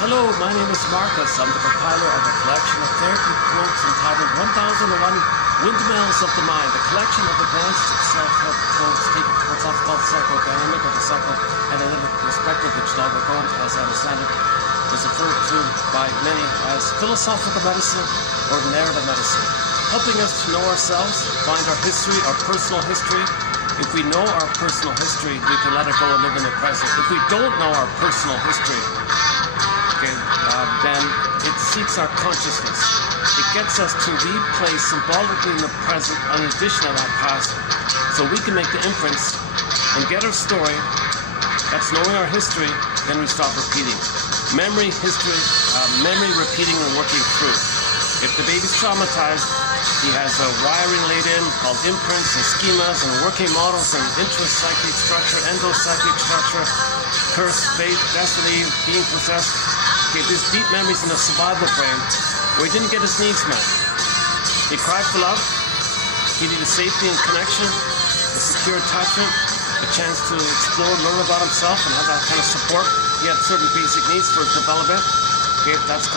Hello, my name is Marcus. I'm the compiler of a collection of therapy quotes entitled 1001 Windmills of the Mind, a collection of advanced self-help quotes taken from what's often called psychodynamic or the psychoanalytic perspective, which Laura, as I understand it, is referred to by many as philosophical medicine or narrative medicine, helping us to know ourselves, find our history, our personal history. If we know our personal history, we can let it go and live in the present. If we don't know our personal history, then it seeks our consciousness. It gets us to replay symbolically in the present an addition of that past, so we can make the inference and get our story. That's knowing our history, then we stop repeating. Memory, history, memory, repeating, and working through. If the baby's traumatized, he has a wiring laid in called imprints and schemas and working models and intrapsychic structure, endopsychic structure, curse, fate, destiny, being possessed. Okay, there's deep memories in the survival brain where he didn't get his needs met. He cried for love. He needed safety and connection, a secure attachment, a chance to explore, learn about himself, and have that kind of support. He had certain basic needs for development. Okay, that's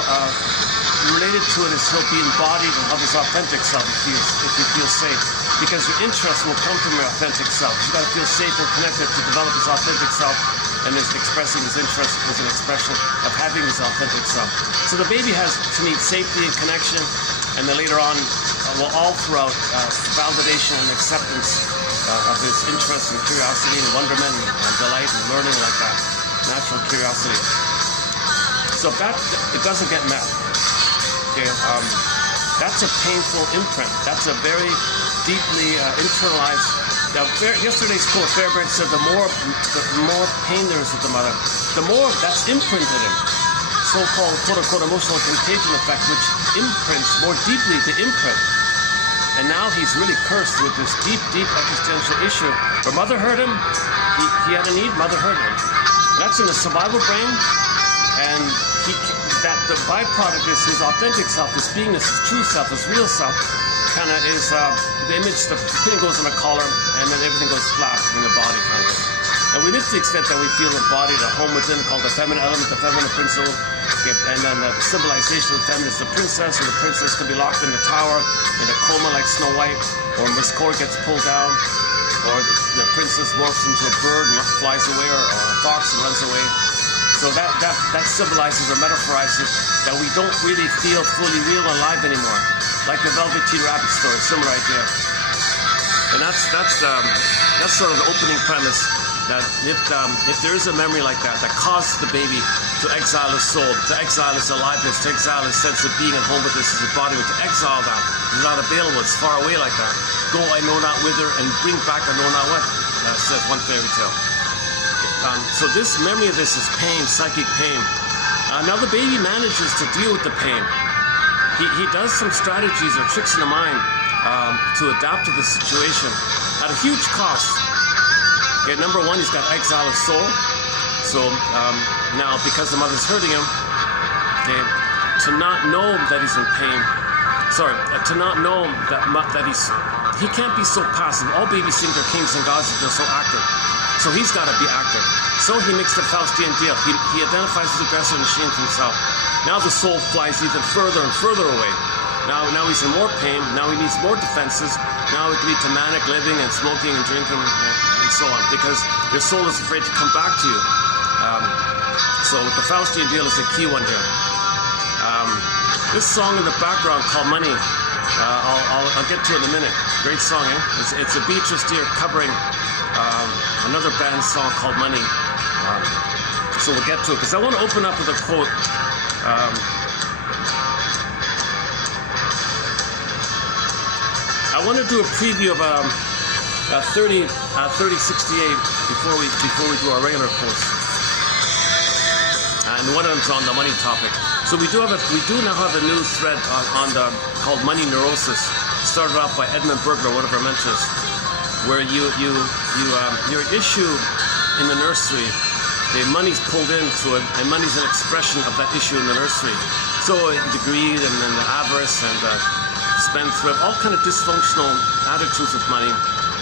related to it is he'll be embodied and have his authentic self if he feels safe. Because your interest will come from your authentic self. He's got to feel safe and connected to develop his authentic self, and is expressing his interest is an expression of having his authentic self. So the baby has to need safety and connection, and then later on, all throughout, validation and acceptance of his interest and curiosity and wonderment and delight and learning like that, natural curiosity. So if that it doesn't get met, okay, that's a painful imprint. That's a very deeply internalized. Now, yesterday's quote, Fairbairn said, the more pain there is with the mother, the more that's imprinted him. So-called, quote-unquote, emotional contagion effect, which imprints more deeply the imprint. And now he's really cursed with this deep, deep existential issue. Where mother hurt him, he had a need, mother hurt him. That's in the survival brain, and that the byproduct is his authentic self, his beingness, his true self, his real self. Kind of is the image, the pin goes on a collar, and then everything goes flat in the body, kind of. And we live to the extent that we feel embodied at home within, called the feminine element, the feminine principle. Okay, and then the symbolization of the feminine is the princess, or the princess can be locked in the tower in a coma like Snow White, or Miss Court gets pulled down, or the princess morphs into a bird and flies away, or a fox and runs away. So that symbolizes or metaphorizes that we don't really feel fully real and alive anymore. Like the Velveteen Rabbit story, similar idea. And that's sort of the opening premise, that if there is a memory like that causes the baby to exile his soul, to exile his aliveness, to exile his sense of being at home with this, his embodiment, to exile that, it's not available, it's far away like that. Go I know not whither, and bring back I know not what, says one fairy tale. So this memory of this is pain, psychic pain. Now the baby manages to deal with the pain. He does some strategies or tricks in the mind to adapt to the situation at a huge cost. Okay, number one, he's got to exile his soul. So now, because the mother's hurting him, okay, to not know that he's in pain, to not know that he can't be so passive. All babies think they're kings and gods, they're so active. So he's got to be active. So he makes the Faustian deal. He identifies his aggressor and shames himself. Now the soul flies even further and further away. Now he's in more pain. Now he needs more defenses. Now it leads to manic living and smoking and drinking and so on, because your soul is afraid to come back to you. So the Faustian deal is a key one here. This song in the background called Money, I'll get to it in a minute. Great song, eh? It's a Beatrice Deer covering another band song called Money. So we'll get to it, because I want to open up with a quote. I want to do a preview of 3068 before we do our regular post, and one of them's on the money topic. So we do now have a new thread called Money Neurosis, started off by Edmund Berger, one of our mentors, where your issue in the nursery, the money's pulled into it, and money's an expression of that issue in the nursery. So the greed and then the avarice and spendthrift, all kind of dysfunctional attitudes with money,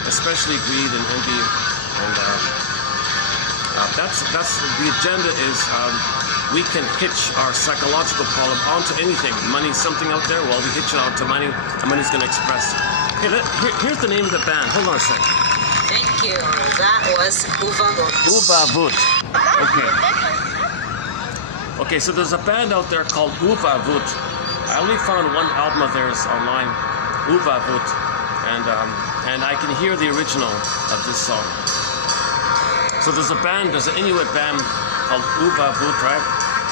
especially greed and envy, and that's the agenda is we can hitch our psychological problem onto anything. Money's something out there, well, we hitch it onto money, and money's going to express. Hey, here's the name of the band. Hold on a second. Thank you. That was Uvavut. Uvavut. Okay. Okay, so there's a band out there called Uvavut. I only found one album of theirs online, Uvavut, and I can hear the original of this song. So there's an Inuit band called Uvavut, right?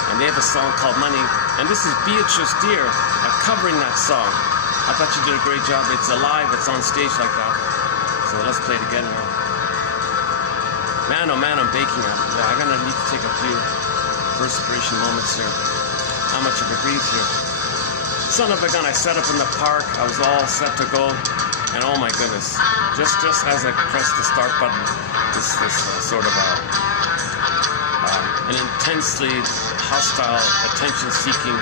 And they have a song called Money. And this is Beatrice Deer covering that song. I thought you did a great job. It's alive, it's on stage like that. So let's play it again here. Man, oh man, I'm baking up. I'm gonna need to take a few perspiration moments here. How much of a breeze here. Son of a gun, I set up in the park. I was all set to go. And oh my goodness, just as I pressed the start button, this sort of an intensely hostile, attention-seeking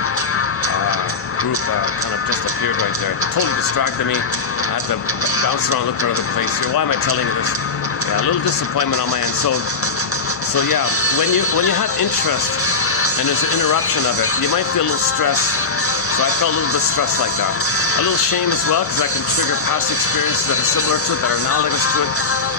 group kind of just appeared right there. It totally distracted me. I had to bounce around, look for another place here. Why am I telling you this? Yeah, a little disappointment on my end. So yeah, when you have interest and there's an interruption of it, you might feel a little stressed. So I felt a little bit stressed like that. A little shame as well, because I can trigger past experiences that are similar to it, that are analogous to it.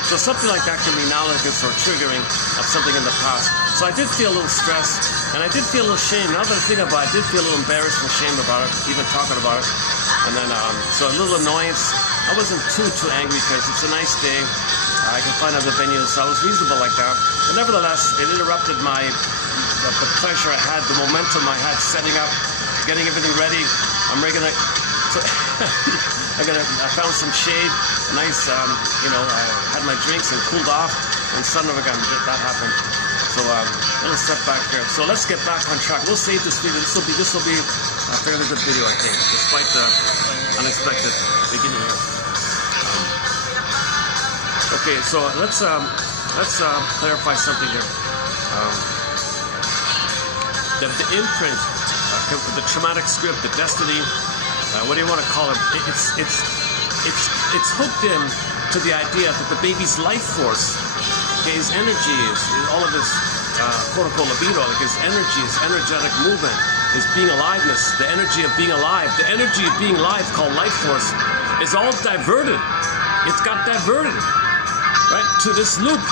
So something like that can be analogous or triggering of something in the past. So I did feel a little stressed, and I did feel a little shame. Now that I think about it, I did feel a little embarrassed and ashamed about it, even talking about it. And then, so a little annoyance. I wasn't too angry because it's a nice day. I can find other venues, so I was reasonable like that. But nevertheless, it interrupted the pleasure I had, the momentum I had setting up, getting everything ready. I'm ready to. So I found some shade, nice. I had my drinks and cooled off, and son of a gun, that happened. So a little setback here. So let's get back on track. We'll save this video. This will be a fairly good video, I think, despite the unexpected beginning here. Okay, so let's clarify something here. The imprint, the traumatic script, the destiny. What do you want to call it? It's hooked in to the idea that the baby's life force, okay, his energy is all of his quote-unquote libido, like his energy, his energetic movement, his being aliveness, the energy of being alive, the energy of being alive called life force is all diverted. It's got diverted, right, to this loop.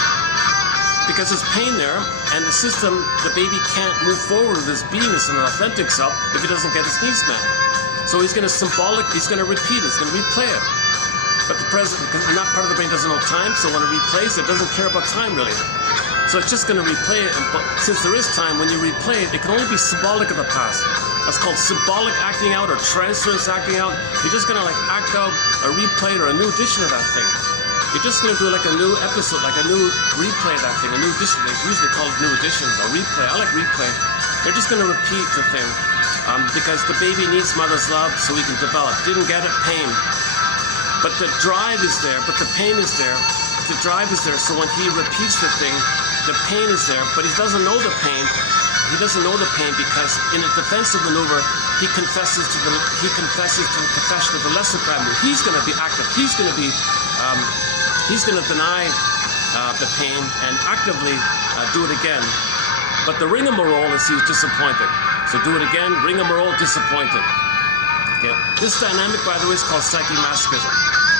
Because there's pain there, and the system, the baby can't move forward with his beingness and an authentic self if he doesn't get his needs met. So he's going to repeat, he's going to replay it. But the present, because that part of the brain doesn't know time, so when it replays it, doesn't care about time really. So it's just going to replay it, but since there is time, when you replay it, it can only be symbolic of the past. That's called symbolic acting out or transference acting out. You're just going to like act out a replay or a new edition of that thing. You're just going to do like a new episode, like a new replay of that thing, a new edition. They usually call it new edition or replay. I like replay. They're just going to repeat the thing because the baby needs mother's love so he can develop. Didn't get it, pain. But the drive is there, but the pain is there. The drive is there, so when he repeats the thing, the pain is there, but he doesn't know the pain. He doesn't know the pain because in a defensive maneuver, he confesses to the confession of the lesser parameter. He's going to be active. He's going to deny the pain and actively do it again. But the rigmarole is he's disappointed. So do it again, rigmarole, disappointed. Okay. This dynamic, by the way, is called psychomasochism.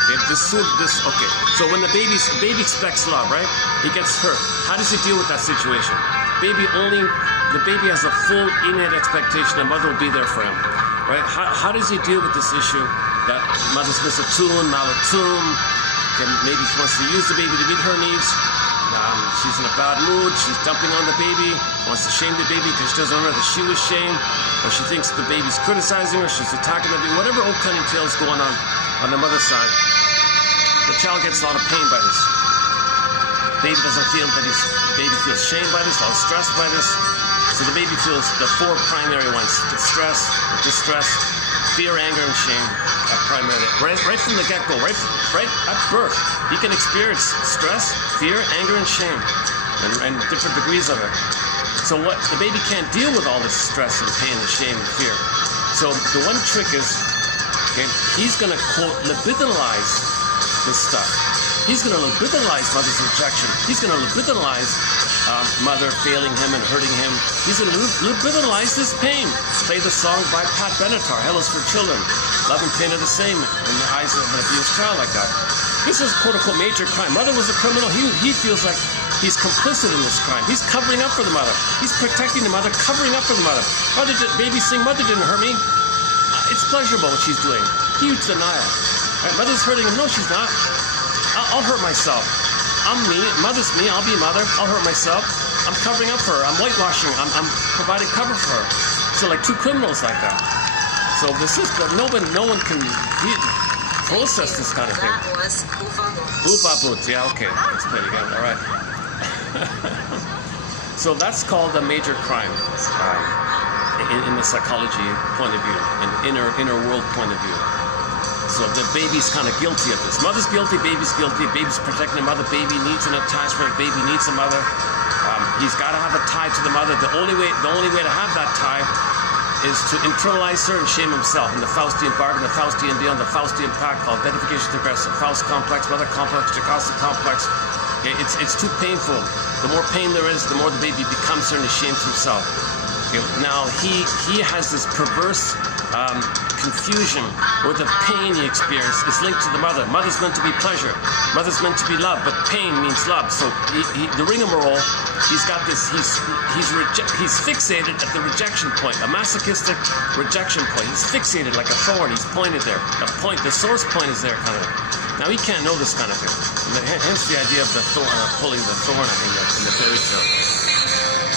Okay. Okay. So when the baby expects love, right? He gets hurt. How does he deal with that situation? The baby has a full innate expectation that mother will be there for him, right? How does he deal with this issue that mother's misattuned, malattuned? Okay, maybe she wants to use the baby to meet her needs. She's in a bad mood. She's dumping on the baby. Wants to shame the baby because she doesn't remember that she was shamed, or she thinks the baby's criticizing her. She's attacking the baby. Whatever old cunning tales going on the mother's side. The child gets a lot of pain by this. Baby doesn't feel that baby feels shamed by this, a lot of stressed by this. So the baby feels the four primary ones: distress, fear, anger, and shame. Primarily, right from the get-go, right at birth, he can experience stress, fear, anger, and shame, and different degrees of it. So what the baby can't deal with all this stress and pain and shame and fear. So the one trick is, okay, he's going to quote libidinalize this stuff. He's going to libidinalize mother's rejection. He's going to libidinalize mother failing him and hurting him. He's going to liberalize this pain. Play the song by Pat Benatar, Hell is for Children. Love and pain are the same in the eyes of an abused child like that. This is quote-unquote major crime. Mother was a criminal. He feels like he's complicit in this crime. He's covering up for the mother. He's protecting the mother, covering up for the mother. Baby sing, mother didn't hurt me. It's pleasurable what she's doing. Huge denial. Right? Mother's hurting him. No, she's not. I'll hurt myself. I'm me. Mother's me. I'll be mother. I'll hurt myself. I'm covering up for her. I'm whitewashing. I'm providing cover for her. So like two criminals like that. So this is no one can process this kind of thing. That was Oovabut. Yeah. Okay. Let's play it again. All right. So that's called a major crime in the psychology point of view, in inner world point of view. So the baby's kind of guilty of this. Mother's guilty, baby's guilty. Baby's protecting the mother. Baby needs an attachment. Baby needs a mother. He's got to have a tie to the mother. The only way to have that tie is to internalize her and shame himself. In the Faustian bargain, the Faustian deal, and the Faustian pact called identification to aggressor, Faust complex, mother complex, Joukowsky complex. Okay, it's too painful. The more pain there is, the more the baby becomes her and he shames himself. Okay, now he has this perverse confusion where the pain he experienced is linked to the mother. Mother's meant to be pleasure. Mother's meant to be love, but pain means love. So the rigmarole, he's got this. He's fixated at the rejection point, a masochistic rejection point. He's fixated like a thorn. He's pointed there. The source point is there, kind of. Now he can't know this kind of thing. Hence the idea of the thorn, pulling the thorn in the fairy tale.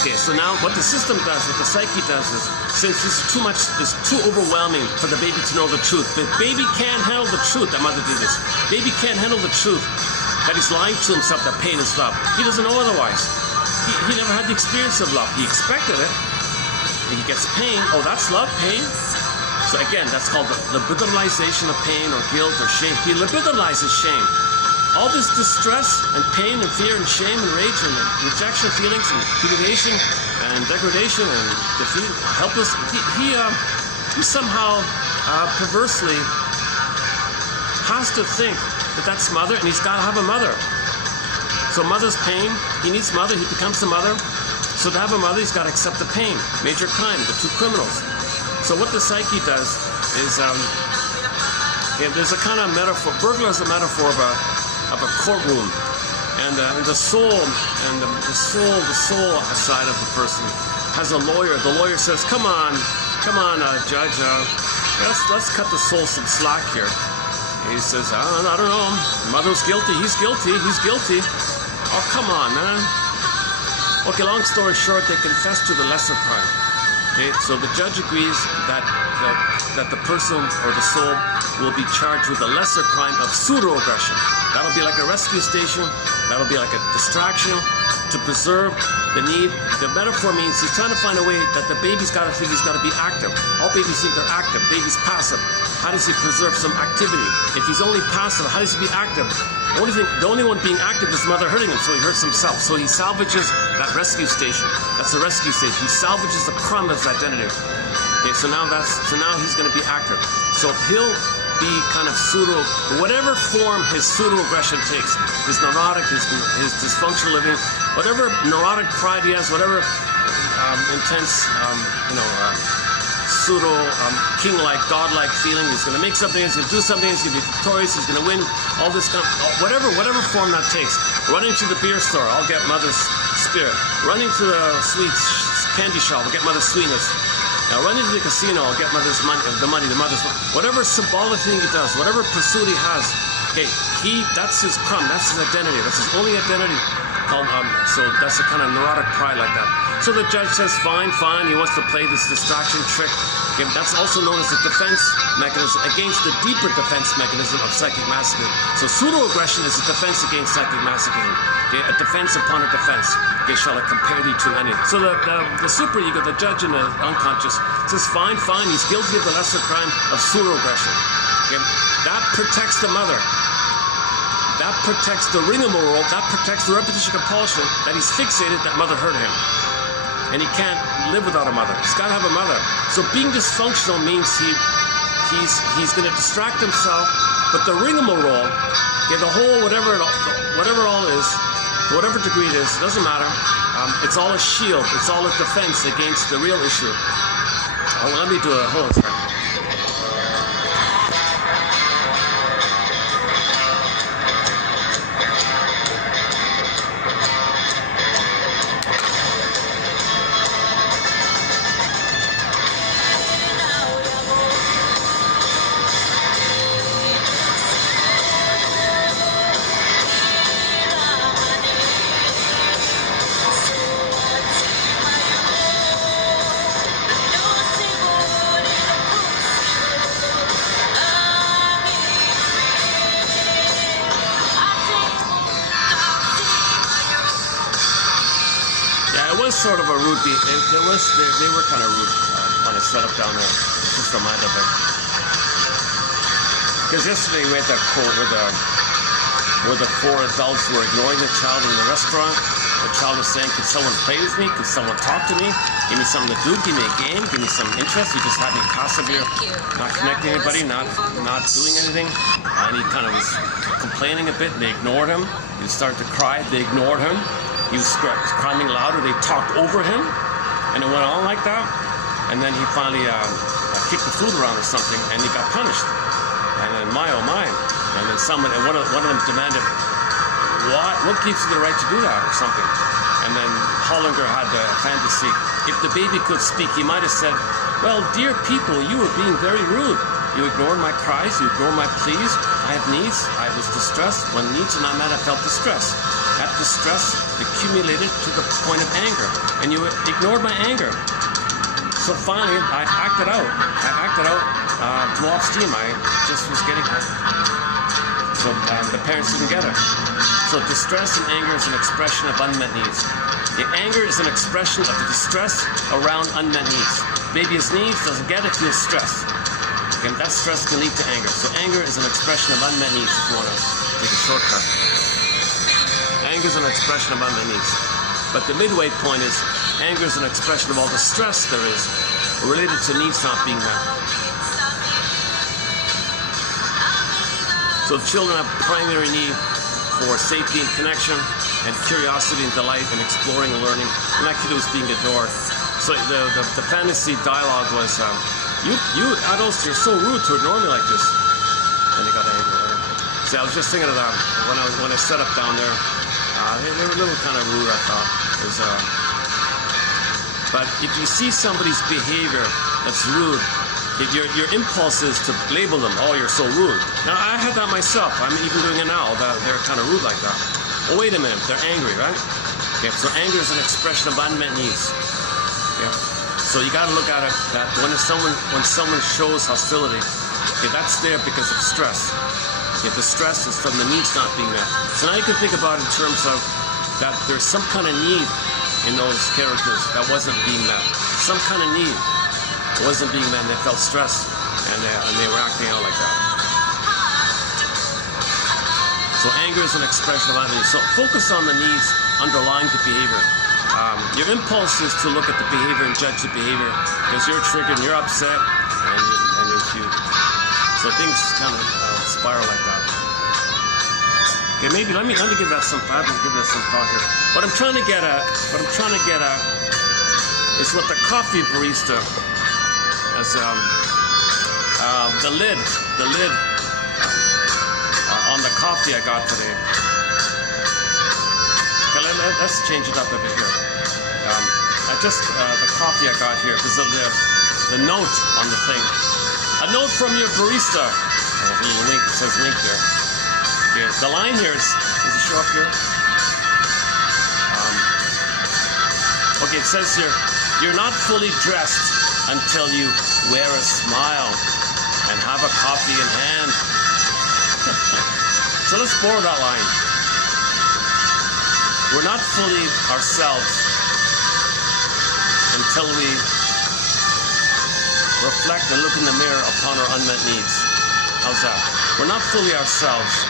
Okay, so now what the system does, what the psyche does is, since this is too much, it's too overwhelming for the baby to know the truth. The baby can't handle the truth that mother did this. Baby can't handle the truth that he's lying to himself that pain is love. He doesn't know otherwise. He never had the experience of love. He expected it. He gets pain. Oh, that's love, pain? So again, that's called the liberalization of pain or guilt or shame. He liberalizes shame. All this distress and pain and fear and shame and rage and rejection feelings and humiliation and degradation and defeat, helpless, he somehow perversely has to think that that's mother, and he's got to have a mother. So mother's pain, he needs mother, he becomes the mother. So to have a mother, he's got to accept the pain. Major crime, the two criminals. So what the psyche does is, there's a kind of metaphor. Burglar is a metaphor of a courtroom, and the soul side of the person has a lawyer. The lawyer says, "Come on, judge. Let's cut the soul some slack here." He says, "I don't know. Mother's guilty. He's guilty. He's guilty. Oh, come on, man." Okay, long story short, they confess to the lesser crime. Okay, so the judge agrees that the person or the soul will be charged with a lesser crime of pseudo-aggression. That'll be like a rescue station. That'll be like a distraction to preserve the need. The metaphor means he's trying to find a way that the baby's got to think he's got to be active. All babies think they're active. Baby's passive. How does he preserve some activity? If he's only passive, how does he be active? The only one being active is mother hurting him, so he hurts himself. So he salvages that rescue station. That's the rescue station. He salvages the crumb of his identity. Okay, so now he's going to be active. So he'll be kind of whatever form his pseudo-aggression takes, his neurotic, his dysfunctional living, whatever neurotic pride he has, whatever intense, king-like, god-like feeling, he's going to make something, he's going to do something, he's going to be victorious, he's going to win, all this kind of, whatever form that takes. Running to the beer store, I'll get mother's spirit. Running to the sweets candy shop, I'll get mother's sweetness. Now running to the casino, I'll get mother's money, the mother's money. Whatever symbolic thing he does, whatever pursuit he has, okay, that's his crumb, that's his identity, that's his only identity. So that's a kind of neurotic pride like that. So the judge says, fine, he wants to play this distraction trick. Okay, that's also known as the defense mechanism against the deeper defense mechanism of psychic masochism. So pseudo-aggression is a defense against psychic masochism. Okay, a defense upon a defense. Okay, shall I compare thee to any? So the superego, the judge in the unconscious, says, fine, he's guilty of the lesser crime of pseudo-aggression. Okay, that protects the mother. That protects the rigmarole, that protects the repetition compulsion that he's fixated that mother hurt him. And he can't live without a mother. He's got to have a mother. So being dysfunctional means he's going to distract himself, but the rigmarole, okay, the whole whatever it all is, to whatever degree it is, doesn't matter. It's all a shield. It's all a defense against the real issue. Oh, let me do it. Hold on a second. Sort of a rude beat. They were kind of rude when I set up down there. Just a reminder of it. Because yesterday we had that quote where the four adults were ignoring the child in the restaurant. The child was saying, "Could someone play with me? Could someone talk to me? Give me something to do. Give me a game. Give me some interest. You just had me passive here, not connecting anybody, not doing anything." And he kind of was complaining a bit. And they ignored him. He started to cry. They ignored him. He was crying louder. They talked over him, and it went on like that. And then he finally kicked the food around or something, and he got punished. And then my oh my! And then one of them demanded, "What gives you the right to do that?" or something. And then Hollinger had the fantasy: if the baby could speak, he might have said, "Well, dear people, you were being very rude. You ignored my cries. You ignored my pleas. I have needs. I was distressed. When needs are not met, I felt distress. That distress accumulated to the point of anger, and you ignored my anger. So finally, I acted out. Blew off steam. I just was getting hurt. So the parents didn't get it. So distress and anger is an expression of unmet needs. The anger is an expression of the distress around unmet needs. Baby has needs, doesn't get it, feels stressed. And that stress can lead to anger. So anger is an expression of unmet needs if you want to take a shortcut. Anger is an expression of unmet needs. But the midway point is anger is an expression of all the stress there is related to needs not being met. So children have primary need for safety and connection and curiosity and delight and exploring and learning. And that kid was being ignored. So the fantasy dialogue was, you adults, you're so rude to ignore me like this. And they got angry. Right? See, I was just thinking of that when I set up down there. They were a little kind of rude, I thought. But if you see somebody's behavior that's rude, your impulse is to label them, "Oh, you're so rude." Now, I had that myself. I'm even doing it now. They're kind of rude like that. Oh, wait a minute. They're angry, right? Okay, so anger is an expression of unmet needs. Yeah. So you got to look at it that when someone shows hostility, okay, that's there because of stress. If the stress is from the needs not being met. So now you can think about it in terms of that there's some kind of need in those characters that wasn't being met. Some kind of need wasn't being met, and they felt stress, and they were acting out like that. So anger is an expression of unmet needs. So focus on the needs underlying the behavior. Your impulse is to look at the behavior and judge the behavior because you're triggered and you're upset and you're cute. So things kind of spiral like that. Okay, maybe let me give that some thought. I've been giving that some thought here. What I'm trying to get at is what the coffee barista has the lid on the coffee I got today. Okay, let's change it up a bit here. The coffee I got here. There's the note on the thing. A note from your barista. A little link. It says link there. Okay, the line here does it show up here? Okay, it says here, you're not fully dressed until you wear a smile and have a coffee in hand. So let's borrow that line. We're not fully ourselves until we reflect and look in the mirror upon our unmet needs. How's that? We're not fully ourselves.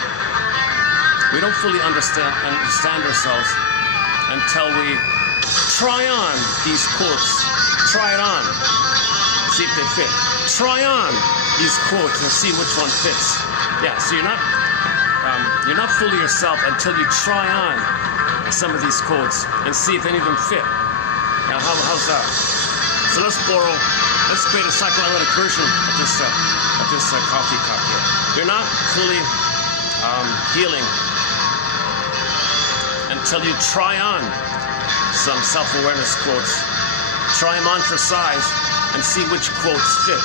We don't fully understand ourselves until we try on these quotes. Try it on. See if they fit. Try on these quotes and see which one fits. Yeah, so you're not fully yourself until you try on some of these codes and see if any of them fit. Now, how's that? So let's create a psychoanalytic version of this coffee cup here. You're not fully healing until you try on some self-awareness quotes. Try them on for size and see which quotes fit.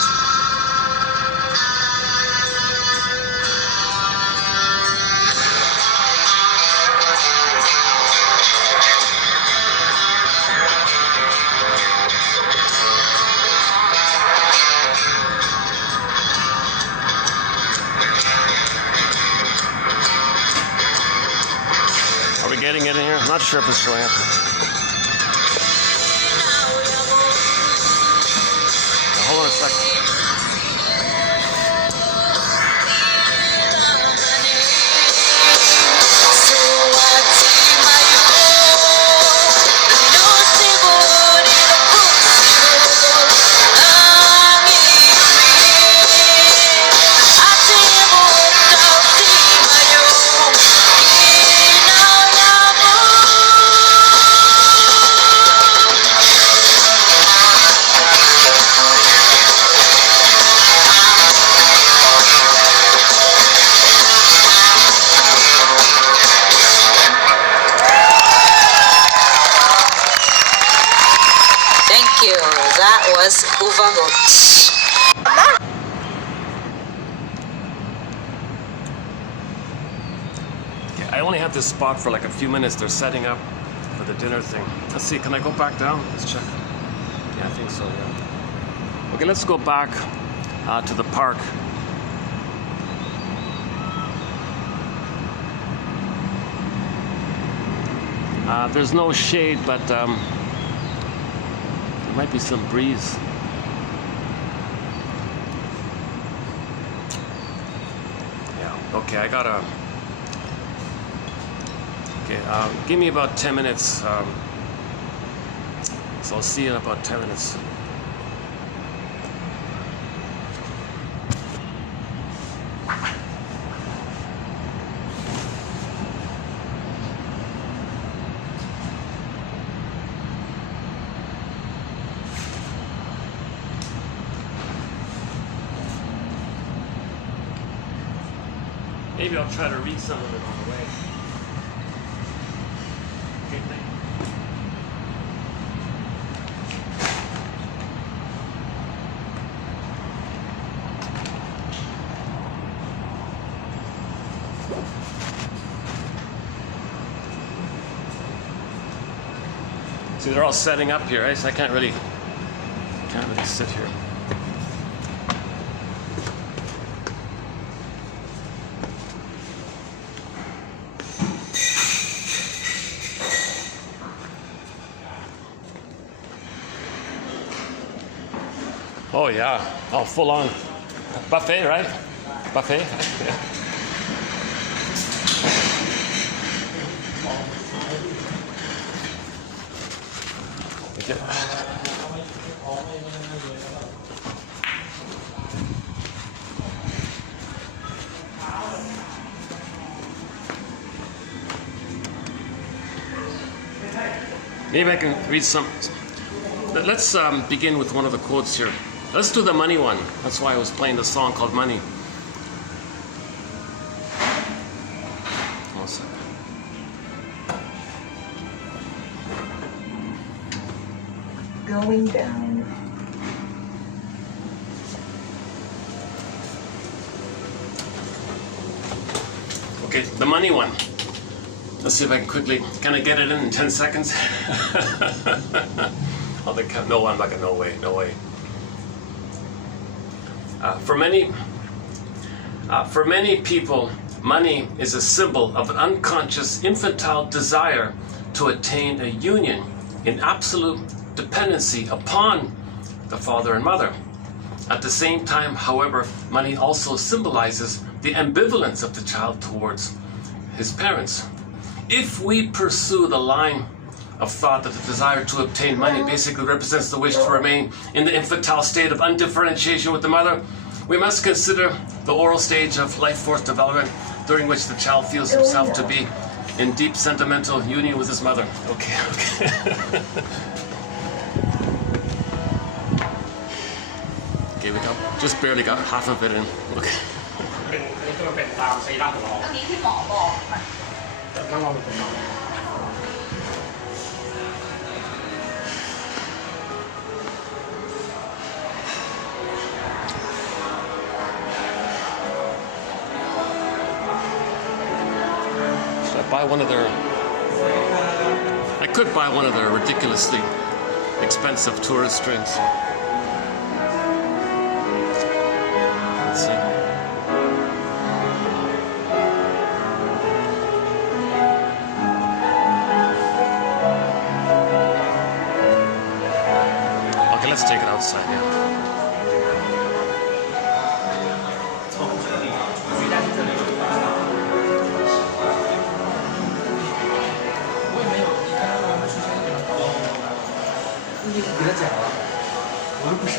Are we getting it in here? I'm not sure if it's showing up. Hold on a second. Thank you. That was Windmills. I only have this spot for like a few minutes. They're setting up for the dinner thing. Let's see, can I go back down? Let's check. Yeah, I think so, yeah. Okay, let's go back to the park. There's no shade, but there might be some breeze. Yeah, okay, I gotta... Okay, give me about 10 minutes. So I'll see you in about 10 minutes. Maybe I'll try to read some of it on the way. Okay, thank you. See, they're all setting up here, right? So I can't really sit here. Oh yeah, oh full on buffet, right? Buffet. Yeah. Okay. Maybe I can read some. Let's begin with one of the quotes here. Let's do the money one. That's why I was playing the song called Money. One second. Going down. Okay, the money one. Let's see if I can quickly. Can I get it in 10 seconds? Oh, no, I'm not gonna. No way, no way. For many people, money is a symbol of an unconscious infantile desire to attain a union in absolute dependency upon the father and mother. At the same time, however, money also symbolizes the ambivalence of the child towards his parents. If we pursue the line of thought that the desire to obtain money basically represents the wish to remain in the infantile state of undifferentiation with the mother, we must consider the oral stage of life force development during which the child feels himself to be in deep sentimental union with his mother. Okay. Okay, we got just barely got half of it in. Okay. นี่คือมันเป็นตามซีรั่มของเรา อันนี้ที่หมอบอกค่ะ แต่ต้องลองเป็น Should I buy one of their... I could buy one of their ridiculously expensive tourist drinks. Let's see. Okay, let's take it outside, yeah. 你给他讲了，我又不熟。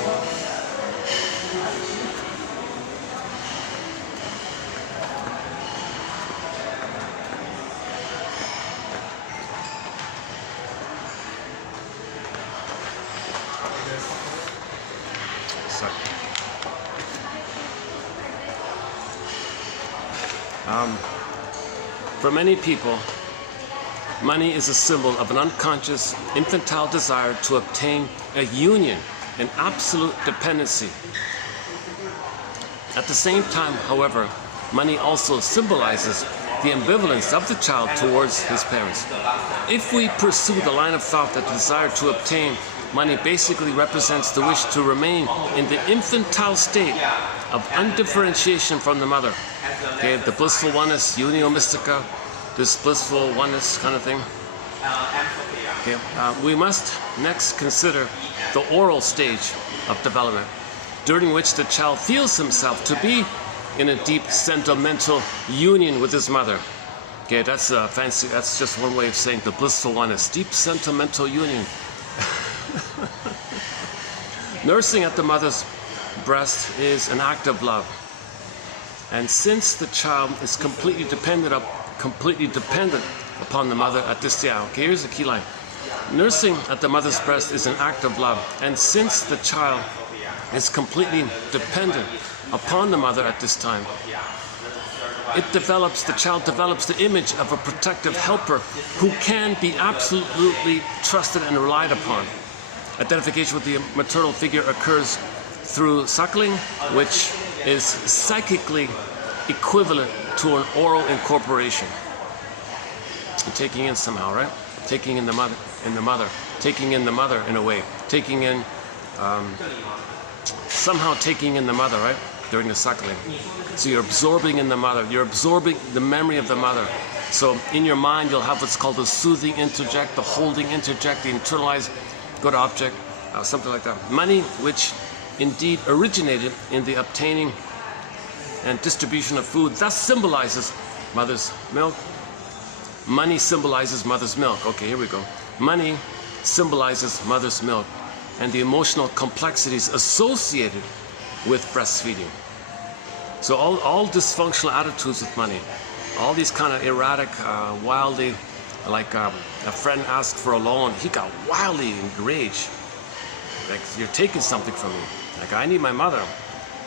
So, for many people, money is a symbol of an unconscious, infantile desire to obtain a union, an absolute dependency. At the same time, however, money also symbolizes the ambivalence of the child towards his parents. If we pursue the line of thought that the desire to obtain money basically represents the wish to remain in the infantile state of undifferentiation from the mother, okay, the blissful oneness, unio mystica, this blissful oneness kind of thing. Okay, we must next consider the oral stage of development, during which the child feels himself to be in a deep sentimental union with his mother. Okay, that's fancy. That's just one way of saying the blissful oneness, deep sentimental union. Nursing at the mother's breast is an act of love, and since the child is completely dependent upon the mother at this time. Okay, here's the key line. Nursing at the mother's breast is an act of love, and since the child is completely dependent upon the mother at this time, the child develops the image of a protective helper who can be absolutely trusted and relied upon. Identification with the maternal figure occurs through suckling, which is psychically equivalent to an oral incorporation. You're taking in somehow, right? Taking in the mother, taking in the mother in a way, taking in, somehow taking in the mother, right? During the suckling. So you're absorbing in the mother, you're absorbing the memory of the mother. So in your mind, you'll have what's called the soothing interject, the holding interject, the internalized good object, something like that. Money, which indeed originated in the obtaining and distribution of food, thus symbolizes mother's milk. Money symbolizes mother's milk. Okay, here we go. Money symbolizes mother's milk and the emotional complexities associated with breastfeeding. So all dysfunctional attitudes with money, all these kind of erratic, wildly, like a friend asked for a loan, he got wildly enraged. Like, you're taking something from me. Like, I need my mother.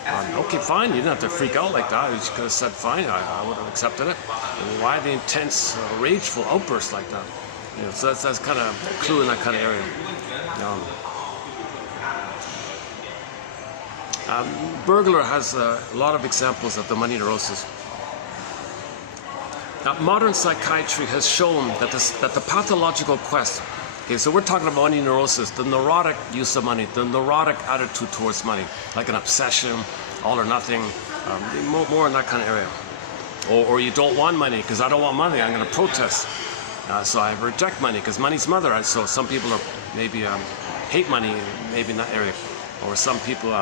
Okay, fine, you didn't have to freak out like that. You just could have said, fine, I would have accepted it. And why the intense, rageful outburst like that? You know, so that's kind of a clue in that kind of area. Bergler has a lot of examples of the money neurosis. Now, modern psychiatry has shown that the pathological quest, okay, so we're talking about money neurosis, the neurotic use of money, the neurotic attitude towards money, like an obsession, all or nothing, more in that kind of area. Or you don't want money because I don't want money, I'm going to protest. So I reject money because money's mother. So some people are maybe hate money, maybe in that area. Or some people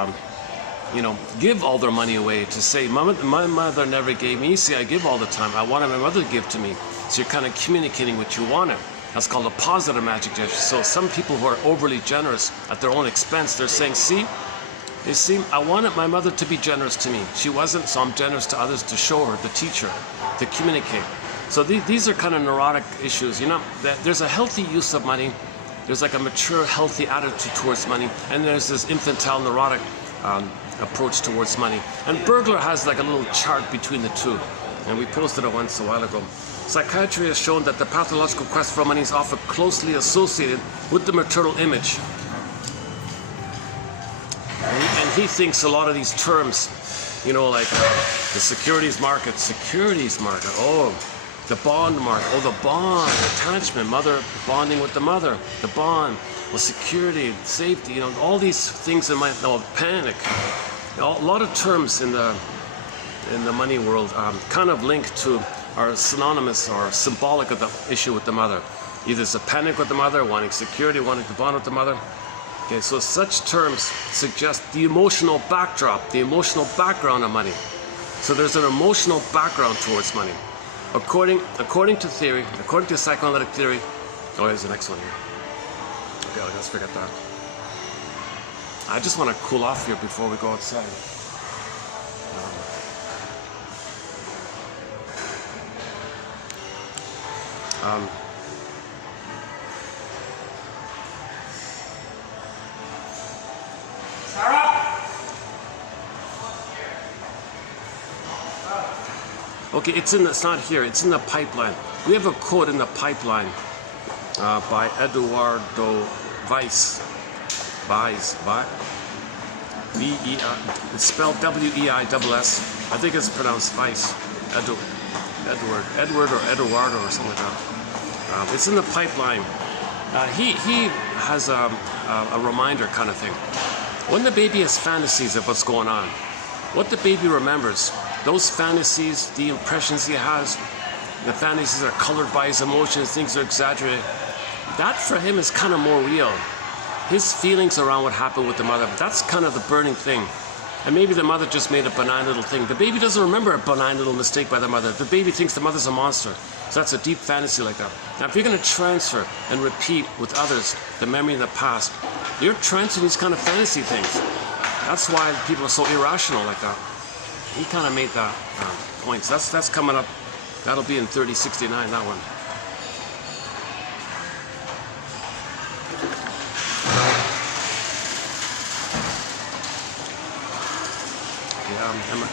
you know, give all their money away to say, my mother never gave me, see, I give all the time. I wanted my mother to give to me. So you're kind of communicating what you wanted. That's called a positive magic gesture. So some people who are overly generous at their own expense, they're saying, see, I wanted my mother to be generous to me. She wasn't, so I'm generous to others to show her, to teach her, to communicate. So these are kind of neurotic issues. You know, that there's a healthy use of money. There's like a mature, healthy attitude towards money, and there's this infantile, neurotic approach towards money. And Bergler has like a little chart between the two, and we posted it once a while ago. Psychiatry has shown that the pathological quest for money is often closely associated with the maternal image. And he thinks a lot of these terms, you know, like the securities market, oh, the bond market, oh, the bond, attachment, mother bonding with the mother, the bond, well, security, safety, you know, all these things in my, oh, panic. A lot of terms in the money world kind of linked to, are synonymous or symbolic of the issue with the mother. Either it's a panic with the mother, wanting security, wanting to bond with the mother. Okay, so such terms suggest the emotional backdrop, the emotional background of money. So there's an emotional background towards money. According to theory, according to psychoanalytic theory, oh, here's the next one here. Okay, let's forget that. I just want to cool off here before we go outside. Okay, it's not here, it's in the pipeline. We have a quote in the pipeline by Eduardo Weiss. It's spelled W-E-I-S-S. I think it's pronounced Weiss. Edward or Eduardo or something like that. It's in the pipeline. He has a reminder kind of thing. When the baby has fantasies of what's going on, what the baby remembers, those fantasies, the impressions he has, the fantasies are colored by his emotions, things are exaggerated. That for him is kind of more real. His feelings around what happened with the mother, that's kind of the burning thing. And maybe the mother just made a benign little thing. The baby doesn't remember a benign little mistake by the mother. The baby thinks the mother's a monster. So that's a deep fantasy like that. Now, if you're going to transfer and repeat with others the memory of the past, you're transferring these kind of fantasy things. That's why people are so irrational like that. He kind of made that point. So that's coming up. That'll be in 3069, that one.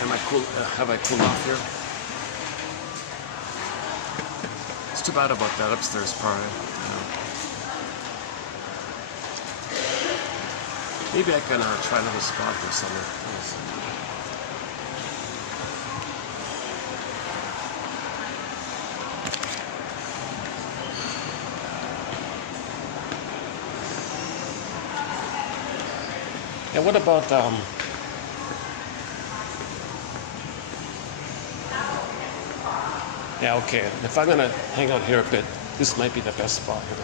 Am I cool? Have I cooled off here? It's too bad about that upstairs part. Maybe I can try another spot there somewhere. Yeah, what about yeah, okay. If I'm gonna hang out here a bit, this might be the best spot here.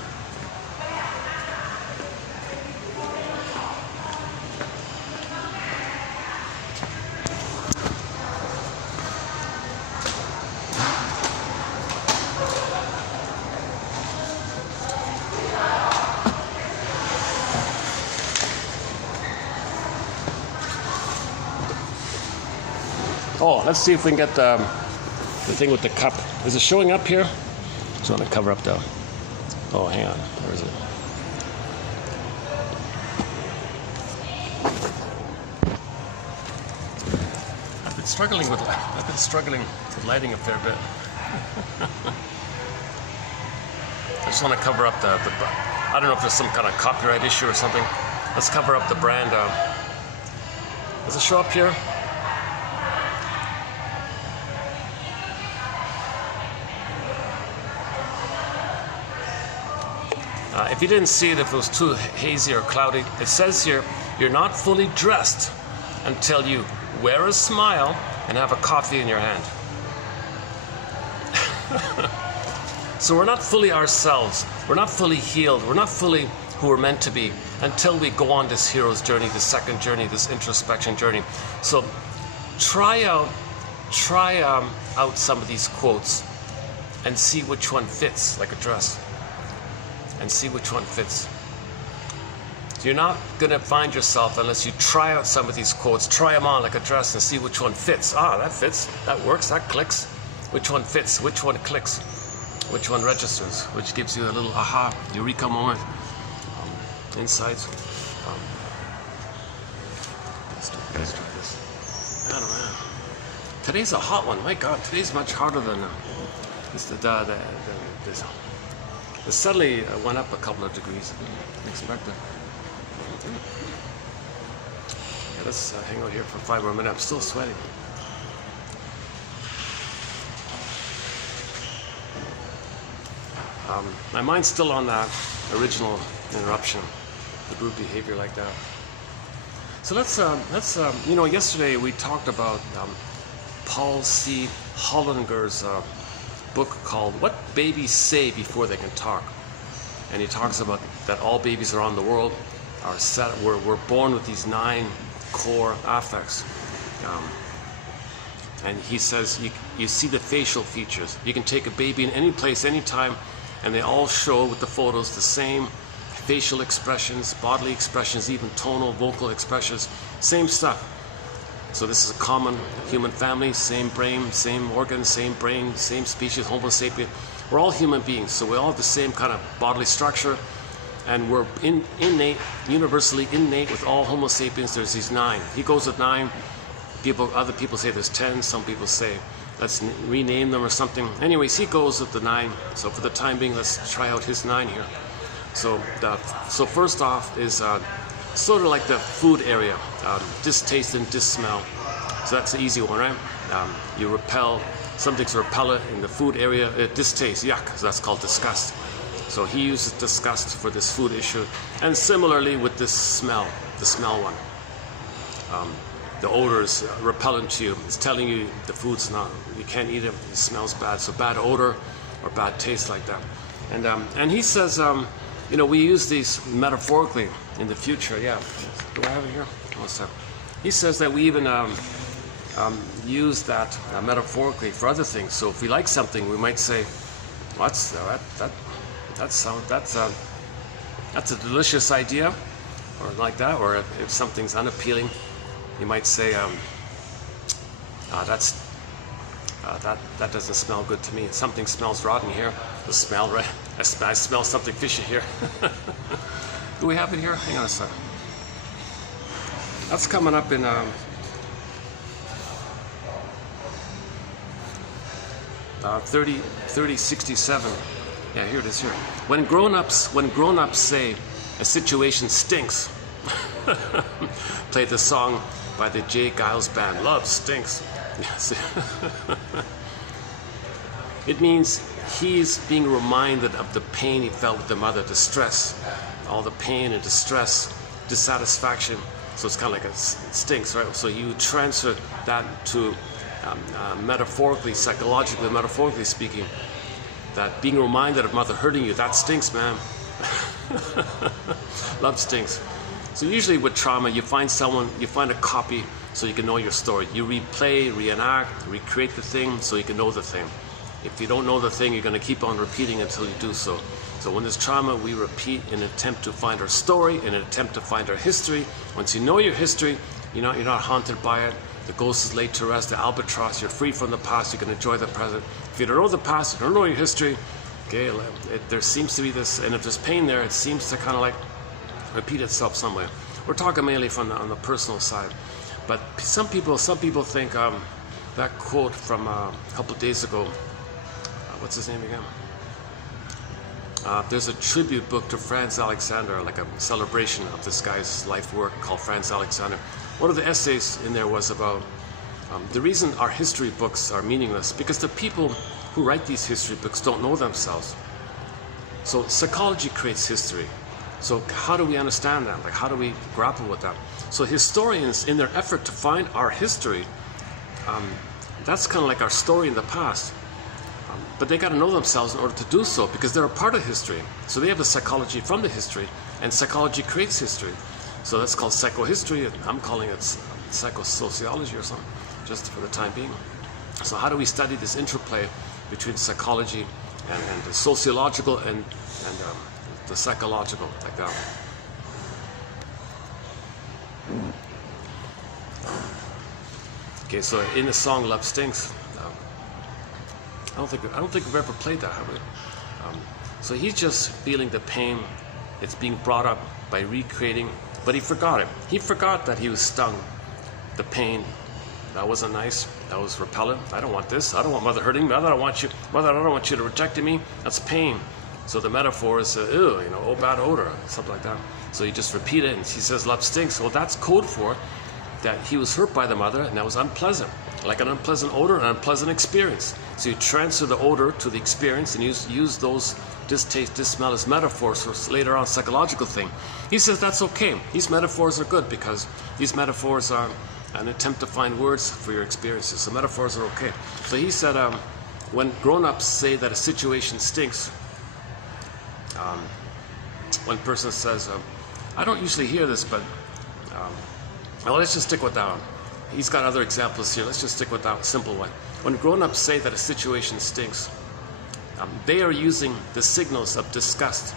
Oh, let's see if we can get the thing with the cup. Is it showing up here? Just want to cover up the... Oh, hang on. Where is it? I've been struggling with lighting up there a bit. I just want to cover up the I don't know if there's some kind of copyright issue or something. Let's cover up the brand. Does it show up here? If you didn't see it, if it was too hazy or cloudy, it says here, you're not fully dressed until you wear a smile and have a coffee in your hand. So we're not fully ourselves. We're not fully healed. We're not fully who we're meant to be until we go on this hero's journey, this second journey, this introspection journey. So try out some of these quotes and see which one fits like a dress. And see which one fits. You're not going to find yourself unless you try out some of these quotes, try them on like a dress and see which one fits. Ah, that fits, that works, that clicks. which one fits, which one clicks, which one registers, which gives you a little aha, eureka moment, insights. Let's do this. I don't know. Today's a hot one. My God, today's much harder than it suddenly went up a couple of degrees. Unexpected. Yeah, let's hang out here for 5 more minutes. I'm still sweating. My mind's still on that original interruption, the brute behavior like that. So let's yesterday we talked about Paul C. Hollinger's book called "What Babies Say Before They Can Talk," and he talks about that all babies around the world are we're born with these 9 core affects, and he says you see the facial features. You can take a baby in any place, anytime, and they all show with the photos the same facial expressions, bodily expressions, even tonal, vocal expressions, same stuff. So this is a common human family, same brain, same organs, same brain, same species, Homo sapien. We're all human beings, so we all have the same kind of bodily structure, and we're innate, universally innate with all Homo sapiens. There's these 9. He goes with 9. Other people say there's 10. Some people say let's rename them or something. Anyways, he goes with the 9. So for the time being, let's try out his 9 here. So first off is sort of like the food area, distaste and dissmell. So that's the easy one, right? You repel, something's repellent in the food area, distaste, yuck, so that's called disgust. So he uses disgust for this food issue. And similarly with this smell, the smell one. The odor is repellent to you. It's telling you the food's not, you can't eat it, it smells bad. So bad odor or bad taste like that. And he says, we use these metaphorically in the future. Yeah, do I have it here? What's that? He says that we even use that metaphorically for other things. So if we like something, we might say, "What's that? That's a delicious idea," or like that. Or if something's unappealing, you might say, that doesn't smell good to me. Something smells rotten here. The smell, right? I smell something fishy here. Do we have it here? Hang on a second. That's coming up in 3067. Yeah, here it is here. When grown-ups say a situation stinks. Play the song by the J. Giles Band. Love stinks. Yes. It means he's being reminded of the pain he felt with the mother, distress, all the pain and distress, dissatisfaction. So it's kind of like it stinks, right? So you transfer that to metaphorically, psychologically, metaphorically speaking, that being reminded of mother hurting you, that stinks, man. Love stinks. So usually with trauma, you find a copy so you can know your story. You replay, reenact, recreate the thing so you can know the thing. If you don't know the thing, you're going to keep on repeating until you do so. So when there's trauma, we repeat in an attempt to find our story, in an attempt to find our history. Once you know your history, you're not haunted by it. The ghost is laid to rest, the albatross, you're free from the past, you can enjoy the present. If you don't know the past, you don't know your history, okay, there seems to be this, and if there's pain there, it seems to kind of like repeat itself somewhere. We're talking mainly on the personal side. But some people think that quote from a couple of days ago, what's his name again? There's a tribute book to Franz Alexander, like a celebration of this guy's life work called Franz Alexander. One of the essays in there was about the reason our history books are meaningless, because the people who write these history books don't know themselves. So psychology creates history. So how do we understand that? Like, how do we grapple with that? So historians, in their effort to find our history, that's kind of like our story in the past. But they got to know themselves in order to do so, because they're a part of history. So they have the psychology from the history, and psychology creates history. So that's called psychohistory, and I'm calling it psychosociology or something, just for the time being. So how do we study this interplay between psychology and the sociological and the psychological, like that? Okay, so in the song Love Stinks, don't think we've ever played that, have we? So he's just feeling the pain. It's being brought up by recreating, but he forgot it. He forgot that he was stung. The pain, that wasn't nice. That was repellent. I don't want this. I don't want mother hurting me. Mother, I don't want you. Mother, I don't want you to reject me. That's pain. So the metaphor is, ew, oh, bad odor, something like that. So you just repeat it, and he says, love stinks. Well, that's code for that he was hurt by the mother, and that was unpleasant, like an unpleasant odor, an unpleasant experience. So you transfer the odor to the experience and use those distaste, this smell as metaphors for later on psychological thing. He says that's okay. These metaphors are good because these metaphors are an attempt to find words for your experiences. So metaphors are okay. So he said, when grown-ups say that a situation stinks, one person says, I don't usually hear this, but well, let's just stick with that one. He's got other examples here. Let's just stick with that simple one. When grown-ups say that a situation stinks, they are using the signals of disgust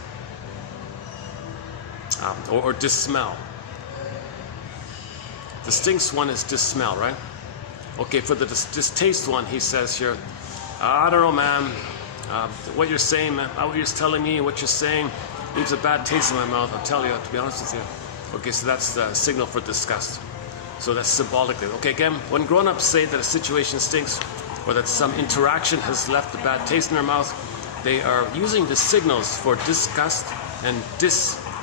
or dissmell. The stinks one is dissmell, right? Okay, for the distaste one, he says here, I don't know, man. What you're saying, man, what you're telling me, what you're saying leaves a bad taste in my mouth. I'll tell you, to be honest with you. Okay, so that's the signal for disgust. So that's symbolically. Okay, again, when grown-ups say that a situation stinks or that some interaction has left a bad taste in their mouth, they are using the signals for disgust and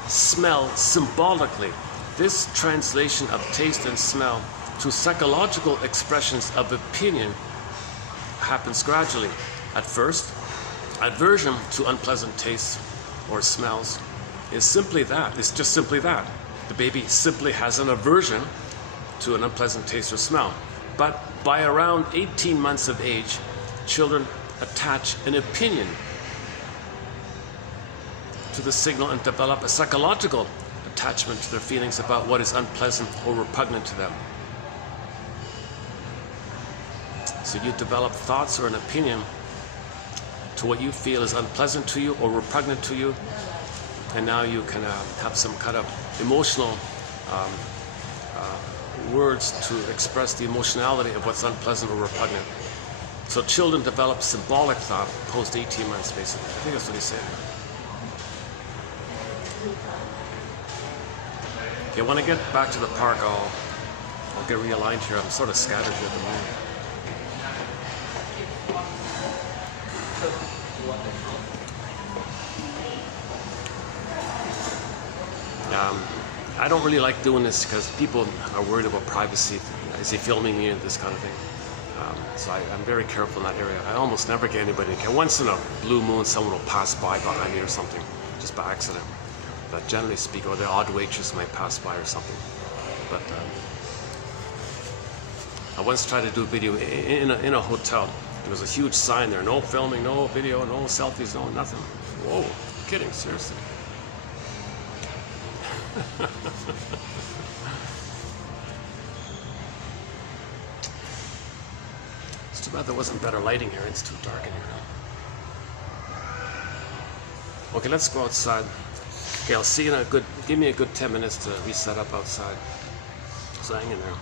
smell symbolically. This translation of taste and smell to psychological expressions of opinion happens gradually. At first, aversion to unpleasant tastes or smells is simply that. It's just simply that. The baby simply has an aversion to an unpleasant taste or smell. But by around 18 months of age, children attach an opinion to the signal and develop a psychological attachment to their feelings about what is unpleasant or repugnant to them. So you develop thoughts or an opinion to what you feel is unpleasant to you or repugnant to you, and now you can have some kind of emotional words to express the emotionality of what's unpleasant or repugnant. So children develop symbolic thought post 18 months, basically. I think that's what he's saying. Okay, when I get back to the park, I'll get realigned here. I'm sort of scattered here at the moment. I don't really like doing this because people are worried about privacy. Is he filming me and this kind of thing? So I'm very careful in that area. I almost never get anybody. Okay, once in a blue moon, someone will pass by behind me or something, just by accident. But generally speaking, or the odd waitress might pass by or something. But I once tried to do a video in a hotel. There was a huge sign there: no filming, no video, no selfies, no nothing. Whoa, you're kidding? Seriously? It's too bad there wasn't better lighting here. It's too dark in here now. Okay, let's go outside. Okay, I'll see you in give me a good 10 minutes to reset up outside. So hang in there.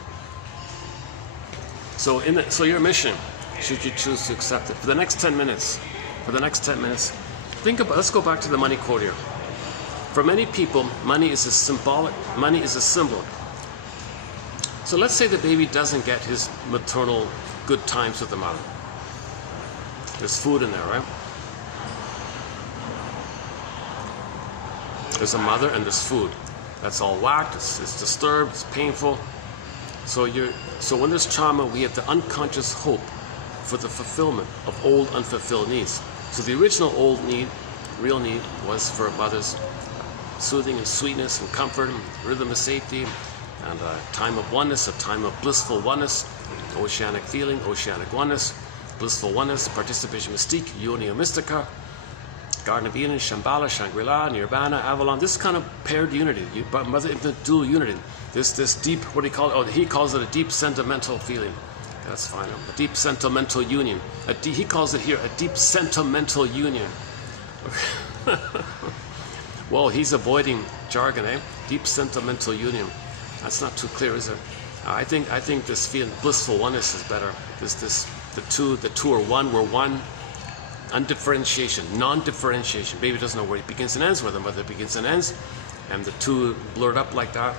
So your mission, should you choose to accept it, for the next 10 minutes, think about, let's go back to the money quote here. For many people, money is a symbol. So let's say the baby doesn't get his maternal good times with the mother. There's food in there, right? There's a mother and there's food. That's all whacked, it's disturbed, it's painful. So when there's trauma, we have the unconscious hope for the fulfillment of old unfulfilled needs. So the original real need was for a mother's soothing and sweetness and comfort and rhythm of safety and a time of oneness, a time of blissful oneness, oceanic feeling, oceanic oneness, blissful oneness, participation mystique, unio mystica, Garden of Eden, Shambhala, Shangri-La, Nirvana, Avalon, this kind of paired unity, mother infant dual unity, this deep, what do you call it? Oh, he calls it a deep sentimental feeling. That's fine, a deep sentimental union. He calls it here a deep sentimental union. Well, he's avoiding jargon, eh? Deep sentimental union. That's not too clear, is it? I think this feeling, blissful oneness, is better. The two are one. We're one. undifferentiation, non-differentiation. Baby doesn't know where it begins and ends, where the mother begins and ends, and the two blurred up like that.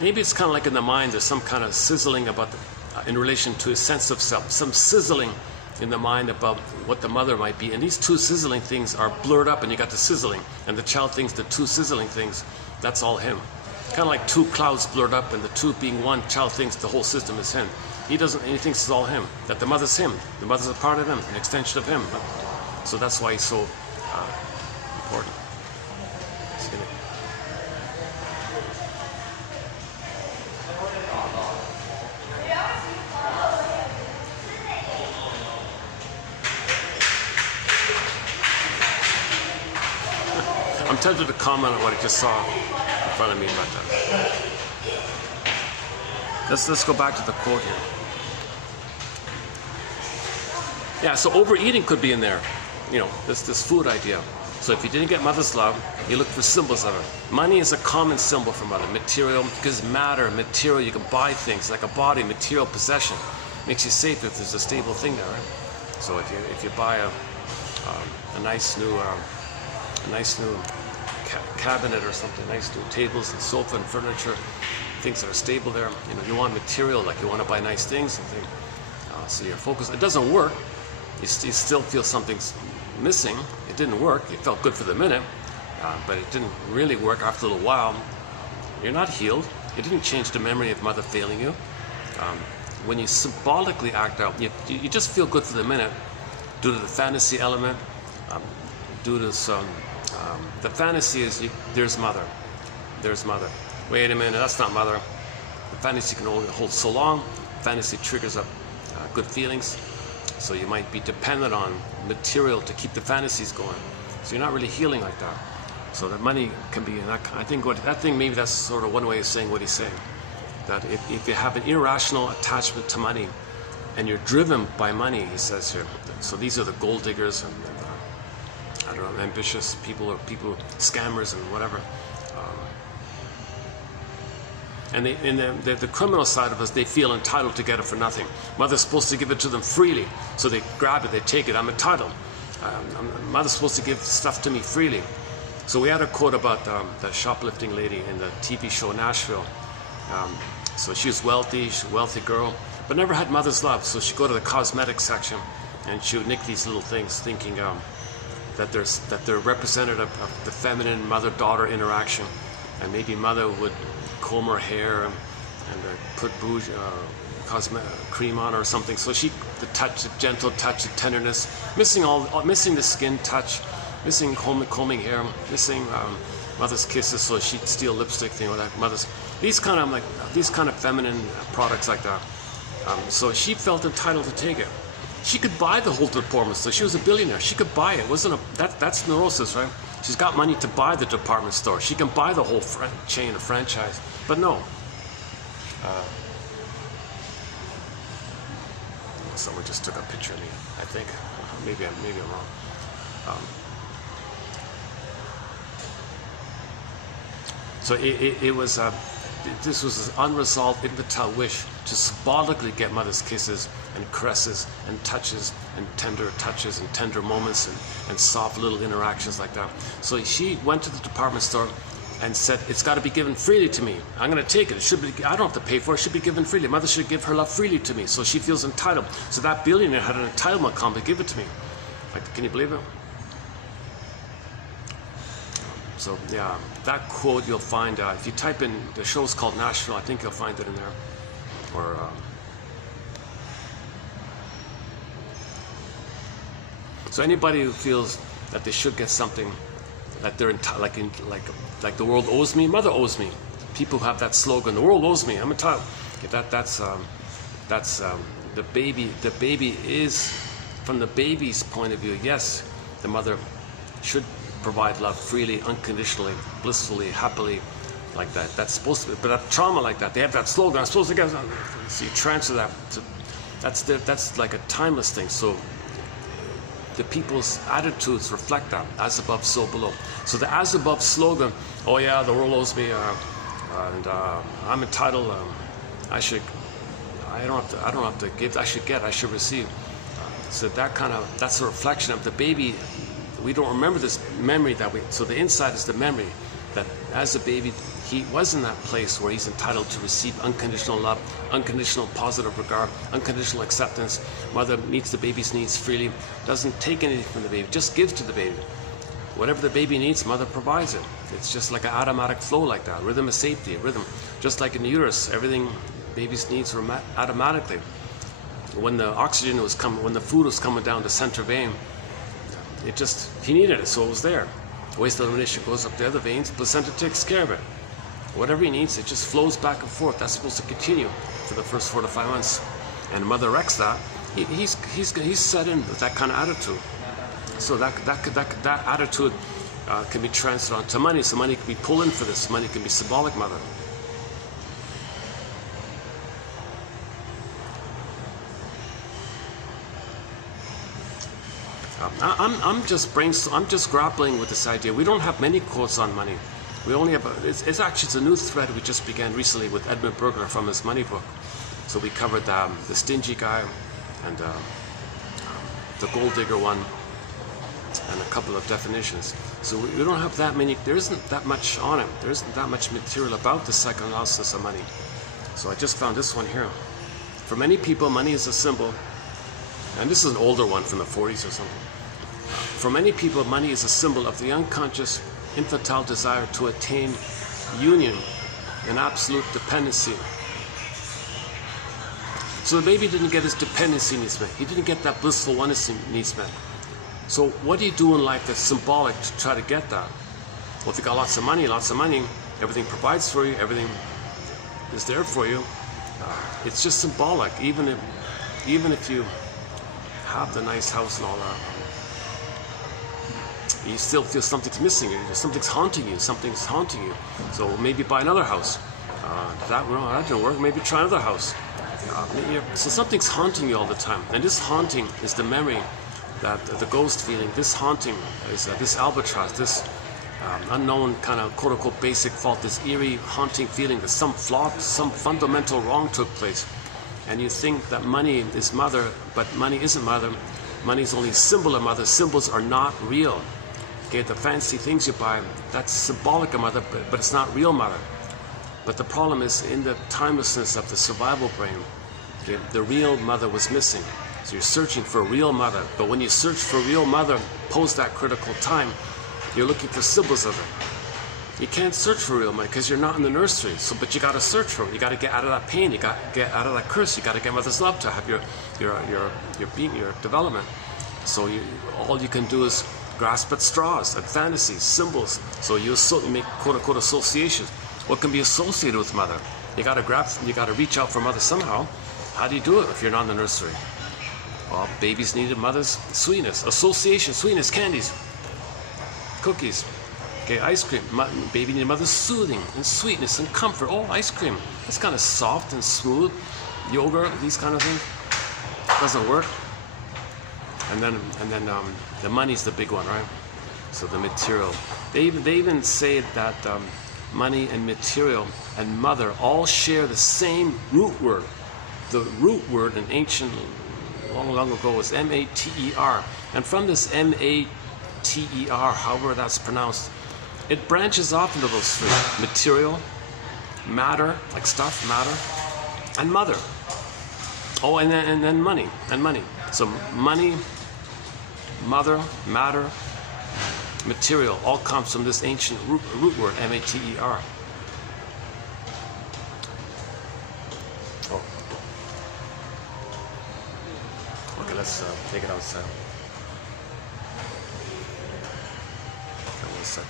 Maybe it's kind of like in the mind, there's some kind of sizzling about in relation to a sense of self, some sizzling in the mind about what the mother might be. And these two sizzling things are blurred up, and you got the sizzling, and the child thinks the two sizzling things, that's all him. Kind of like two clouds blurred up, and the two being one, child thinks the whole system is him. He thinks it's all him, that the mother's him. The mother's a part of him, an extension of him. So that's why he's so important. I'm tempted to comment on what I just saw in front of me about that. Let's go back to the quote here. Yeah, so overeating could be in there. You know, this food idea. So if you didn't get mother's love, you look for symbols of it. Money is a common symbol for mother. Material, because matter, material, you can buy things like a body, material possession. Makes you safe if there's a stable thing there, right? So if you buy a nice new cabinet or something, nice new tables and sofa and furniture, things that are stable there. You know, you want material, like you want to buy nice things and things. So you're focused. It doesn't work. You still feel something's missing. It didn't work. It felt good for the minute, but it didn't really work after a little while. You're not healed. It didn't change the memory of mother failing you. When you symbolically act out, you just feel good for the minute due to the fantasy element, due to some. The fantasy is there's mother. Wait a minute, that's not mother. The fantasy can only hold so long. Fantasy triggers up good feelings, so you might be dependent on material to keep the fantasies going. So you're not really healing like that. So that money can be, I think maybe that's sort of one way of saying what he's saying. That if you have an irrational attachment to money, and you're driven by money, he says here. So these are the gold diggers and I don't know, ambitious people or scammers and whatever. And the criminal side of us, they feel entitled to get it for nothing. Mother's supposed to give it to them freely, so they grab it, they take it. I'm entitled. Mother's supposed to give stuff to me freely. So we had a quote about the shoplifting lady in the TV show Nashville. So she was wealthy, she's a wealthy girl, but never had mother's love. So she'd go to the cosmetic section, and she would nick these little things, thinking that they're representative of the feminine mother-daughter interaction, and maybe mother would comb her hair and put cream on or something. So the gentle touch, the tenderness, missing the skin touch, missing combing hair, missing mother's kisses. So she'd steal lipstick, thing or that these kind of feminine products like that. So she felt entitled to take it. She could buy the whole department store. She was a billionaire. She could buy it. That's neurosis, right? She's got money to buy the department store. She can buy the whole chain of franchise. But no. Someone just took a picture of me, I think. Maybe I'm wrong. So it was. This was an unresolved infantile wish to symbolically get mother's kisses and caresses and touches and tender touches and tender moments and soft little interactions like that. So she went to the department store and said, it's got to be given freely to me. I'm going to take it. I don't have to pay for it. It should be given freely. Mother should give her love freely to me. So she feels entitled. So that billionaire had an entitlement come to give it to me. Like, can you believe it? So yeah, that quote you'll find, if you type in, the show's called Nashville, I think you'll find it in there. Or so anybody who feels that they should get something, that they're like the world owes me, mother owes me. People who have that slogan, the world owes me, I'm entitled. Okay, that's the baby. The baby is, from the baby's point of view, yes, the mother should provide love freely, unconditionally, blissfully, happily, like that. That's supposed to be, but a trauma like that, they have that slogan, I'm supposed to get, so you transfer that to, that's like a timeless thing. So the people's attitudes reflect that, as above, so below. So the as above slogan, oh yeah, the world owes me, and I'm entitled, I don't have to give, I should receive. So that's a reflection of the baby. We don't remember this memory so the inside is the memory that as a baby, he was in that place where he's entitled to receive unconditional love, unconditional positive regard, unconditional acceptance. Mother meets the baby's needs freely, doesn't take anything from the baby, just gives to the baby. Whatever the baby needs, mother provides it. It's just like an automatic flow like that. Rhythm is safety, rhythm. Just like in the uterus, everything baby's needs were automatically. When the oxygen was coming, when the food was coming down the center vein, he needed it, so it was there. Waste elimination goes up the other veins, placenta takes care of it. Whatever he needs, it just flows back and forth. That's supposed to continue for the first 4 to 5 months. And mother wrecks that. He's set in with that kind of attitude. So that attitude can be transferred onto money. So money can be pulled in for this. Money can be symbolic mother. I'm just grappling with this idea. We don't have many quotes on money. We only have it's a new thread we just began recently with Edmund Berger from his money book. So we covered the stingy guy and the gold digger one and a couple of definitions. So we don't have that many. There isn't that much on it. There isn't that much material about the psychoanalysis of money. So I just found this one here. For many people, money is a symbol. And this is an older one from the 40s or something. For many people, money is a symbol of the unconscious, infantile desire to attain union and absolute dependency. So the baby didn't get his dependency needs met. He didn't get that blissful oneness needs met. So what do you do in life that's symbolic to try to get that? Well, if you got lots of money, everything provides for you, everything is there for you. It's just symbolic, even if you have the nice house and all that. You still feel something's missing. Something's haunting you. So maybe buy another house. That didn't work. Maybe try another house. So something's haunting you all the time. And this haunting is the memory, that the ghost feeling. This haunting is this albatross, this unknown kind of quote-unquote basic fault, this eerie haunting feeling that some flaw, some fundamental wrong took place. And you think that money is mother, but money isn't mother. Money is only a symbol of mother. Symbols are not real. Okay, the fancy things you buy, that's symbolic of mother, but it's not real mother. But the problem is in the timelessness of the survival brain, okay, the real mother was missing. So you're searching for a real mother. But when you search for real mother, post that critical time, you're looking for symbols of it. You can't search for real mother because you're not in the nursery. But you got to search for it. You got to get out of that pain. You got to get out of that curse. You got to get mother's love to have your development. So all you can do is grasp at straws, at fantasies, symbols. So you make quote-unquote associations. What can be associated with mother? You got to reach out for mother somehow. How do you do it if you're not in the nursery? Well, babies needed mother's sweetness, association, sweetness, candies, cookies. Okay, ice cream. Baby needed mother's soothing and sweetness and comfort. Oh, ice cream. It's kind of soft and smooth. Yogurt, these kind of things. Doesn't work. And then the money's the big one, right? So the material. They even say that money and material and mother all share the same root word. The root word in ancient, long ago, was M-A-T-E-R. And from this M-A-T-E-R, however that's pronounced, it branches off into those three: material, matter, like stuff, matter, and mother. Oh, and then money, and money. So money, mother, matter, material, all comes from this ancient root word, M-A-T-E-R. Oh. Okay, let's take it outside. Okay, 1 sec.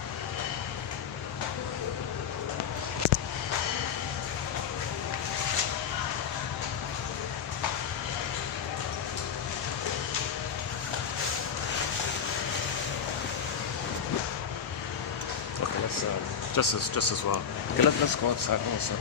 Okay, let's just as well. Okay, let's go outside. Hold on a sec.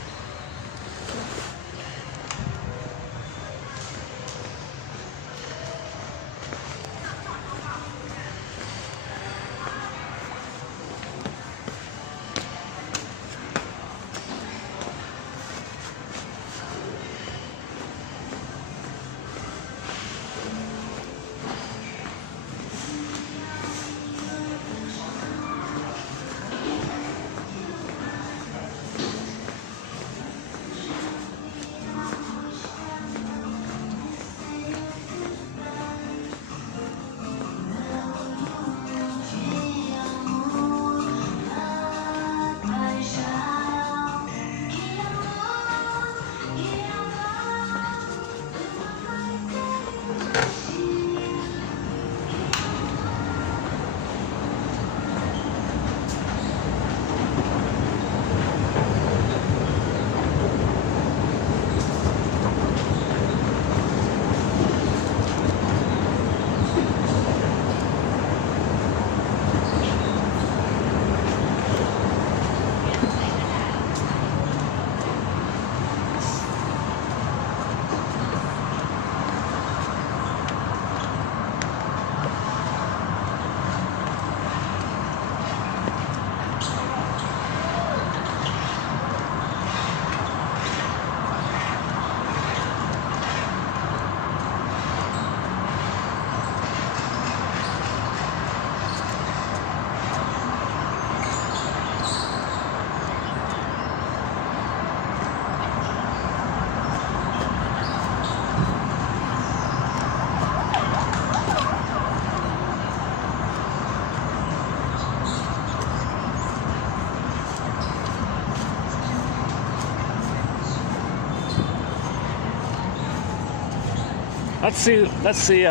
Let's see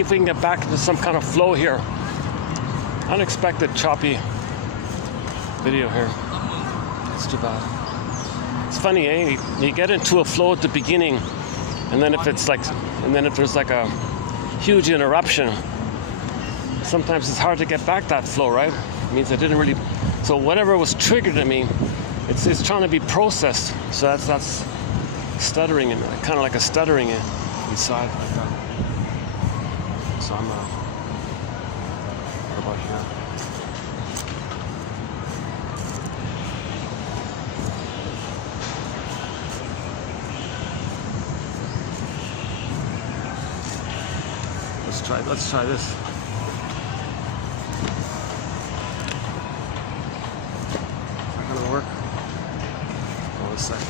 if we can get back into some kind of flow here. Unexpected choppy video here. It's too bad. It's funny, eh? You get into a flow at the beginning, and then if there's like a huge interruption, sometimes it's hard to get back that flow, right? It means I didn't really. So whatever was triggered in me, it's trying to be processed. So that's stuttering, and kind of like a stuttering inside like that. So I'm what about here? Let's try this. Is that gonna work? Hold a second.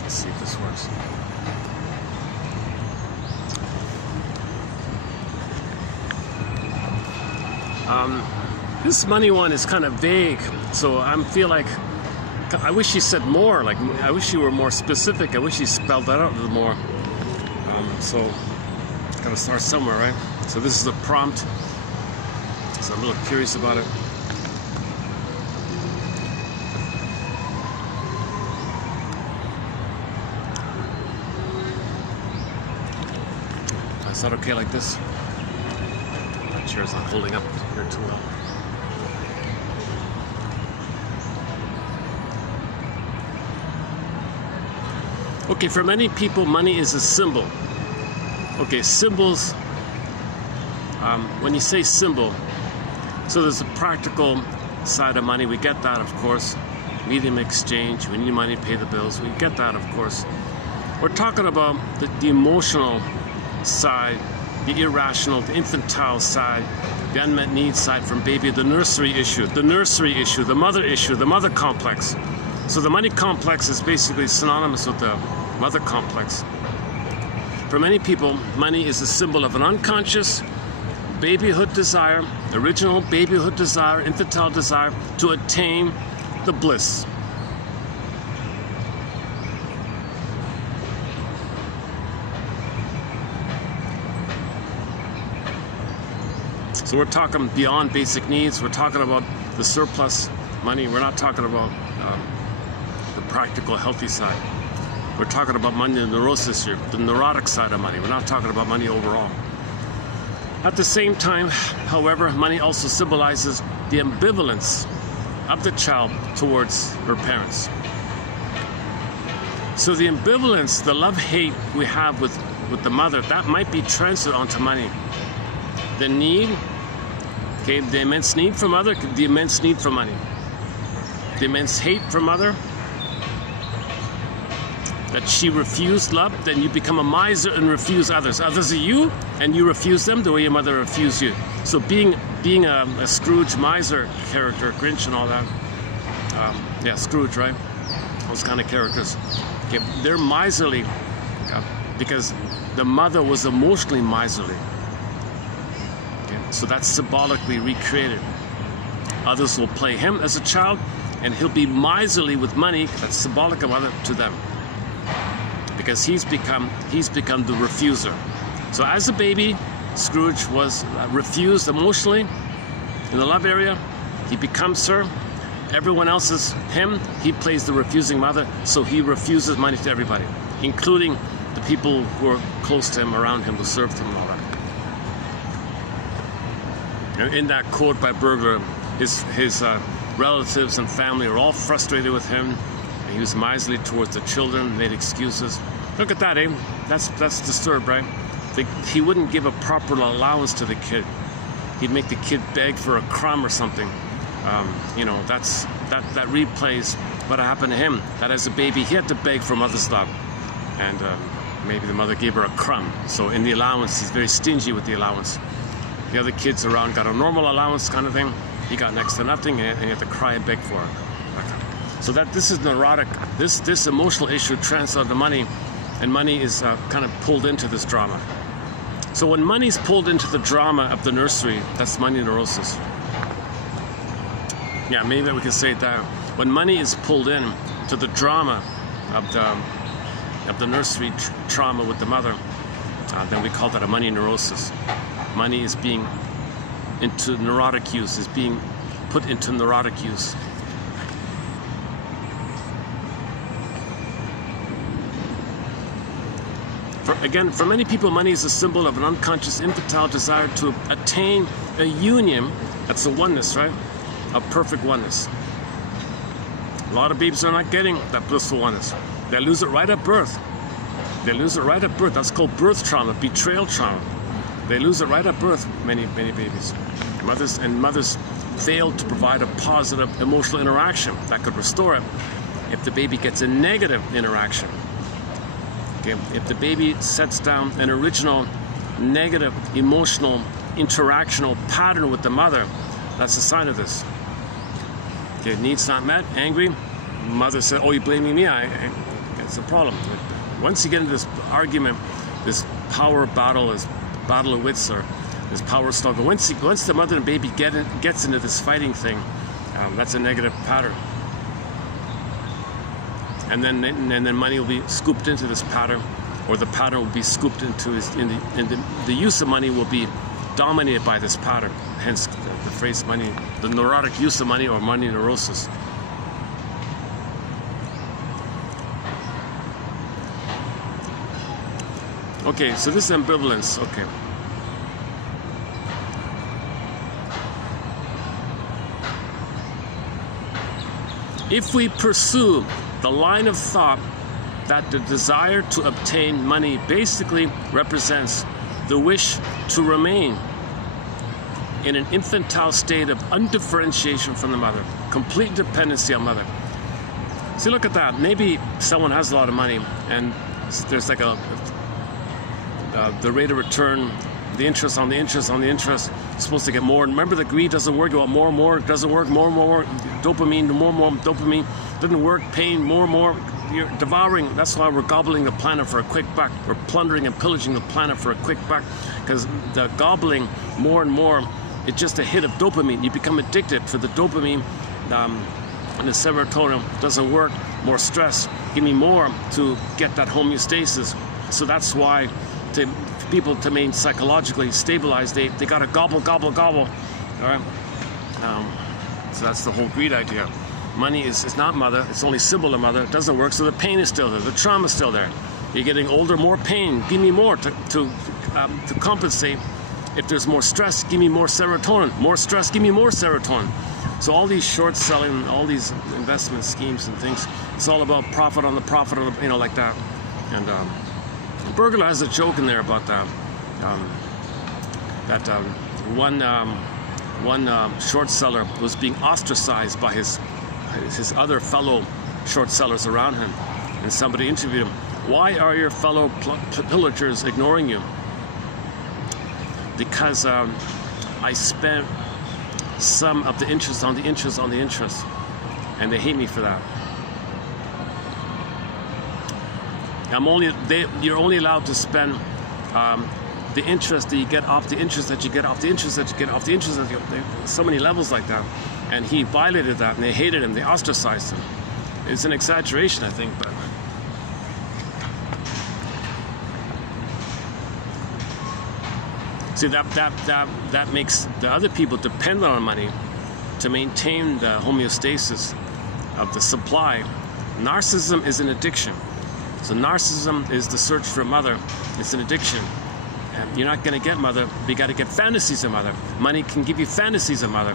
Let's see if this works. This money one is kind of vague, so I feel like I wish you said more. Like I wish you were more specific. I wish you spelled that out a little more. So gotta start somewhere, right? So this is a prompt. So I'm a little curious about it. Is that okay like this? My chair's not holding up here too well. Okay, for many people, money is a symbol. Okay, symbols, when you say symbol, so there's a practical side of money. We get that, of course. Medium exchange, we need money to pay the bills. We get that, of course. We're talking about the emotional side, the irrational, the infantile side, the unmet needs side from baby, the nursery issue, the mother complex. So the money complex is basically synonymous with the mother complex. For many people, money is a symbol of an unconscious babyhood desire, original babyhood desire, infantile desire to attain the bliss. So we're talking beyond basic needs. We're talking about the surplus money. We're not talking about the practical, healthy side. We're talking about money, the neurosis here, the neurotic side of money. We're not talking about money overall. At the same time, however, money also symbolizes the ambivalence of the child towards her parents. So the ambivalence, the love-hate we have with the mother, that might be transferred onto money. The need Okay, the immense need for mother, the immense need for money. The immense hate for mother, that she refused love, then you become a miser and refuse others. Others are you, and you refuse them the way your mother refused you. So being a Scrooge miser character, Grinch and all that, yeah, Scrooge, right? Those kind of characters. Okay, they're miserly because the mother was emotionally miserly. Okay, so that's symbolically recreated. Others will play him as a child, and he'll be miserly with money. That's symbolic of other to them, because he's become the refuser. So as a baby, Scrooge was refused emotionally in the love area. He becomes her. Everyone else is him. He plays the refusing mother, so he refuses money to everybody, including the people who are close to him, around him, who served him and all that. And in that quote by Burglar, his relatives and family are all frustrated with him. He was miserly towards the children, made excuses. Look at that, eh? That's disturbed, right? He wouldn't give a proper allowance to the kid. He'd make the kid beg for a crumb or something. You know, that replays what happened to him. That as a baby, he had to beg for mother's love, and maybe the mother gave her a crumb. So in the allowance, he's very stingy with the allowance. The other kids around got a normal allowance kind of thing. He got next to nothing, and he had to cry and beg for it. So this is neurotic. This emotional issue transferred to money, and money is kind of pulled into this drama. So when money's pulled into the drama of the nursery, that's money neurosis. Yeah, maybe we can say it that. When money is pulled in to the drama of the nursery trauma with the mother, then we call that a money neurosis. Money is being into neurotic use, is being put into neurotic use. Again, for many people, money is a symbol of an unconscious infantile desire to attain a union. That's a oneness, right? A perfect oneness. A lot of babies are not getting that blissful oneness. They lose it right at birth. They lose it right at birth. That's called birth trauma, betrayal trauma. They lose it right at birth, many babies. Mothers fail to provide a positive emotional interaction that could restore it. If the baby gets a negative interaction, okay, if the baby sets down an original negative emotional interactional pattern with the mother, that's a sign of this. Okay, needs not met, angry. Mother said, "Oh, you're blaming me?" That's a problem. Once you get into this argument, this power battle, this battle of wits, or this power struggle, once the mother and baby gets into this fighting thing, that's a negative pattern. And then money will be scooped into this pattern, or the pattern will be scooped into the use of money will be dominated by this pattern. Hence the phrase money, the neurotic use of money, or money neurosis. Okay, so this is ambivalence. Okay. If we pursue the line of thought that the desire to obtain money basically represents the wish to remain in an infantile state of undifferentiation from the mother, complete dependency on mother. See, look at that. Maybe someone has a lot of money, and there's like the rate of return, the interest on the interest on the interest, is supposed to get more. And remember, the greed doesn't work. You want more and more, it doesn't work, more and more, dopamine, more and more dopamine, doesn't work, pain, more and more. You're devouring. That's why we're gobbling the planet for a quick buck. We're plundering and pillaging the planet for a quick buck, because the gobbling more and more, it's just a hit of dopamine. You become addicted to the dopamine, and the serotonin doesn't work. More stress. Give me more to get that homeostasis. So that's why for people to remain psychologically stabilized, they got to gobble, gobble, gobble. All right. So that's the whole greed idea. Money is not mother. It's only symbol of mother. It doesn't work. So the pain is still there. The trauma is still there. You're getting older, more pain. Give me more to compensate. If there's more stress, give me more serotonin. More stress, give me more serotonin. So all these short selling, all these investment schemes and things, it's all about profit on the profit of the, like that. And Burglar has a joke in there about that. One one short seller was being ostracized by his other fellow short sellers around him, and somebody interviewed him. Why are your fellow pillagers ignoring you? Because I spent some of the interest on the interest on the interest, and they hate me for that. You're only allowed to spend the interest that you get off the interest that you get off the interest that you get off the interest that you get. So many levels like that, and he violated that, and they hated him. They ostracized him. It's an exaggeration, I think, but. See, that makes the other people dependent on money to maintain the homeostasis of the supply. Narcissism is an addiction. So narcissism is the search for a mother. It's an addiction. And you're not going to get mother, but you got to get fantasies of mother. Money can give you fantasies of mother.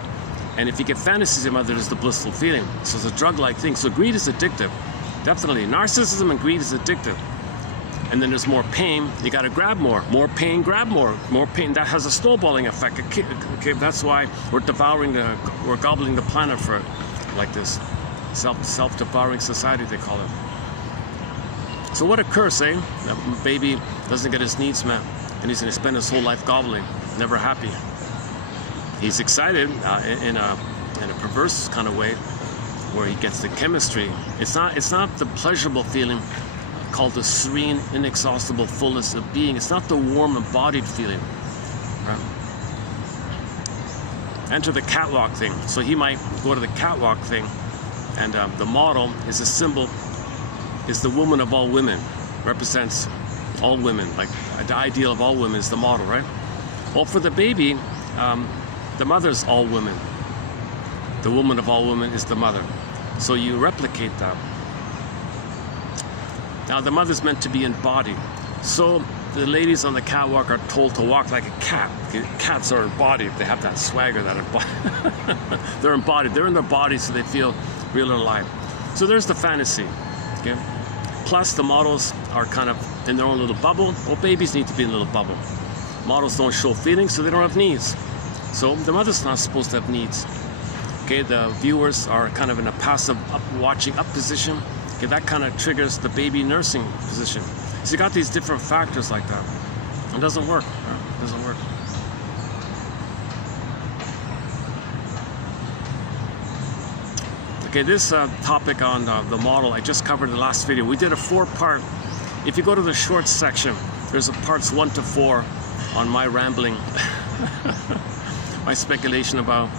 And if you get fantasies of mother, there's the blissful feeling. So it's a drug-like thing. So greed is addictive. Definitely. Narcissism and greed is addictive. And then there's more pain, you got to grab more. More pain, grab more. More pain, that has a snowballing effect. Okay, that's why we're gobbling the planet for it, like this. Self-devouring society, they call it. So what a curse, eh? That baby doesn't get his needs met, and he's going to spend his whole life gobbling, never happy. He's excited in a perverse kind of way, where he gets the chemistry. It's not the pleasurable feeling called the serene, inexhaustible fullness of being. It's not the warm, embodied feeling. Right? Enter the catwalk thing. So he might go to the catwalk thing, and the model is a symbol, is the woman of all women, represents all women, like the ideal of all women is the model, right? Well, for the baby, the mother's all women. The woman of all women is the mother. So you replicate that. Now the mother's meant to be embodied. So the ladies on the catwalk are told to walk like a cat. Cats are embodied. They have that swagger, they're embodied. They're in their bodies, so they feel real and alive. So there's the fantasy. Okay? Plus the models are kind of in their own little bubble. Well, babies need to be in a little bubble. Models don't show feelings, so they don't have needs. So the mother's not supposed to have needs. Okay, the viewers are kind of in a passive watching up position. Okay, that kind of triggers the baby nursing position. So you got these different factors like that. It doesn't work. It doesn't work. Okay, this topic on the model I just covered in the last video. We did a 4-part. If you go to the shorts section, there's parts 1 to 4 on my rambling, my speculation about.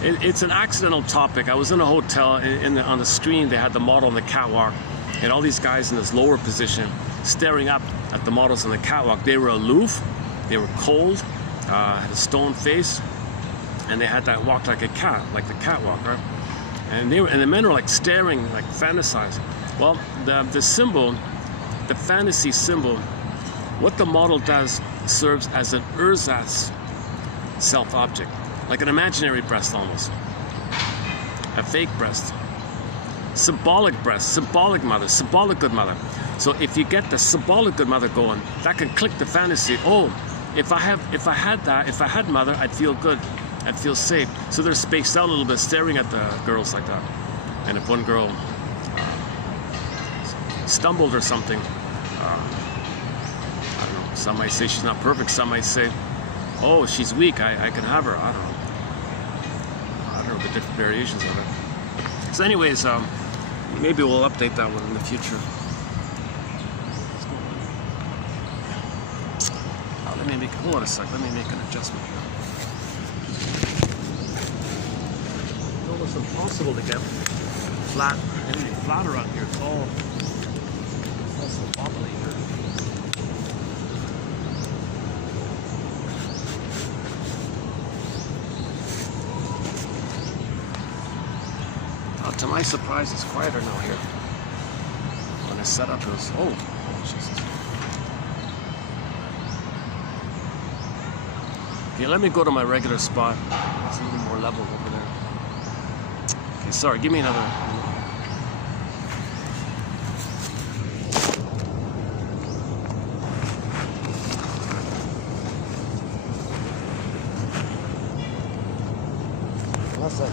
It's an accidental topic. I was in a hotel, on the screen they had the model on the catwalk, and all these guys in this lower position staring up at the models on the catwalk. They were aloof, they were cold, had a stone face, and they had that walk like a cat, like the catwalk, right? And the men were like staring, like fantasizing. Well, the symbol, the fantasy symbol, what the model does serves as an ersatz self-object. Like an imaginary breast almost. A fake breast. Symbolic breast, symbolic mother, symbolic good mother. So if you get the symbolic good mother going, that can click the fantasy. Oh, if I had mother, I'd feel good. I'd feel safe. So they're spaced out a little bit, staring at the girls like that. And if one girl stumbled or something, I don't know, some might say she's not perfect, some might say, oh, she's weak, I can have her. I don't know the different variations of it. So anyways, maybe we'll update that one in the future. Hold on a sec, let me make an adjustment here. It's almost impossible to get anything flat around here. It's all so wobbly here. To my surprise, it's quieter now here. When I set up, it was, oh Jesus. Okay, let me go to my regular spot. It's a little more level over there. Okay, sorry, give me another. How's that?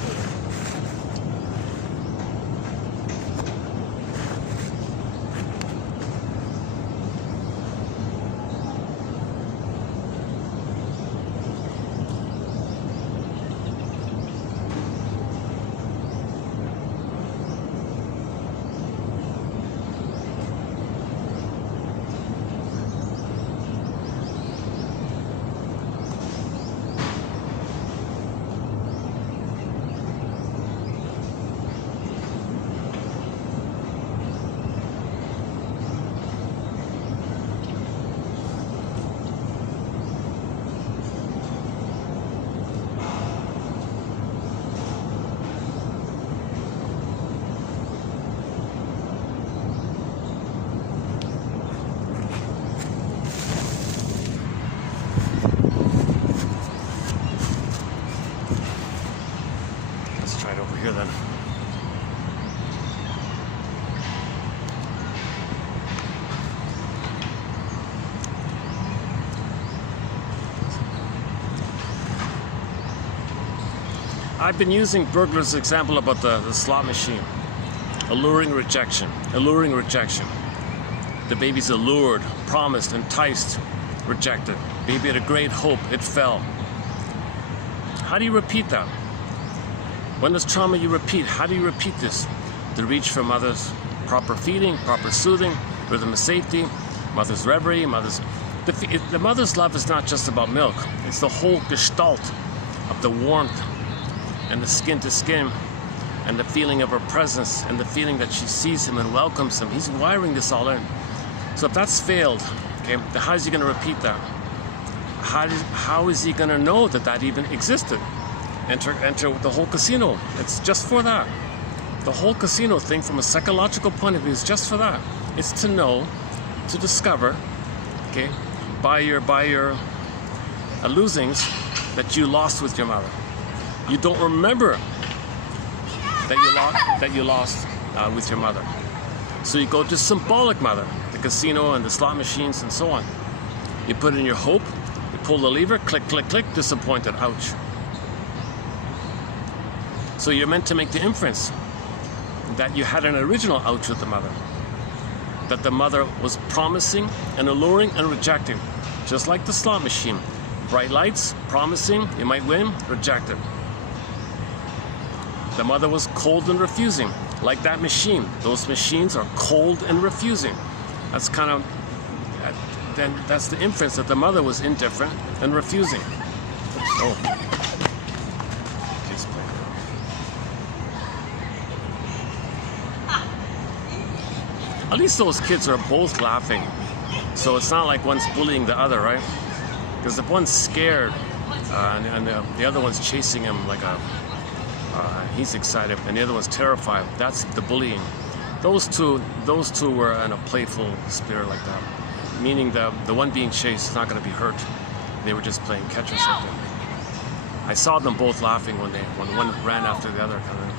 Let's try it over here then. I've been using Burglar's example about the slot machine. Alluring rejection. Alluring rejection. The baby's allured, promised, enticed, rejected. Baby had a great hope, it fell. How do you repeat that? When there's trauma, you repeat. How do you repeat this? The reach for mother's proper feeding, proper soothing, rhythm of safety, mother's reverie, the mother's love is not just about milk. It's the whole gestalt of the warmth and the skin to skin and the feeling of her presence and the feeling that she sees him and welcomes him. He's wiring this all in. So if that's failed, okay, then how is he going to repeat that? How is he going to know that that even existed? Enter the whole casino. It's just for that. The whole casino thing from a psychological point of view is just for that. It's to know, to discover, okay, by your losings that you lost with your mother. You don't remember that you lost with your mother. So you go to symbolic mother, the casino and the slot machines and so on. You put in your hope, you pull the lever, click, click, click, disappointed, ouch. So you're meant to make the inference that you had an original ouch with the mother. That the mother was promising and alluring and rejecting. Just like the slot machine. Bright lights, promising, you might win, rejected. The mother was cold and refusing. Like that machine. Those machines are cold and refusing. That's kind of, then that's the inference that the mother was indifferent and refusing. Oh. Kids playing. At least those kids are both laughing. So it's not like one's bullying the other, right? Because if one's scared and the other one's chasing him like a, he's excited and the other one's terrified, that's the bullying. Those two were in a playful spirit like that. Meaning the one being chased is not going to be hurt. They were just playing catch or something. I saw them both laughing when one ran after the other. Kind of.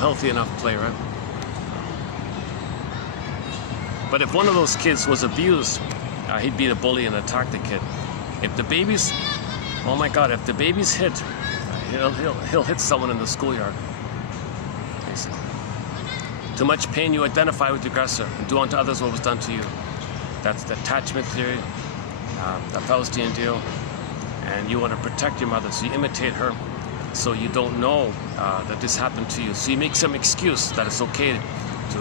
Healthy enough play, right? But if one of those kids was abused, he'd be the bully and attack the kid. If the baby's, oh my God, if the baby's hit, he'll hit someone in the schoolyard. Basically. Too much pain, you identify with the aggressor and do unto others what was done to you. That's the attachment theory, the Faustian deal, and you want to protect your mother, so you imitate her. So you don't know that this happened to you. So you make some excuse that it's okay to,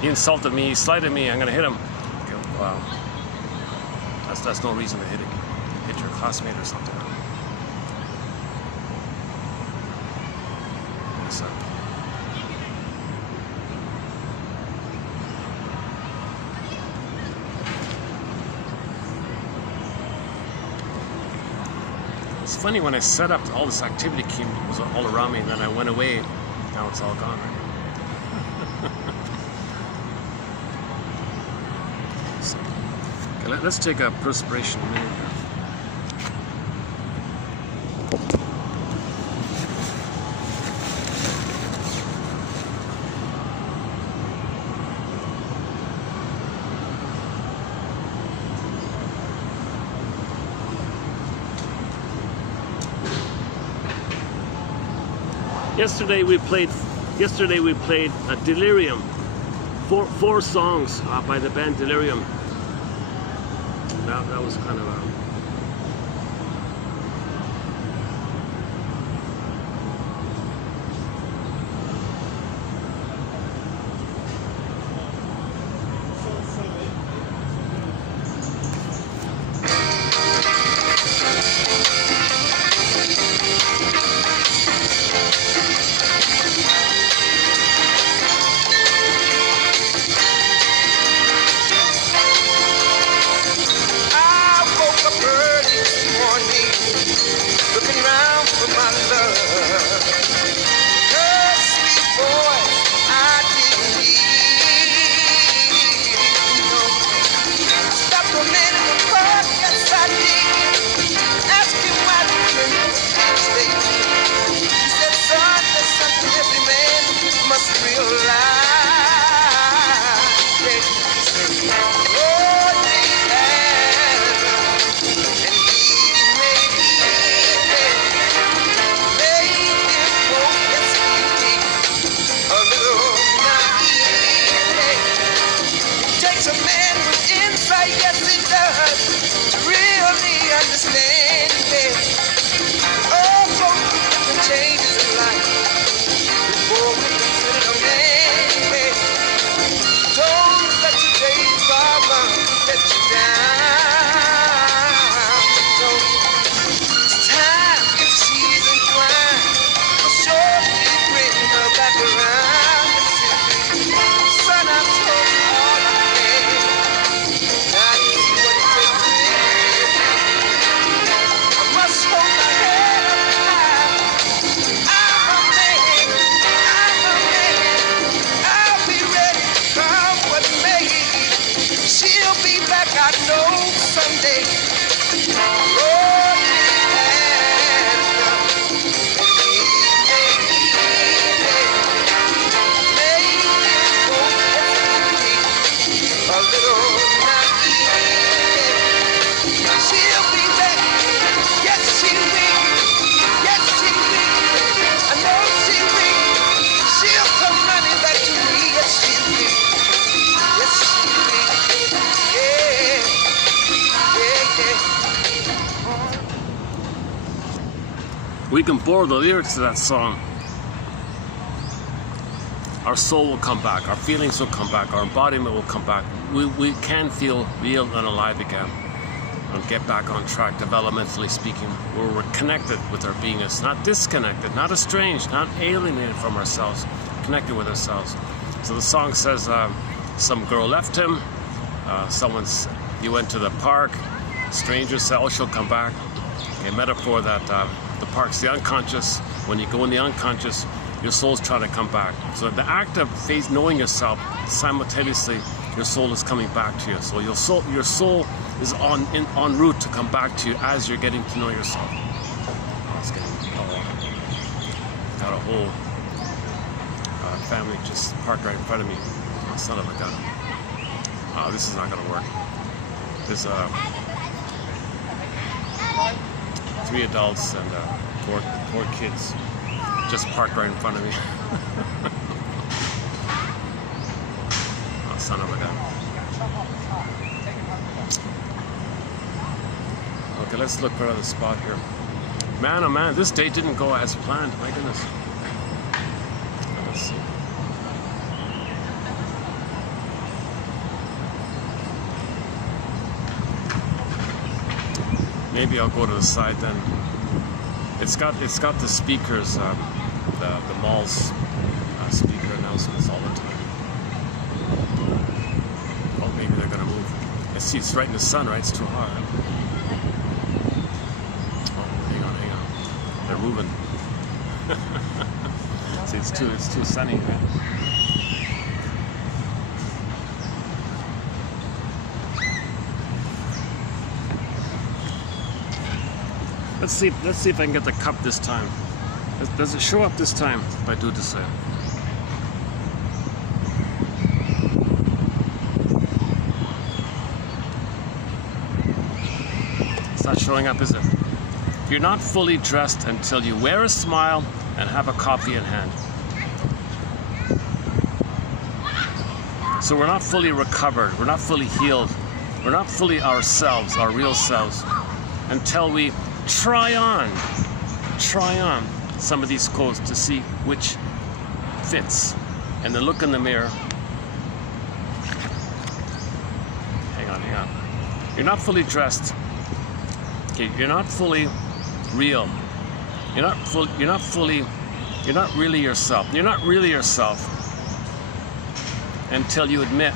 he insulted me, he slighted me, I'm gonna hit him. Okay, wow. That's no reason to hit your classmate or something. So, it's funny when I set up, all this activity was all around me, and then I went away. Now it's all gone, right? So, okay, let's take a perspiration minute here. Yesterday we played Delirium. Four songs by the band Delirium. That was kind of a... We can borrow the lyrics to that song. Our soul will come back, our feelings will come back, our embodiment will come back. We can feel real and alive again and get back on track, developmentally speaking, where we're connected with our beingness, not disconnected, not estranged, not alienated from ourselves, connected with ourselves. So the song says, some girl left him, he went to the park, stranger said, oh, she'll come back. A metaphor that the park's the unconscious. When you go in the unconscious, your soul's trying to come back. So the act of knowing yourself, simultaneously, your soul is coming back to you. So your soul is en route to come back to you as you're getting to know yourself. Oh, it's got a whole family just parked right in front of me. Oh, son of a gun. Oh, this is not going to work. There's 3 adults and 4 kids just parked right in front of me. Oh, son of a gun. Okay, let's look for another spot here. Man, oh man, this day didn't go as planned. My goodness. Let's see. Maybe I'll go to the side then. It's got the speakers, the mall's speaker announcements all the time. Oh, maybe they're gonna move. I see it's right in the sun, right? It's too hot. Oh, hang on. They're moving. See, it's too sunny, right? Let's see if I can get the cup this time. Does it show up this time if I do it this way? It's not showing up, is it? You're not fully dressed until you wear a smile and have a coffee in hand. So we're not fully recovered, we're not fully healed, we're not fully ourselves, our real selves, until we try on some of these quotes to see which fits. And then look in the mirror. Hang on. You're not fully dressed. Okay, you're not fully real. You're not really yourself. You're not really yourself until you admit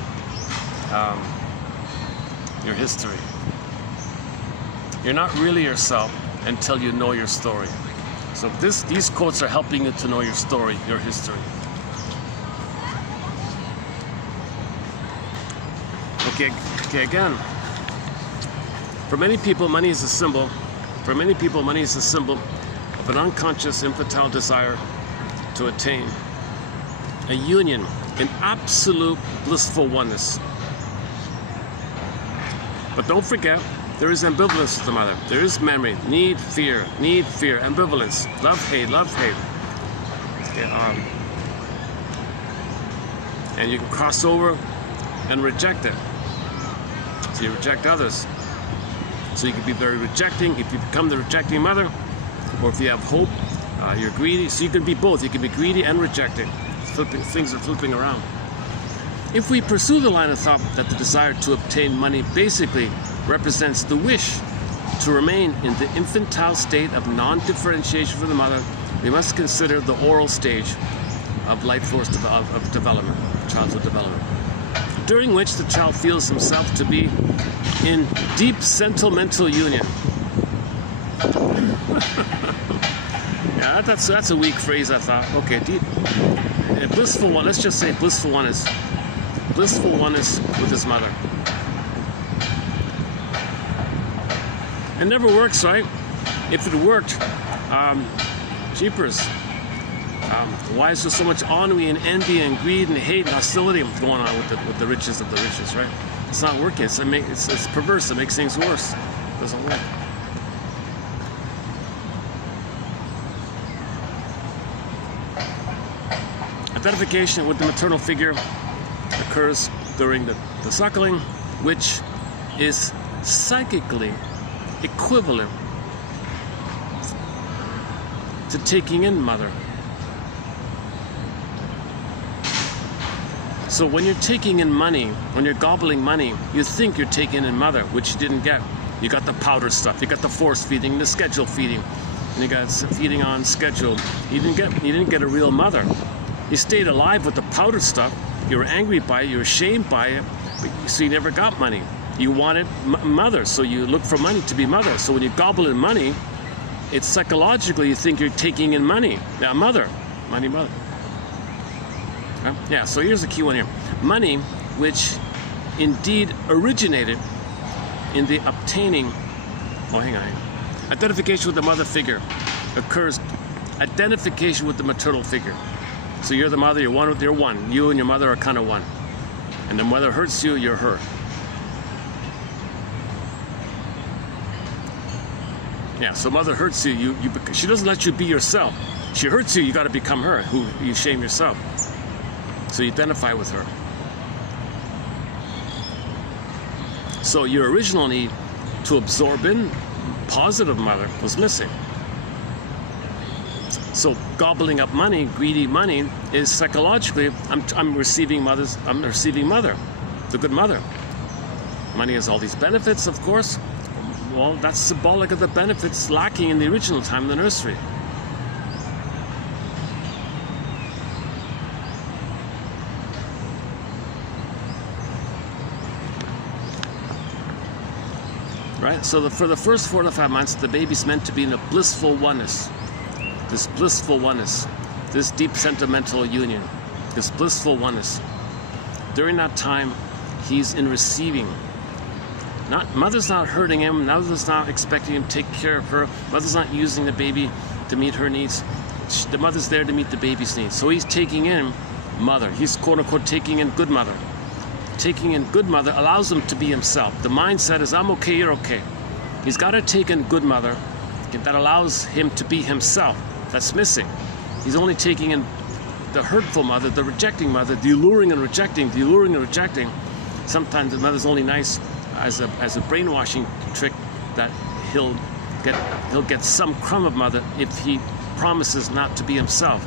your history. You're not really yourself until you know your story. So these quotes are helping you to know your story, your history. Okay, again. For many people, money is a symbol. For many people, money is a symbol of an unconscious, infantile desire to attain a union in absolute blissful oneness. But don't forget, there is ambivalence with the mother. There is memory, need, fear, ambivalence, love, hate. Okay, and you can cross over and reject it. So you reject others. So you can be very rejecting if you become the rejecting mother, or if you have hope, you're greedy. So you can be both. You can be greedy and rejecting. Things are flipping around. If we pursue the line of thought that the desire to obtain money basically represents the wish to remain in the infantile state of non-differentiation from the mother, we must consider the oral stage of life force of development, childhood development, during which the child feels himself to be in deep sentimental union. Yeah, that's a weak phrase, I thought. Okay, deep. Blissful one, let's just say blissful oneness with his mother. It never works, right? If it worked, jeepers. Why is there so much ennui and envy and greed and hate and hostility going on with the riches of the richest, right? It's not working. It's perverse. It makes things worse. It doesn't work. Identification with the maternal figure occurs during the suckling, which is psychically equivalent to taking in mother. So when you're taking in money, when you're gobbling money, you think you're taking in mother, which you didn't get. You got the powder stuff, you got the force feeding, the schedule feeding, and you got feeding on schedule. You didn't get a real mother. You stayed alive with the powder stuff. You were angry by it, you were ashamed by it, so you never got money. You wanted mother, so you look for money to be mother. So when you gobble in money, it's psychologically you think you're taking in money. Yeah, mother. Yeah, so here's the key one here. Money, which indeed originated in the obtaining, identification with the mother figure occurs, identification with the maternal figure. So you're the mother, you're one. You and your mother are kind of one. And the mother hurts you, you're her. Yeah, so mother hurts you, she doesn't let you be yourself. She hurts you, you got to become her, who you shame yourself. So you identify with her. So your original need to absorb in positive mother was missing. So gobbling up money, greedy money, is psychologically, I'm receiving mother, the good mother. Money has all these benefits, of course. Well, that's symbolic of the benefits lacking in the original time in the nursery. Right? So for the first 4 to 5 months, the baby's meant to be in a blissful oneness. This blissful oneness. This deep sentimental union. This blissful oneness. During that time, he's in receiving. Mother's not hurting him. Mother's not expecting him to take care of her. Mother's not using the baby to meet her needs. The mother's there to meet the baby's needs. So he's taking in mother. He's quote unquote taking in good mother. Taking in good mother allows him to be himself. The mindset is, I'm okay, you're okay. He's got to take in good mother that allows him to be himself. That's missing. he's only taking in the hurtful mother, the rejecting mother, the alluring and rejecting, the alluring and rejecting. Sometimes the mother's only nice as a brainwashing trick that he'll get some crumb of mother if he promises not to be himself.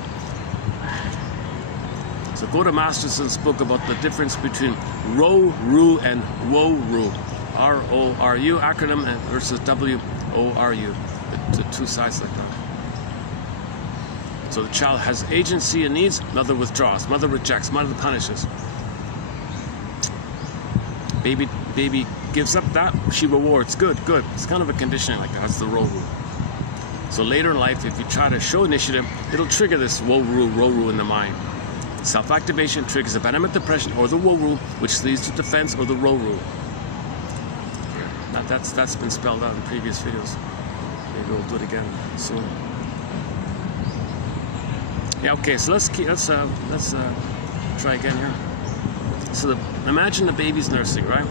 So go to Masterson spoke about the difference between ro-ru and wo-ru. R-O-R-U acronym versus W-O-R-U. The two sides like that. So the child has agency and needs, mother withdraws, mother rejects, mother punishes. Baby gives up that, she rewards. Good. It's kind of a conditioning like that. That's the ro-ru. So later in life, if you try to show initiative, it'll trigger this wo-ru, ro-ru in the mind. Self-activation triggers abandonment depression or the wo-ru, which leads to defense, or the ro-ru. That's been spelled out in previous videos. Maybe we'll do it again soon. Yeah, okay, so let's try again here. So imagine the baby's nursing, right?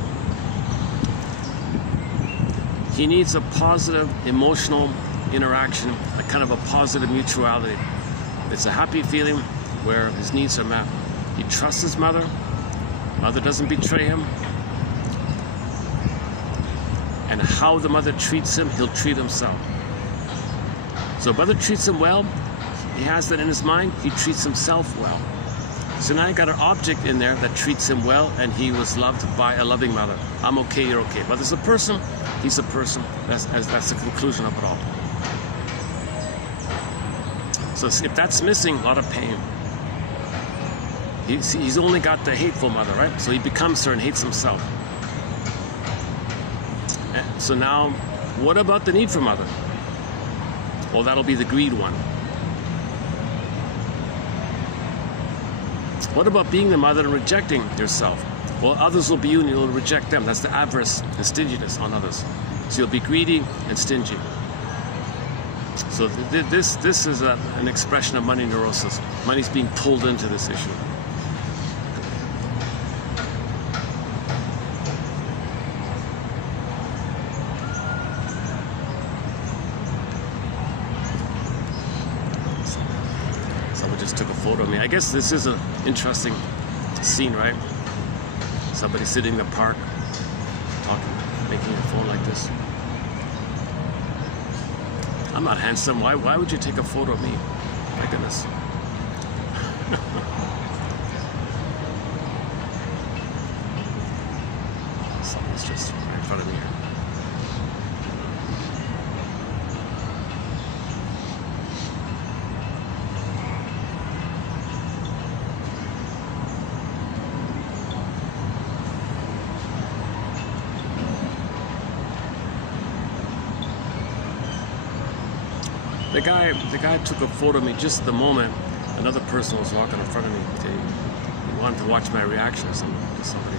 He needs a positive emotional interaction, a kind of a positive mutuality. It's a happy feeling where his needs are met. He trusts his mother. Mother doesn't betray him. And how the mother treats him, he'll treat himself. So mother treats him well, he has that in his mind, he treats himself well. So now you got an object in there that treats him well, and he was loved by a loving mother. I'm okay, you're okay. Mother's a person, he's a person. That's the conclusion of it all. So if that's missing, a lot of pain. He's only got the hateful mother, right? So he becomes her and hates himself. So now, what about the need for mother? Well, that'll be the greed one. What about being the mother and rejecting yourself? Well, others will be you and you'll reject them. That's the avarice and stinginess on others. So you'll be greedy and stingy. So this is an expression of money neurosis. Money's being pulled into this issue. Someone just took a photo of me. I guess this is an interesting scene, right? Somebody sitting in the park, talking, making a phone like this. I'm not handsome. Why would you take a photo of me? My goodness. Someone's just right in front of me here. The guy took a photo of me just at the moment another person was walking in front of me. He wanted to watch my reaction to somebody.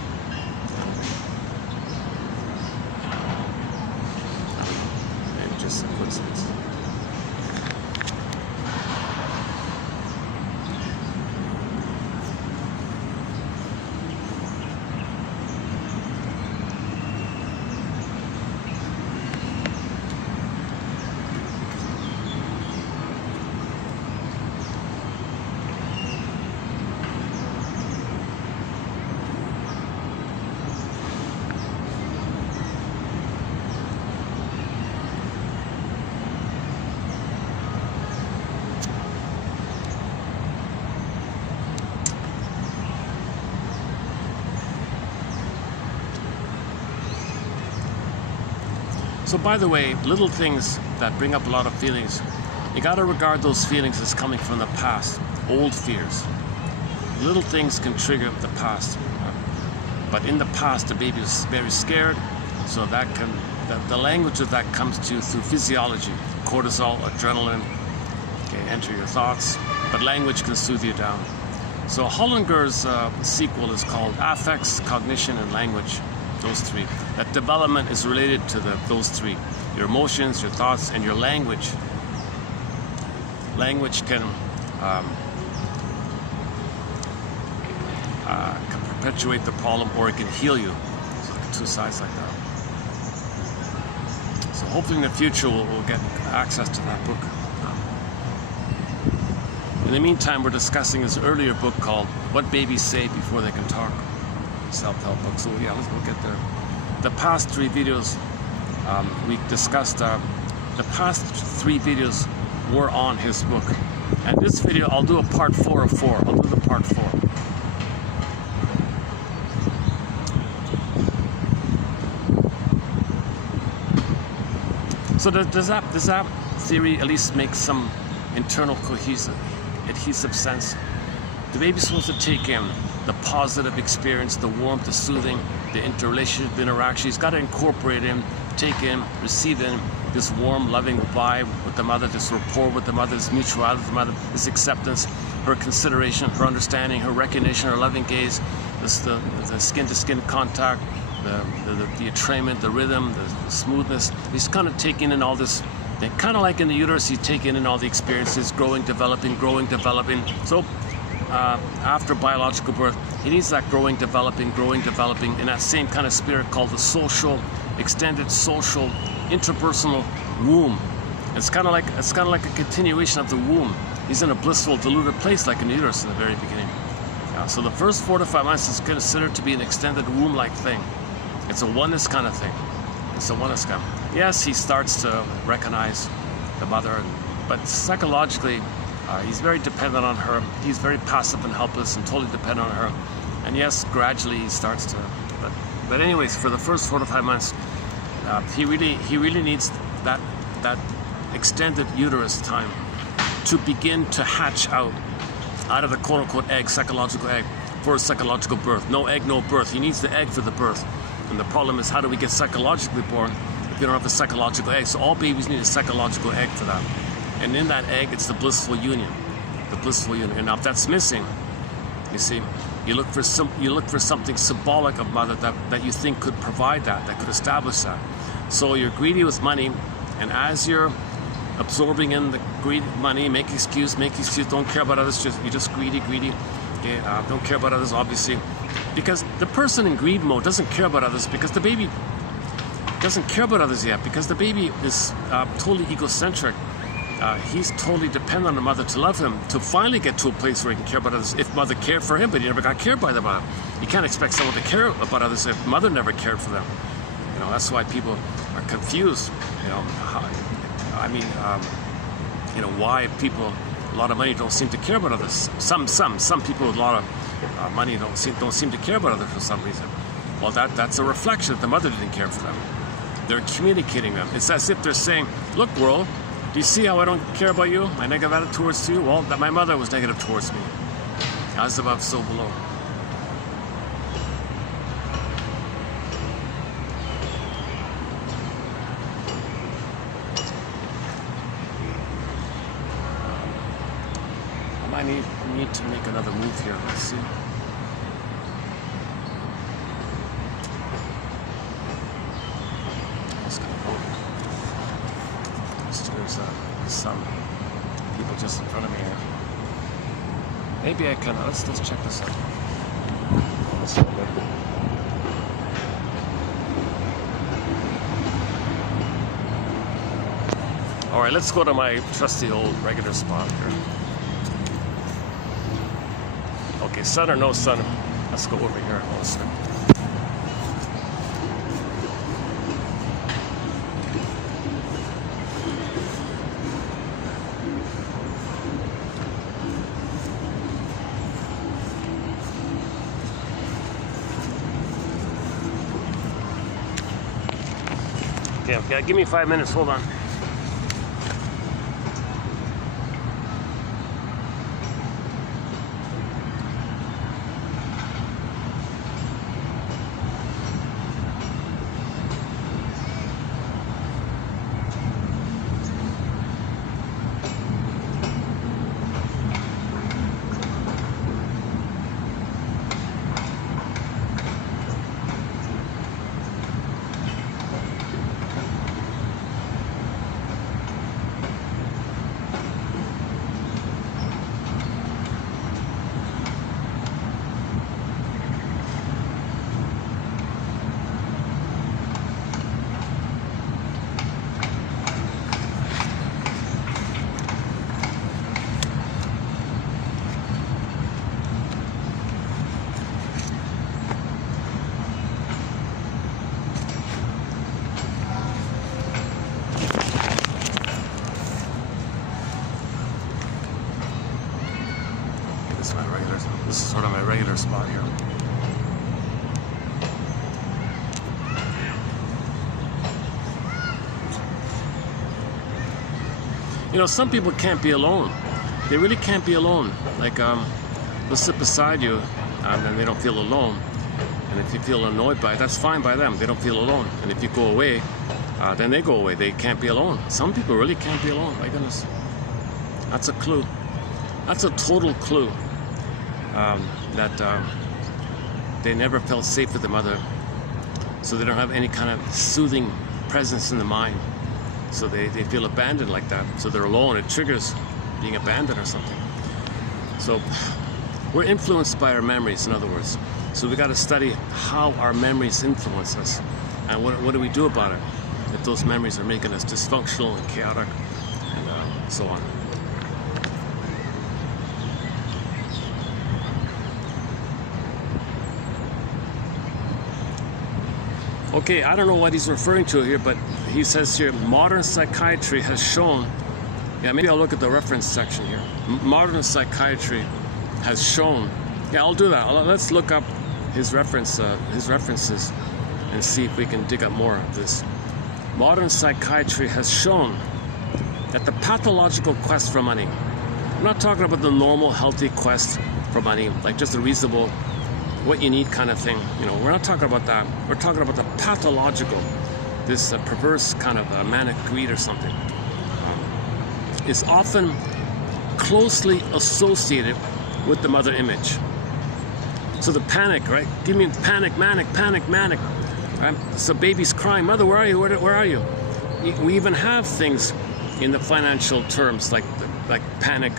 Maybe just a coincidence. So by the way, little things that bring up a lot of feelings, you got to regard those feelings as coming from the past, old fears. Little things can trigger the past. But in the past, the baby is very scared, so the language of that comes to you through physiology, cortisol, adrenaline, okay, enter your thoughts, but language can soothe you down. So Hollinger's sequel is called Affects, Cognition, and Language. Those three. That development is related to those three. Your emotions, your thoughts, and your language. Language can perpetuate the problem, or it can heal you. So two sides like that. So hopefully in the future we'll get access to that book. In the meantime, we're discussing his earlier book called What Babies Say Before They Can Talk. Self-help book. So yeah, let's go get there. The past 3 videos we discussed, the past 3 videos were on his book. And this video, I'll do a part 4 of 4. I'll do the part 4. So does that theory at least make some internal adhesive sense? The baby's supposed to take in the positive experience, the warmth, the soothing, the interrelationship, the interaction. He's got to incorporate in, take in, receive in this warm, loving vibe with the mother, this rapport with the mother, this mutuality with the mother, this acceptance, her consideration, her understanding, her recognition, her loving gaze, the skin-to-skin contact, the entrainment, the rhythm, the smoothness. He's kind of taking in all this, kind of like in the uterus, he's taking in all the experiences, growing, developing. So after biological birth, he needs that growing, developing in that same kind of spirit called the social, extended social, interpersonal womb. It's kind of like a continuation of the womb. He's in a blissful, diluted place like in the uterus in the very beginning. So the first 4 to 5 months is considered to be an extended womb-like thing. It's a oneness kind of thing. It's a oneness kind. Yes, he starts to recognize the mother, but psychologically, he's very dependent on her. He's very passive and helpless and totally dependent on her. And yes, gradually he starts to. But anyways, for the first 4 to 5 months, he really needs that extended uterus time to begin to hatch out of the quote-unquote egg, psychological egg, for a psychological birth. No egg, no birth. He needs the egg for the birth. And the problem is, how do we get psychologically born if we don't have a psychological egg? So all babies need a psychological egg for that. And in that egg, it's the blissful union. The blissful union. And now if that's missing, you see, you look for something symbolic of mother that you think could provide that could establish that. So you're greedy with money, and as you're absorbing in the greed money, make excuse, don't care about others, you're just greedy. Okay, don't care about others, obviously. Because the person in greed mode doesn't care about others, because the baby doesn't care about others yet, because the baby is totally egocentric. He's totally dependent on the mother to love him, to finally get to a place where he can care about others. If mother cared for him, but he never got cared by the mother. You can't expect someone to care about others if mother never cared for them. You know, that's why people are confused. You know, why people, a lot of money, don't seem to care about others. Some people with a lot of money don't seem to care about others for some reason. Well, that's a reflection that the mother didn't care for them. They're communicating them. It's as if they're saying, look, world, do you see how I don't care about you? My negative attitude towards you? Well, that my mother was negative towards me. As above, so below. I need to make another move here. Let's see. There's some people just in front of me here. Maybe I can. Let's check this out. All right, let's go to my trusty old regular spot here. Okay, sun or no sun, let's go over here. Okay, give me 5 minutes, hold on. triangular spot here. You know, some people can't be alone. They really can't be alone. Like, they'll sit beside you and they don't feel alone. And if you feel annoyed by it, that's fine by them. They don't feel alone. And if you go away, then they go away. They can't be alone. Some people really can't be alone. My goodness. That's a clue. That's a total clue that they never felt safe with the mother. So they don't have any kind of soothing presence in the mind. So they feel abandoned like that. So they're alone. It triggers being abandoned or something. So we're influenced by our memories, in other words. So we got to study how our memories influence us. And what do we do about it if those memories are making us dysfunctional and chaotic and so on. Okay, I don't know what he's referring to here, but he says here, modern psychiatry has shown, yeah, maybe I'll look at the reference section here. Modern psychiatry has shown, yeah, I'll do that. Let's look up his references and see if we can dig up more of this. Modern psychiatry has shown that the pathological quest for money, I'm not talking about the normal healthy quest for money, like just a reasonable, what you need kind of thing. You know, we're not talking about that. We're talking about the pathological, this perverse kind of manic greed or something. Is often closely associated with the mother image. So the panic, right? Give me panic, manic. Right? So baby's crying, mother, where are you? Where are you? We even have things in the financial terms like panic,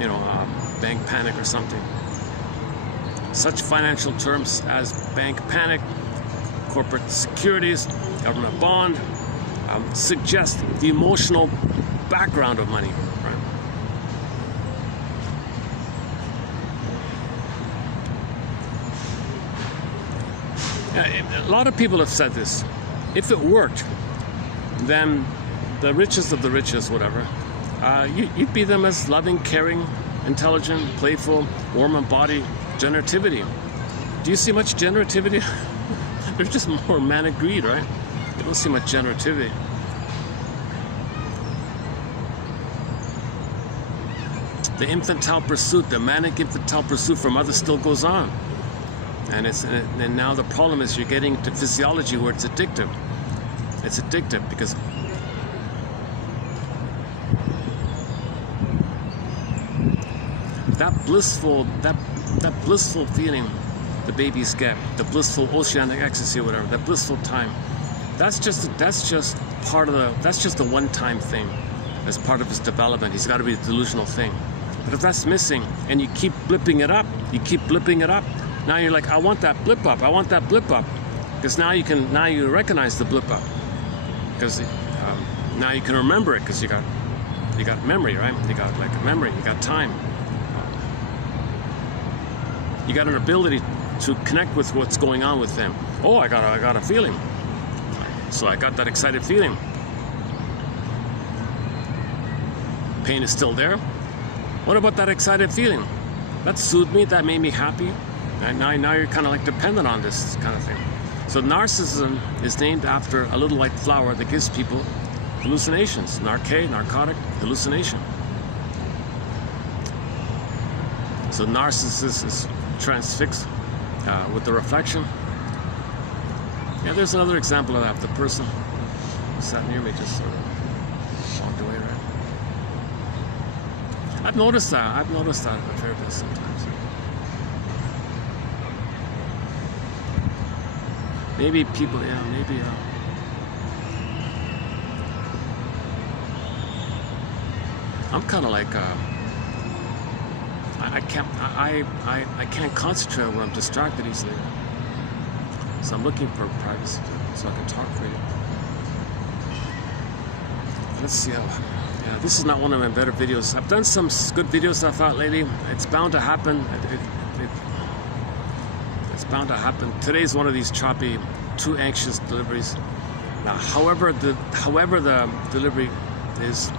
you know, bank panic or something. Such financial terms as bank panic, corporate securities, government bond, suggest the emotional background of money. Right? A lot of people have said this. If it worked, then the richest of the richest, whatever, you'd be them as loving, caring, intelligent, playful, warm in body, generativity. Do you see much generativity? There's just more manic greed, right? You don't see much generativity. The infantile pursuit, the manic infantile pursuit for mother still goes on. And now the problem is you're getting to physiology where it's addictive. It's addictive because that blissful feeling the babies get, the blissful oceanic ecstasy or whatever, that blissful time, that's just a one-time thing as part of his development. He's got to be a delusional thing. But if that's missing and you keep blipping it up, now you're like, I want that blip up, because now you recognize the blip up, because now you can remember it, because you got memory, right? You got like a memory, you got time. You got an ability to connect with what's going on with them. Oh, I got a feeling. So I got that excited feeling. Pain is still there. What about that excited feeling? That soothed me, that made me happy. And now you're kind of like dependent on this kind of thing. So narcissism is named after a little white flower that gives people hallucinations. Narcotic, hallucination. So narcissist is transfixed with the reflection. Yeah, there's another example of that. The person who sat near me just sort of walked away, right? I've noticed that a fair bit sometimes. Maybe people, I'm kind of like, I can't concentrate when I'm distracted easily. So I'm looking for privacy so I can talk freely. Let's see how, yeah, this is not one of my better videos. I've done some good videos I thought lately. It's bound to happen. It's bound to happen. Today's one of these choppy, too anxious deliveries. Now, however the delivery is,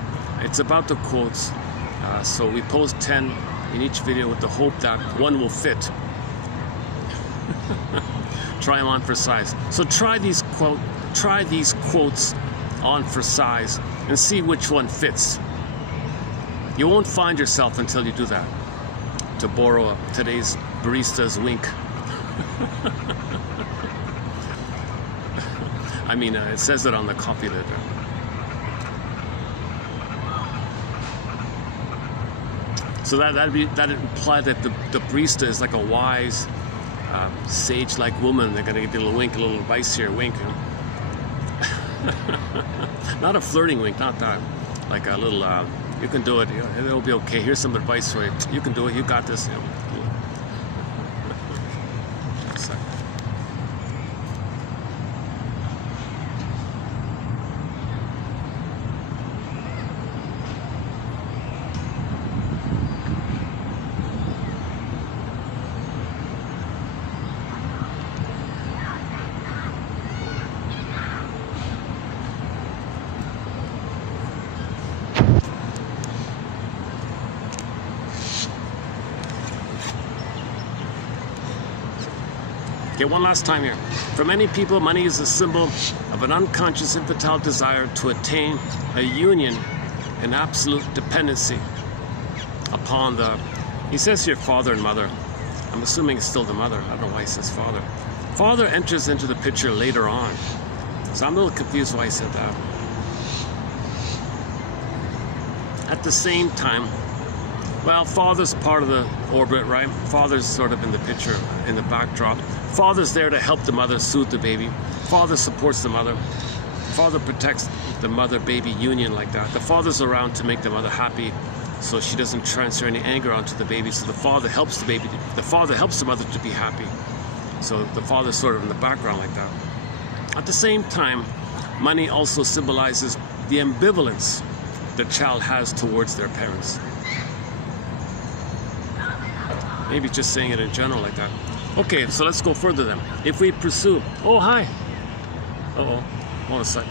it's about the quotes. So we post 10 in each video with the hope that one will fit. Try them on for size. So try these quotes on for size and see which one fits. You won't find yourself until you do that. To borrow today's barista's wink. I mean, it says it on the coffee letter. So that'd imply that the barista is like a wise, sage-like woman. They're gonna give you a little wink, a little advice here, wink. Not a flirting wink, not that. Like a little, you can do it. It'll be okay. Here's some advice for you. You can do it. You got this. You know. Okay, one last time here. For many people, money is a symbol of an unconscious infantile desire to attain a union in absolute dependency upon the, he says here, father and mother. I'm assuming it's still the mother. I don't know why he says father. Father enters into the picture later on. So I'm a little confused why he said that. At the same time, well, father's part of the orbit, right? Father's sort of in the picture, in the backdrop. Father's there to help the mother soothe the baby. Father supports the mother. Father protects the mother-baby union like that. The father's around to make the mother happy so she doesn't transfer any anger onto the baby. So the father helps the baby, the father helps the mother to be happy. So the father's sort of in the background like that. At the same time, money also symbolizes the ambivalence the child has towards their parents. Maybe just saying it in general like that. Okay, so let's go further then. If we pursue, oh hi. Uh-oh, hold on a sec.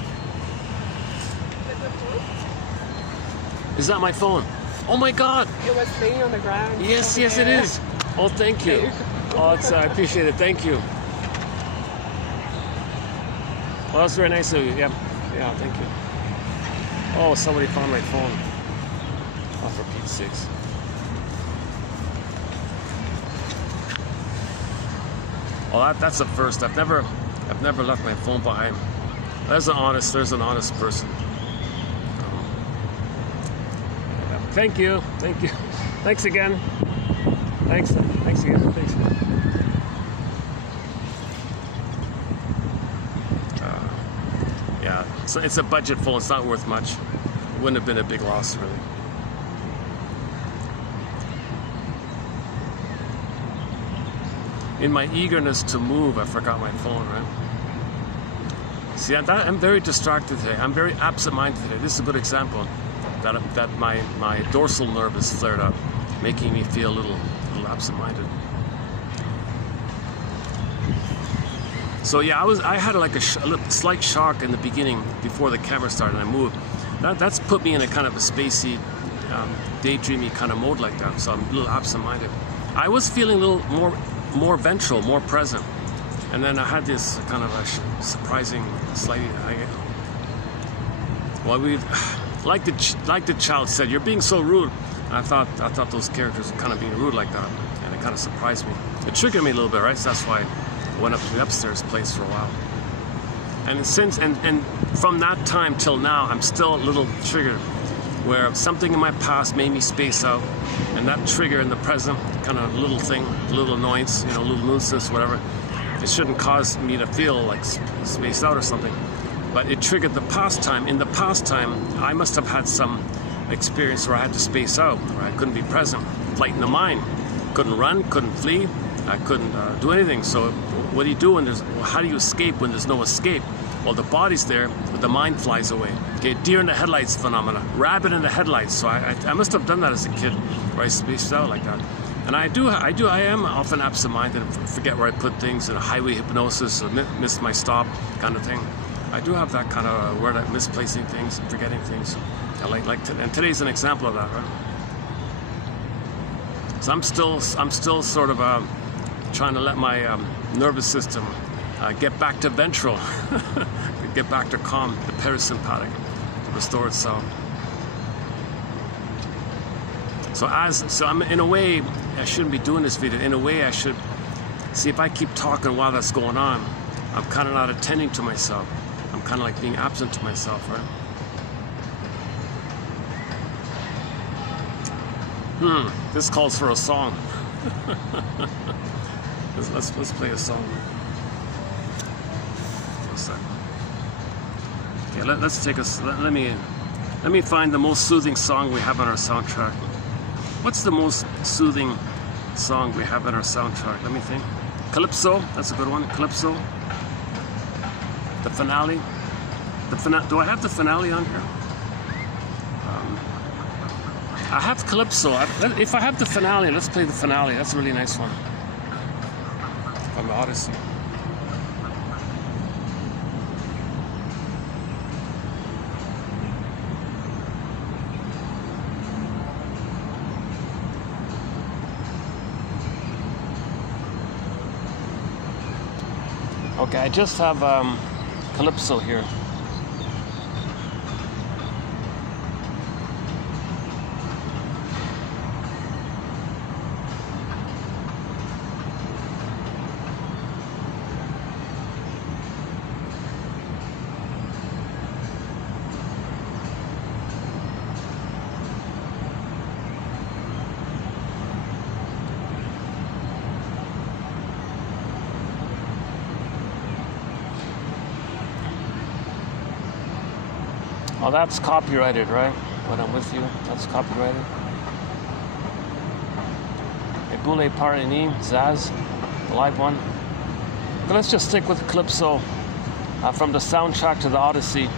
Is that my phone? Oh my God. It was laying on the ground. Yes, yes it is. Oh, thank you. Oh, it's, I appreciate it, thank you. Well, that's very nice of you, yeah. Yeah, thank you. Oh, somebody found my phone. Oh, for Pete's sakes. Well, that's the first. I've never left my phone behind. There's an honest person. Thank you. Thanks again. Thanks again. Yeah, so it's a budget phone. It's not worth much. It wouldn't have been a big loss, really. In my eagerness to move, I forgot my phone, right? See, I'm very distracted today. I'm very absent-minded today. This is a good example that my dorsal nerve is flared up, making me feel a little absent-minded. So yeah, I had like a slight shock in the beginning before the camera started and I moved. That's put me in a kind of a spacey, daydreamy kind of mode like that. So I'm a little absent-minded. I was feeling a little more ventral, more present. And then I had this kind of a surprising, slightly, like the child said, you're being so rude. And I thought those characters were kind of being rude like that. And it kind of surprised me. It triggered me a little bit, right? So that's why I went up to the upstairs place for a while. And from that time till now, I'm still a little triggered, where something in my past made me space out, and that trigger in the present, kind of little thing, little annoyance, you know, little nuisance, whatever, it shouldn't cause me to feel like spaced out or something, but it triggered the past time. In the past time, I must have had some experience where I had to space out, where I couldn't be present, flight in the mind, couldn't run, couldn't flee, I couldn't do anything. So what do you do when how do you escape when there's no escape? Well, the body's there, but the mind flies away. Okay, deer in the headlights phenomena, rabbit in the headlights. So I must have done that as a kid, where I spaced out like that. And I am often absent-minded and forget where I put things in a highway hypnosis, or miss my stop kind of thing. I do have that kind of where I'm misplacing things and forgetting things. And today's an example of that, right? So I'm still sort of trying to let my nervous system get back to ventral, get back to calm, the parasympathetic, to restore itself. So I'm in a way, I shouldn't be doing this video. In a way, I should see if I keep talking while that's going on. I'm kind of not attending to myself. I'm kind of like being absent to myself, right? This calls for a song. let's play a song. For a second. Okay, let's take a. Let me find the most soothing song we have on our soundtrack. What's the most soothing song we have in our soundtrack? Let me think. Calypso, that's a good one. Calypso. The finale. Do I have the finale on here? I have Calypso. If I have the finale, let's play the finale. That's a really nice one. From the Odyssey. Okay, I just have Calypso here. Oh, that's copyrighted, right? When I'm with you, that's copyrighted. Ebule Parini, Zaz, the live one. But let's just stick with Calypso from the soundtrack to the Odyssey.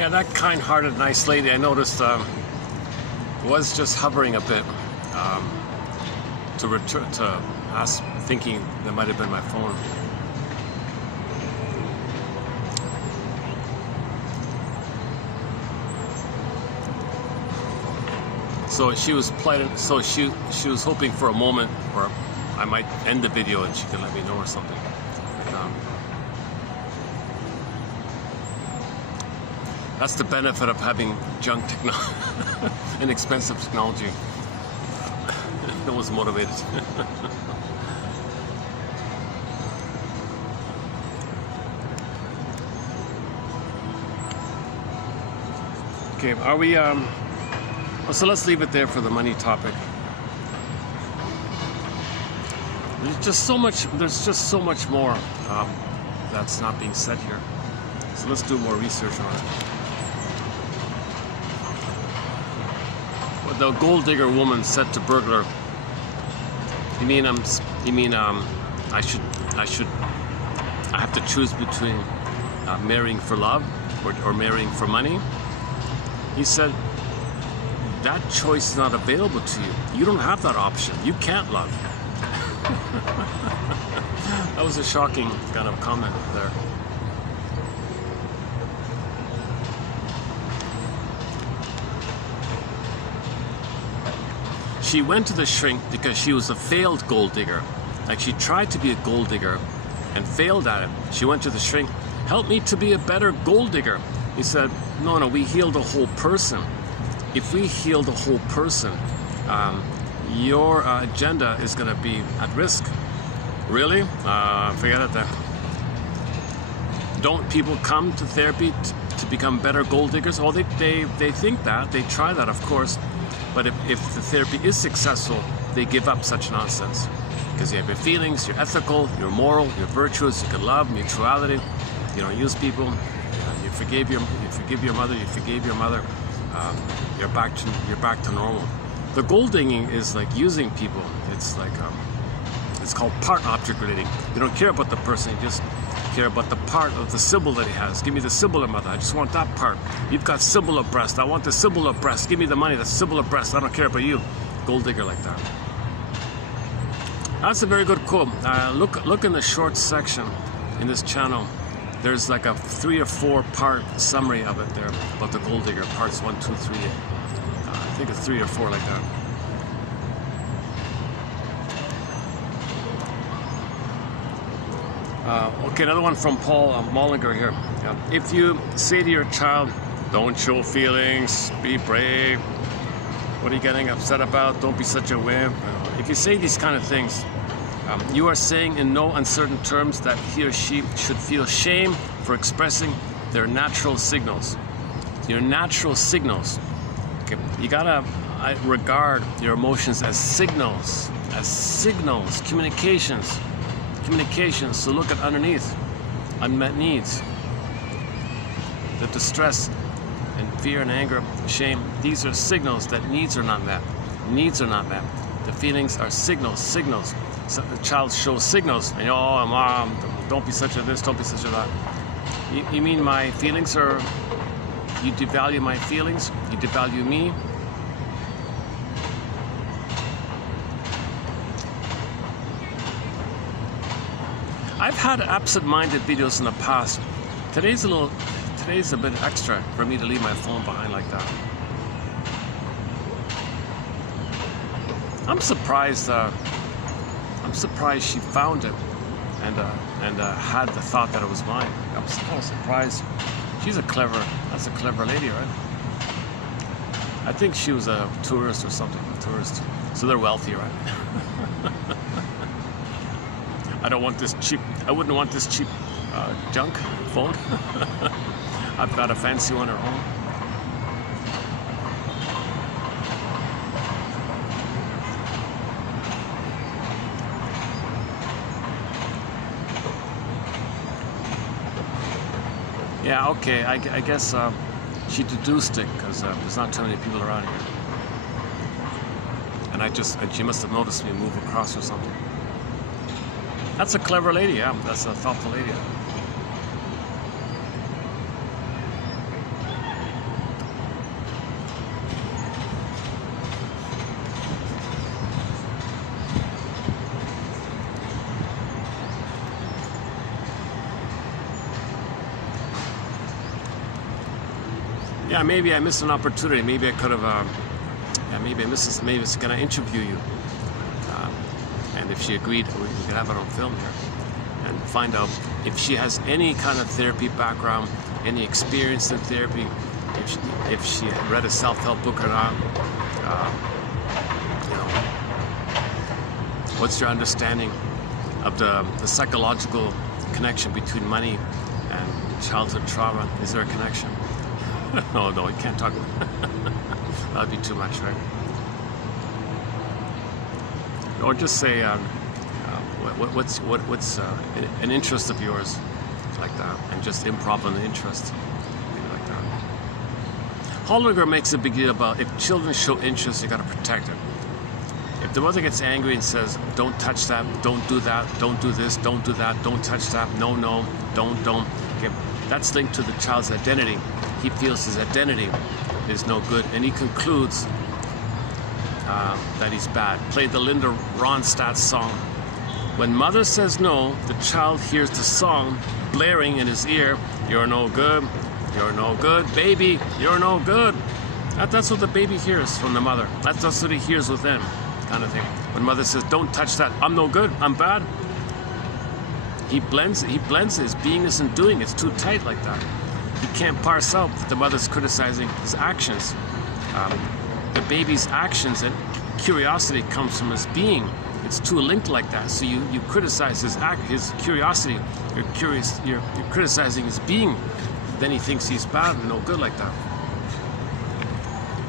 Yeah, that kind-hearted, nice lady I noticed was just hovering a bit to return to ask, thinking that might have been my phone. So she was planning. So she was hoping for a moment where I might end the video and she could let me know or something. That's the benefit of having junk technology, inexpensive technology. I was motivated. Okay, are we? So let's leave it there for the money topic. There's just so much. There's just so much more that's not being said here. So let's do more research on it. The gold digger woman said to burglar, I have to choose between marrying for love or marrying for money? He said, that choice is not available to you. You don't have that option. You can't love. That was a shocking kind of comment there. She went to the shrink because she was a failed gold digger. Like she tried to be a gold digger and failed at it. She went to the shrink, help me to be a better gold digger. He said, no, we heal the whole person. If we heal the whole person, your agenda is going to be at risk. Really? Forget it then. Don't people come to therapy to become better gold diggers? Oh, they think that. They try that, of course. But if the therapy is successful, they give up such nonsense. Because you have your feelings, you're ethical, you're moral, you're virtuous, you can love, mutuality, you don't use people, you forgive your mother, you're back to normal. The gold digging is like using people. It's like it's called part object relating. You don't care about the person, you just care about the part of the symbol that he has. Give me the symbol of mother. I just want that part. You've got symbol of breast. I want the symbol of breast. Give me the money. The symbol of breast. I don't care about you. Gold digger like that. That's a very good quote. Look in the short section in this channel. There's like a 3 or 4 part summary of it there about the gold digger. Parts 1, 2, 3. I think it's 3 or 4 like that. Okay, another one from Paul Mollinger here. If you say to your child, don't show feelings, be brave, what are you getting upset about? Don't be such a wimp. If you say these kind of things, you are saying in no uncertain terms that he or she should feel shame for expressing their natural signals. Your natural signals. Okay, you gotta regard your emotions as signals, communications. So look at underneath, unmet needs, the distress and fear and anger, shame. These are signals that needs are not met. Needs are not met. The feelings are signals. So the child shows signals. And, oh, mom, don't be such a this, don't be such a that. You mean my feelings are? You devalue my feelings? You devalue me? I've had absent-minded videos in the past. Today's a bit extra for me to leave my phone behind like that. I'm surprised she found it and had the thought that it was mine. I'm so surprised. That's a clever lady, right? I think she was a tourist or something, So they're wealthy, right? I wouldn't want this cheap junk phone. I've got a fancy one at home. Yeah, okay, I guess she deduced it because there's not too many people around here. And she must have noticed me move across or something. That's a clever lady, yeah. That's a thoughtful lady. Yeah, maybe I missed an opportunity. Maybe I could have. Yeah, maybe I missed this. Maybe it's gonna interview you. And if she agreed, we could have it on film here and find out if she has any kind of therapy background, any experience in therapy, if she had read a self-help book or not. You know, what's your understanding of the psychological connection between money and childhood trauma? Is there a connection? No, we can't talk about that'd be too much, right? Or just say, what's an interest of yours, like that, and just improv on the interest, maybe like that. Hollinger makes a big deal about if children show interest, you got to protect it. If the mother gets angry and says, "Don't touch that, don't do that, don't do this, don't do that, don't touch that, no, don't," okay, that's linked to the child's identity. He feels his identity is no good, and he concludes that he's bad. Play the Linda Ronstadt song. When mother says no, the child hears the song blaring in his ear. You're no good, baby, you're no good. That's what the baby hears from the mother. That's what he hears within, kind of thing. When mother says, "Don't touch that, I'm no good, I'm bad," he blends his beingness and doing. It's too tight like that. He can't parse out that the mother's criticizing his actions. The baby's actions and curiosity comes from his being. It's too linked like that. So you criticize his curiosity. You're criticizing his being. Then he thinks he's bad and no good like that.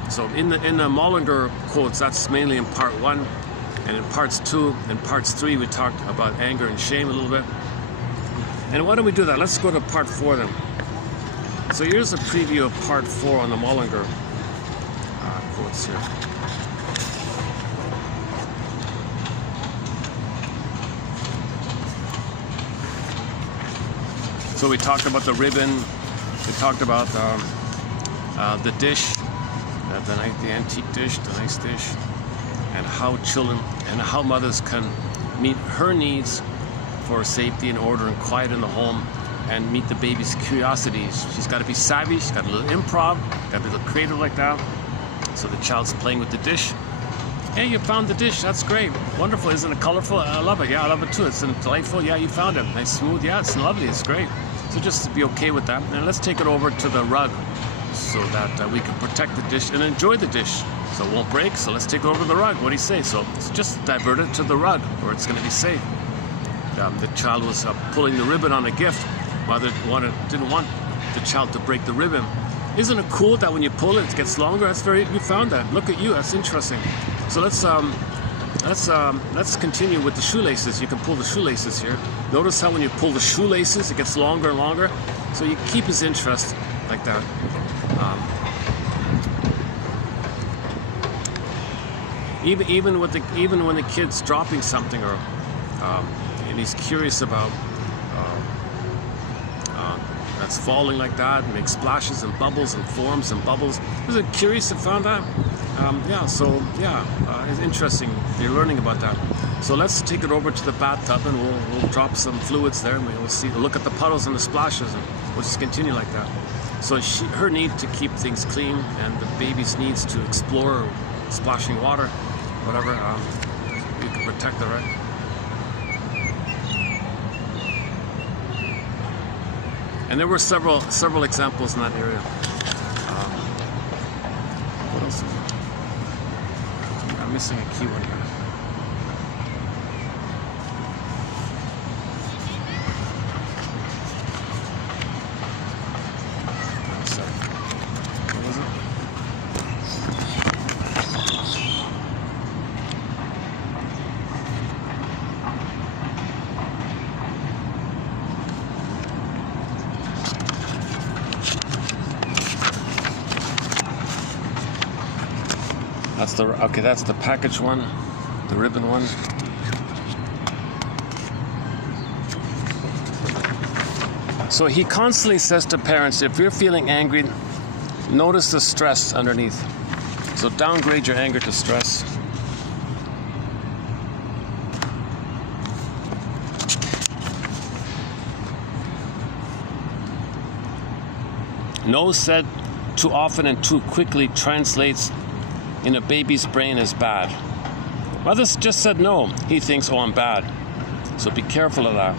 So in the Mollinger quotes, that's mainly in part 1, and in parts 2 and parts 3 we talked about anger and shame a little bit. And why don't we do that? Let's go to part 4 then. So here's a preview of part 4 on the Mollinger quotes here. So we talked about the ribbon. We talked about the dish, the antique dish, the nice dish, and how children and how mothers can meet her needs for safety and order and quiet in the home, and meet the baby's curiosities. She's got to be savvy. She's got a little improv. Got to be a little creative like that. So the child's playing with the dish. Hey, you found the dish. That's great. Wonderful. Isn't it colorful? I love it. Yeah, I love it too. It's delightful. Yeah, you found it. Nice, smooth. Yeah, it's lovely. It's great. So just be okay with that. And let's take it over to the rug so that we can protect the dish and enjoy the dish so it won't break. So let's take it over to the rug. What do you say? So it's just divert it to the rug where it's going to be safe. The child was pulling the ribbon on a gift. Mother didn't want the child to break the ribbon. Isn't it cool that when you pull it, it gets longer? You found that. Look at you. That's interesting. So let's continue with the shoelaces. You can pull the shoelaces here. Notice how when you pull the shoelaces, it gets longer and longer. So you keep his interest like that. Even when the kid's dropping something or and he's curious about that's falling like that, and makes splashes and bubbles and forms and bubbles. Was it curious and found that? It's interesting. You're learning about that. So let's take it over to the bathtub and we'll drop some fluids there and we'll look at the puddles and the splashes, and we'll just continue like that. So her need to keep things clean and the baby's needs to explore splashing water, whatever, you can protect her, right? And there were several examples in that area. What else? I'm missing a key one here. What was it? That's the package one, the ribbon one. So he constantly says to parents, if you're feeling angry, notice the stress underneath. So downgrade your anger to stress. No said too often and too quickly translates in a baby's brain as bad. Mother just said no. He thinks, oh, I'm bad. So be careful of that.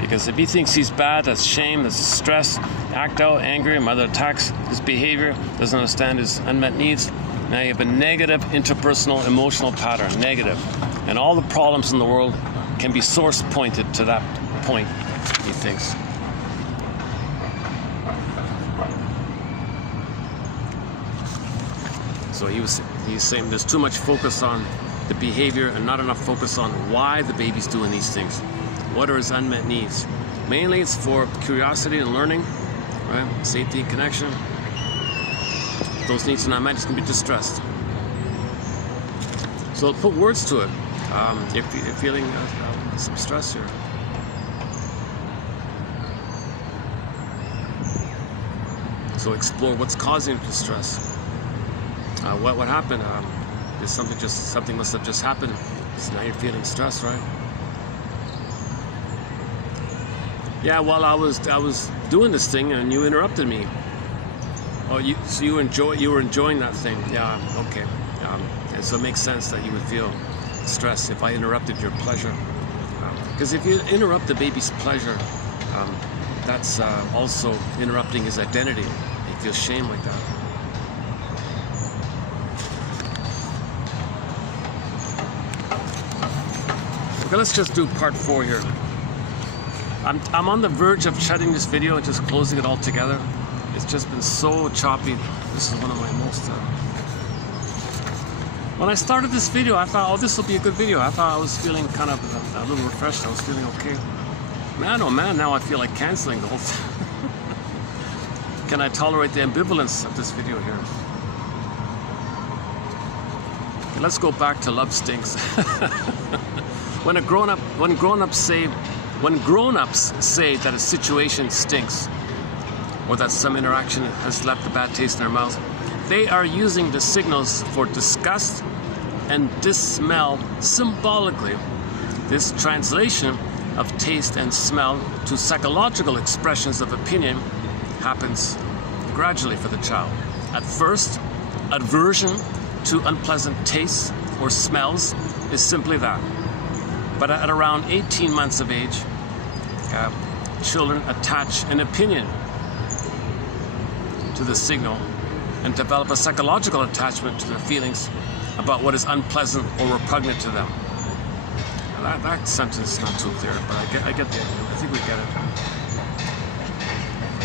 Because if he thinks he's bad, that's shame, that's stress, act out, angry, mother attacks his behavior, doesn't understand his unmet needs. Now you have a negative interpersonal emotional pattern, negative. And all the problems in the world can be source pointed to that point, he thinks. So he's saying there's too much focus on the behavior and not enough focus on why the baby's doing these things. What are his unmet needs? Mainly it's for curiosity and learning, right? Safety and connection. If those needs are not met, he's going to be distressed. So put words to it. If you're feeling some stress here. So explore what's causing distress. What happened? Is something must have just happened. So now you're feeling stressed, right? Yeah, well, I was doing this thing and you interrupted me. Oh, so you were enjoying that thing? Yeah, okay. And so it makes sense that you would feel stress if I interrupted your pleasure. Because if you interrupt the baby's pleasure, that's also interrupting his identity. He feels shame like that. Okay, let's just do part 4 here. I'm on the verge of shutting this video and just closing it all together. It's just been so choppy. This is one of my most... When I started this video, I thought, oh, this will be a good video. I thought I was feeling kind of a little refreshed. I was feeling okay. Man, oh man, now I feel like canceling the whole thing. Can I tolerate the ambivalence of this video here? Okay, let's go back to love stinks. When grown-ups say that a situation stinks, or that some interaction has left a bad taste in their mouth, they are using the signals for disgust and dismell symbolically. This translation of taste and smell to psychological expressions of opinion happens gradually for the child. At first, aversion to unpleasant tastes or smells is simply that. But at around 18 months of age, children attach an opinion to the signal and develop a psychological attachment to their feelings about what is unpleasant or repugnant to them. Now that sentence is not too clear, but I get the idea. I think we get it.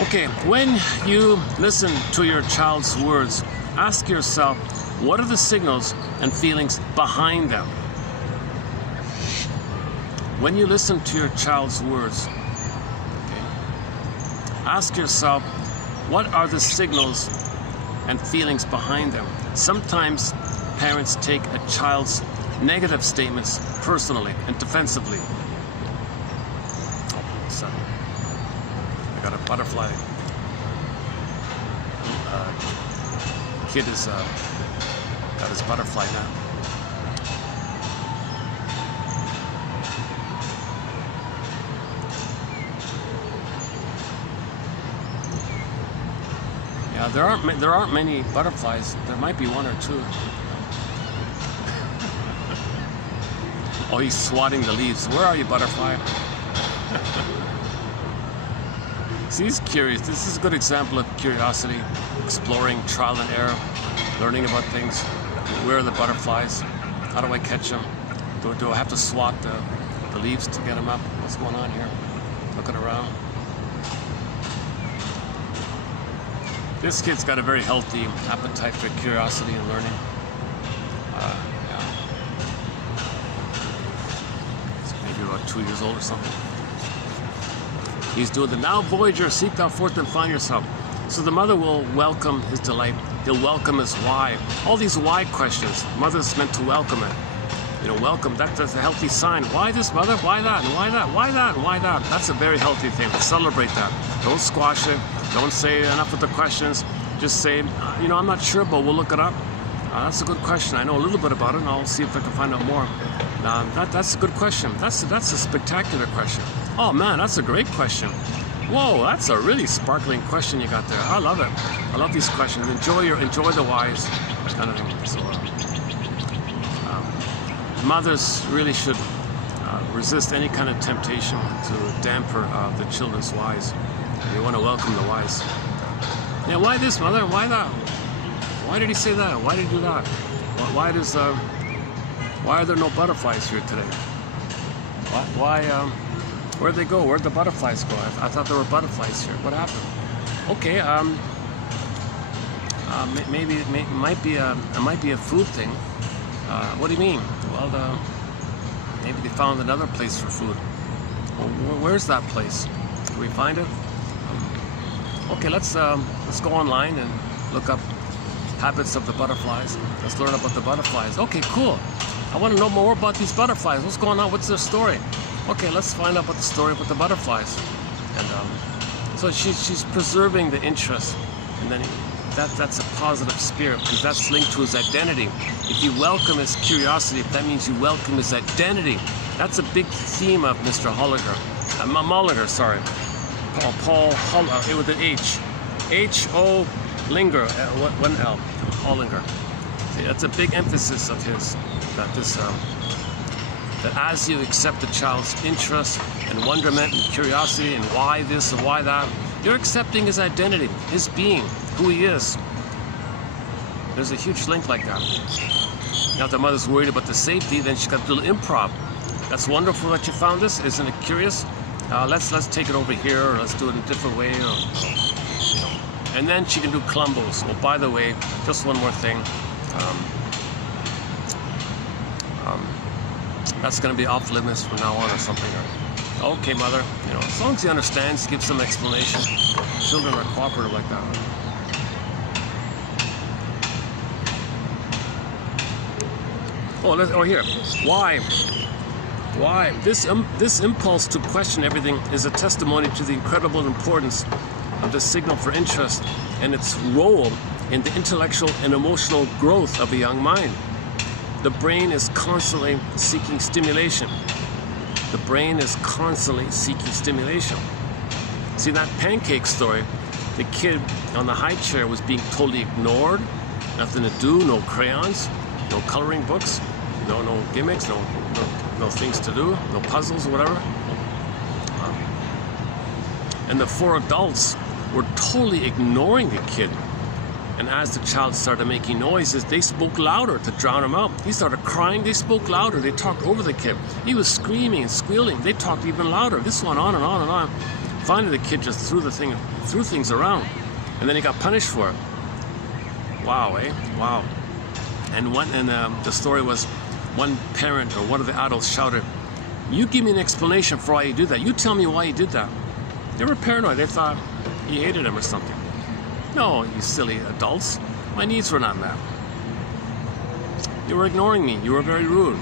Okay, when you listen to your child's words, ask yourself, what are the signals and feelings behind them? When you listen to your child's words, okay, ask yourself, what are the signals and feelings behind them? Sometimes parents take a child's negative statements personally and defensively. Oh, sorry. I got a butterfly. Kid is got his butterfly now. Yeah, there aren't many butterflies. There might be 1 or 2. Oh, he's swatting the leaves. Where are you, butterfly? See, he's curious. This is a good example of curiosity, exploring, trial and error, learning about things. Where are the butterflies? How do I catch them? Do I have to swat the leaves to get them up? What's going on here? Looking around. This kid's got a very healthy appetite for curiosity and learning. Yeah. He's maybe about 2 years old or something. He's doing the now Voyager, seek thou forth and find yourself. So the mother will welcome his delight. He'll welcome his why. All these why questions, mother's meant to welcome it. You know, welcome, that's a healthy sign. Why this, mother? Why that? And why that? Why that? And why that? That's a very healthy thing. Celebrate that. Don't squash it. Don't say enough with the questions. Just say, you know, I'm not sure, but we'll look it up. That's a good question. I know a little bit about it, and I'll see if I can find out more. That's a good question. That's a spectacular question. Oh man, that's a great question. Whoa, that's a really sparkling question you got there. I love it. I love these questions. Enjoy the whys, kind of thing. So, mothers really should resist any kind of temptation to damper the children's whys. You want to welcome the whys. Yeah, why this, mother? Why that? Why did he say that? Why did he do that? Why are there no butterflies here today? Where'd they go? Where'd the butterflies go? I thought there were butterflies here. What happened? Okay, maybe it might be a food thing. What do you mean? Well, maybe they found another place for food. Well, where's that place? Can we find it? Okay, let's go online and look up habits of the butterflies. Let's learn about the butterflies. Okay, cool. I want to know more about these butterflies. What's going on? What's their story? Okay, let's find out about the story with the butterflies. And so she's preserving the interest, and then that's a positive spirit because that's linked to his identity. If you welcome his curiosity, that means you welcome his identity. That's a big theme of Mr. Holliger. Molliger, sorry. Paul Holliger, with an H. H-O Linger, one L. Hollinger. See, that's a big emphasis of his, that as you accept the child's interest and wonderment and curiosity and why this and why that, you're accepting his identity, his being, who he is. There's a huge link like that. Now if the mother's worried about the safety, then she's got a little improv. That's wonderful that you found this. Isn't it curious? Let's take it over here, or let's do it in a different way, or, you know. And then she can do clumbos. Well, by the way, just one more thing. That's going to be off limits from now on, or something. Or, okay, mother. You know, as long as he understands, give some explanation. Children are cooperative like that. Oh, here. Why? This impulse to question everything is a testimony to the incredible importance of the signal for interest and its role in the intellectual and emotional growth of a young mind. The brain is constantly seeking stimulation. The brain is constantly seeking stimulation. See that pancake story? The kid on the high chair was being totally ignored. Nothing to do, no crayons, no coloring books, no gimmicks, no things to do, no puzzles or whatever. And the four adults were totally ignoring the kid. And as the child started making noises, they spoke louder to drown him out. He started crying, they spoke louder, they talked over the kid. He was screaming and squealing, they talked even louder. This went on and on and on. Finally the kid just threw things around. And then he got punished for it. Wow, eh? Wow. And the story was, one parent or one of the adults shouted, "You give me an explanation for why you did that. You tell me why you did that." They were paranoid. They thought he hated him or something. No, you silly adults. My needs were not met. You were ignoring me. You were very rude.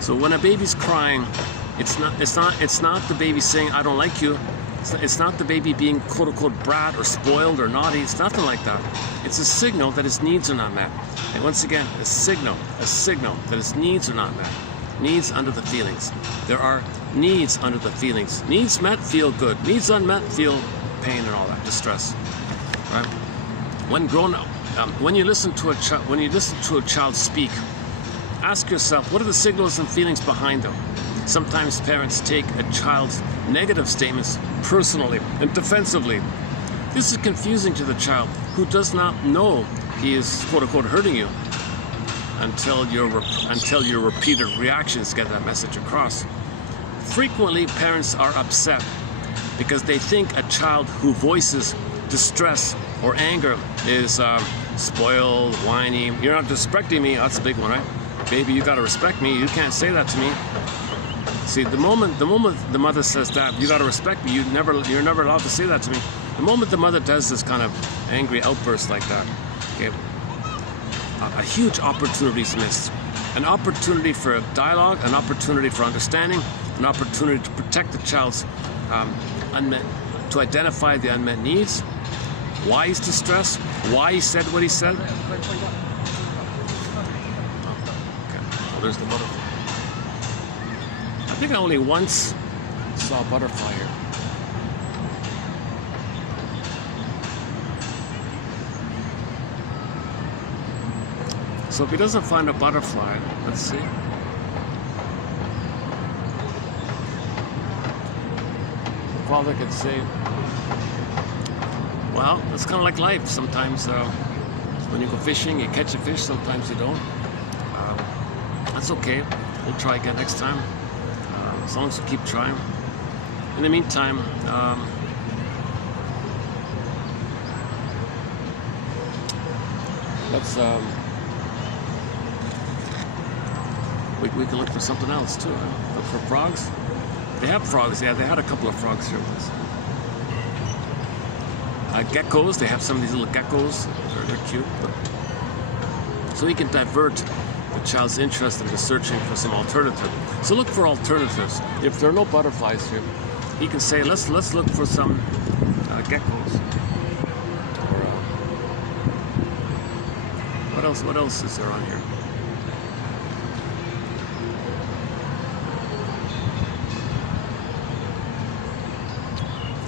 So when a baby's crying, it's not the baby saying, "I don't like you." It's not the baby being quote-unquote brat or spoiled or naughty. It's nothing like that. It's a signal that his needs are not met. And once again, a signal that his needs are not met. Needs under the feelings. There are needs under the feelings. Needs met feel good. Needs unmet feel pain and all that, distress. Right? When you listen to a child speak, ask yourself, what are the signals and feelings behind them? Sometimes parents take a child's negative statements personally and defensively. This is confusing to the child, who does not know he is quote-unquote hurting you until your repeated reactions get that message across. Frequently, parents are upset because they think a child who voices distress or anger is spoiled, whiny. "You're not respecting me." That's a big one, right? "Baby, you gotta respect me. You can't say that to me." See, the moment the mother says that, "You gotta respect me. You're never allowed to say that to me." The moment the mother does this kind of angry outburst like that, okay, a huge opportunity is missed. An opportunity for dialogue, an opportunity for understanding, an opportunity to protect the child's to identify the unmet needs, why he's distressed, why he said what he said. Okay, well, there's the mother. think I only once saw a butterfly here. So if he doesn't find a butterfly, let's see. The father could say, well, it's kind of like life. Sometimes when you go fishing, you catch a fish, sometimes you don't. That's okay. We'll try again next time, as long as we keep trying. In the meantime, let's we can look for something else too. Look for frogs. They have frogs. Yeah, they had a couple of frogs here. Geckos. They have some of these little geckos. They're cute. So you can divert the child's interest into searching for some alternative. So look for alternatives. If there are no butterflies here, he can say, let's look for some geckos. What else is there on here?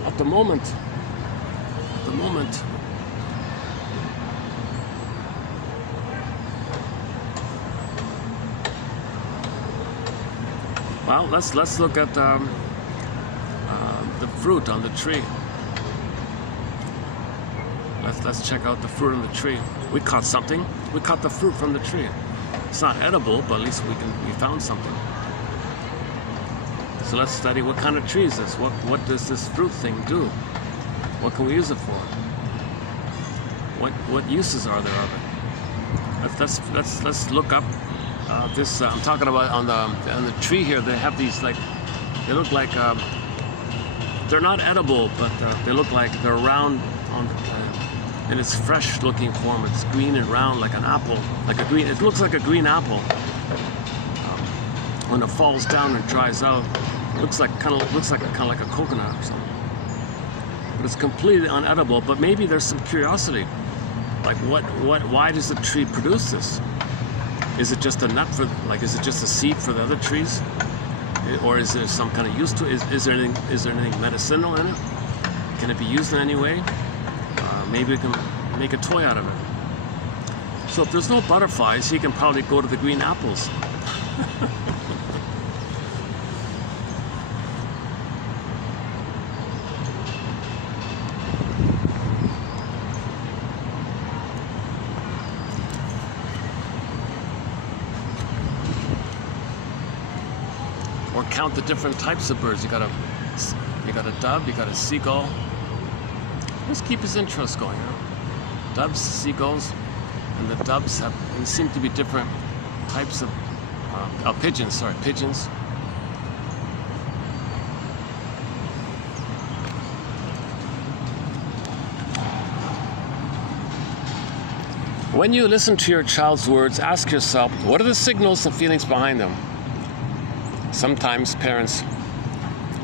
At the moment, well, let's look at the fruit on the tree. Let's check out the fruit on the tree. We caught something. We caught the fruit from the tree. It's not edible, but at least we found something. So let's study what kind of tree is this. What does this fruit thing do? What can we use it for? What uses are there of it? Let's look up this. I'm talking about on the tree here. They have these they look like they're not edible, but they look like they're round in its fresh looking form. It's green and round like an apple, it looks like a green apple. When it falls down and dries out, it looks like kind of like a coconut or something. But it's completely unedible. But maybe there's some curiosity, like why does the tree produce this? Is it just a nut is it just a seed for the other trees, or is there some kind of use to it? Is there anything medicinal in it? Can it be used in any way? Maybe we can make a toy out of it. So if there's no butterflies, he can probably go to the green apples. Or count the different types of birds. You got a dove, you got a seagull. Just keep his interest going. Doves, seagulls, and the doves seem to be different types of pigeons. Sorry, pigeons. When you listen to your child's words, ask yourself, what are the signals and feelings behind them? Sometimes parents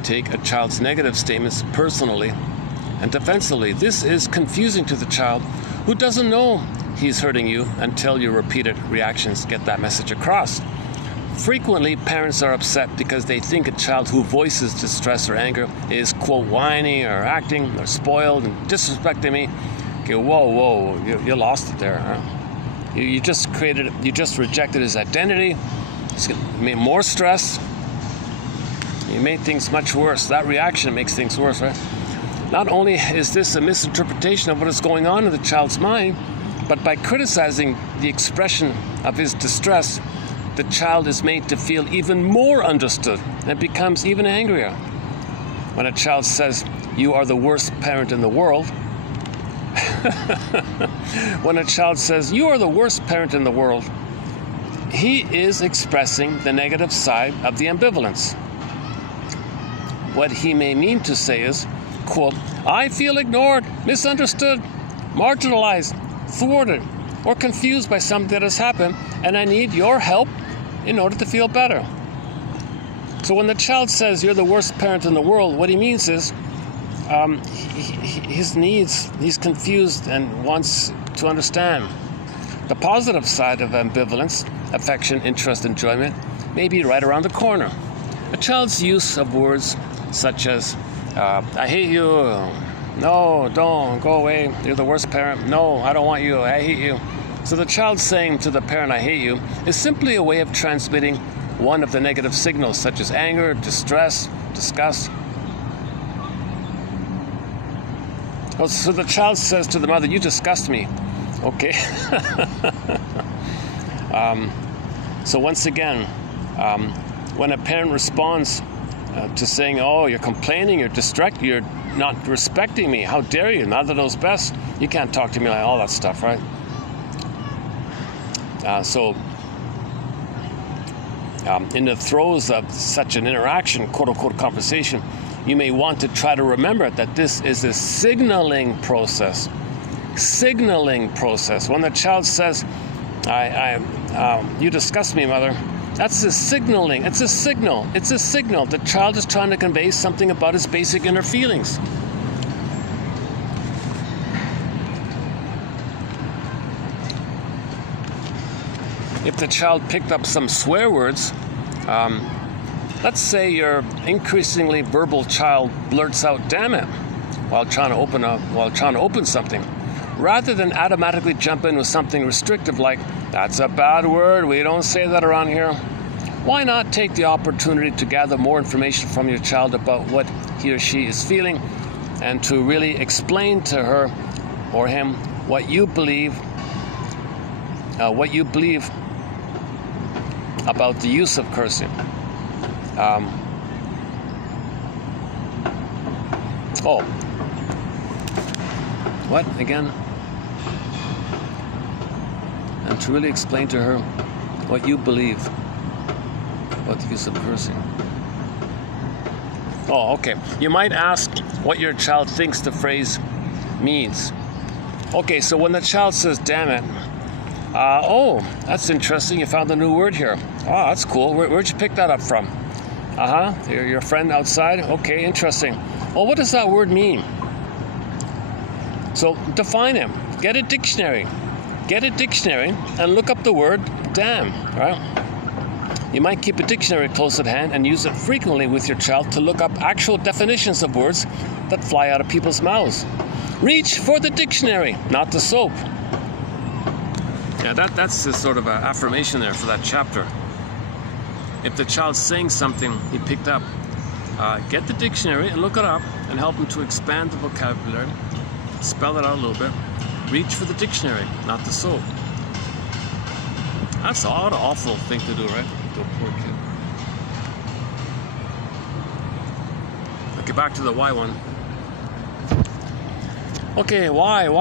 take a child's negative statements personally and defensively. This is confusing to the child, who doesn't know he's hurting you until your repeated reactions get that message across. Frequently, parents are upset because they think a child who voices distress or anger is, quote, whiny or acting or spoiled and disrespecting me. Okay, whoa, you lost it there, huh? You just rejected his identity. It's made more stress. You made things much worse. That reaction makes things worse, right? Not only is this a misinterpretation of what is going on in the child's mind, but by criticizing the expression of his distress, the child is made to feel even more understood and becomes even angrier. When a child says, "You are the worst parent in the world," when a child says, "You are the worst parent in the world," he is expressing the negative side of the ambivalence. What he may mean to say is, quote, "I feel ignored, misunderstood, marginalized, thwarted, or confused by something that has happened, and I need your help in order to feel better." So when the child says, "You're the worst parent in the world," what he means is his needs, he's confused and wants to understand. The positive side of ambivalence, affection, interest, enjoyment, may be right around the corner. A child's use of words such as, I hate you, no, don't, go away, you're the worst parent, no, I don't want you, I hate you. So the child saying to the parent, I hate you, is simply a way of transmitting one of the negative signals such as anger, distress, disgust. Oh, so the child says to the mother, you disgust me. Okay. So once again, when a parent responds to saying, oh, you're complaining, you're distracted, you're not respecting me, how dare you, neither knows best, you can't talk to me like all that stuff, right? In the throes of such an interaction, quote-unquote conversation, you may want to try to remember that this is a signaling process. When the child says, you disgust me, mother, that's a signaling. It's a signal. The child is trying to convey something about his basic inner feelings. If the child picked up some swear words, let's say your increasingly verbal child blurts out "damn it" while trying to open something, rather than automatically jump in with something restrictive like "that's a bad word, we don't say that around here." Why not take the opportunity to gather more information from your child about what he or she is feeling, and to really explain to her or him what you believe about the use of cursing. What again? And to really explain to her what you believe about the use of cursing. Oh, okay. You might ask what your child thinks the phrase means. Okay, so when the child says, damn it, oh, that's interesting, you found a new word here. Oh, that's cool. Where'd you pick that up from? Your friend outside? Okay, interesting. Well, what does that word mean? So define it. Get a dictionary and look up the word damn, right? You might keep a dictionary close at hand and use it frequently with your child to look up actual definitions of words that fly out of people's mouths. Reach for the dictionary, not the soap. Yeah, that's the sort of an affirmation there for that chapter. If the child's saying something he picked up, get the dictionary and look it up and help him to expand the vocabulary, spell it out a little bit. Reach for the dictionary, not the soap. That's an awful thing to do, right? To a poor kid. Okay, back to the why one. Okay, why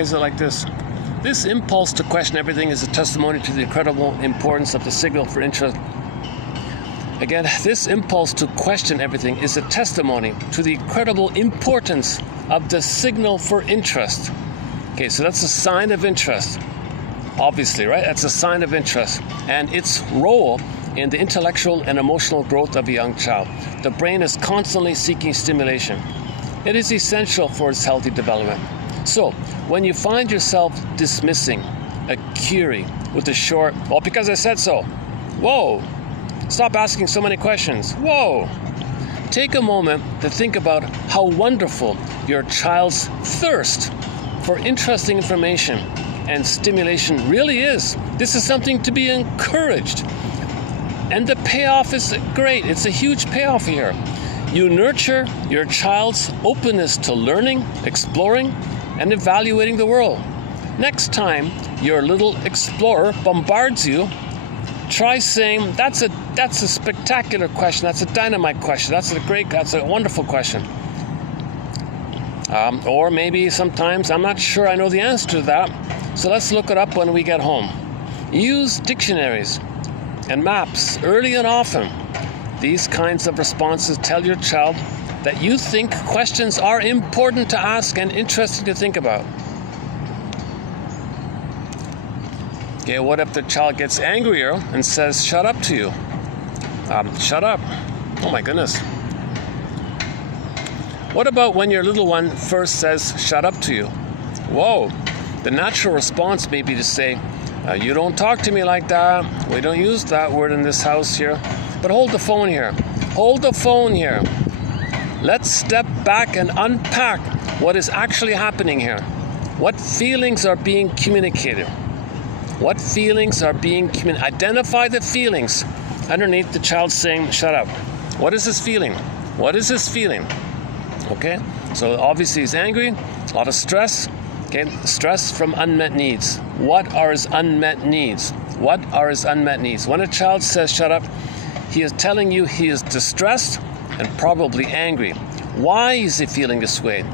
is it like this? This impulse to question everything is a testimony to the incredible importance of the signal for interest. Again, this impulse to question everything is a testimony to the incredible importance of the signal for interest. Okay, so that's a sign of interest, obviously, right? That's a sign of interest and its role in the intellectual and emotional growth of a young child. The brain is constantly seeking stimulation. It is essential for its healthy development. So, when you find yourself dismissing a query with a short, well, because I said so, whoa, stop asking so many questions, whoa, take a moment to think about how wonderful your child's thirst for interesting information and stimulation really is. This is something to be encouraged. And the payoff is great. It's a huge payoff here. You nurture your child's openness to learning, exploring, and evaluating the world. Next time your little explorer bombards you, try saying, that's a spectacular question, that's a dynamite question, that's a wonderful question. Or maybe sometimes, I'm not sure I know the answer to that, so let's look it up when we get home. Use dictionaries and maps early and often. These kinds of responses tell your child that you think questions are important to ask and interesting to think about. Okay, what if the child gets angrier and says, shut up to you? Shut up. Oh my goodness. What about when your little one first says, shut up to you? Whoa. The natural response may be to say, You don't talk to me like that. We don't use that word in this house here. But hold the phone here. Hold the phone here. Let's step back and unpack what is actually happening here. What feelings are being communicated? What feelings are being communicated? Identify the feelings underneath the child saying, shut up. What is this feeling? What is this feeling? Okay, so obviously he's angry, a lot of stress. Okay, stress from unmet needs. What are his unmet needs? What are his unmet needs? When a child says shut up, he is telling you he is distressed and probably angry. Why is he feeling this way?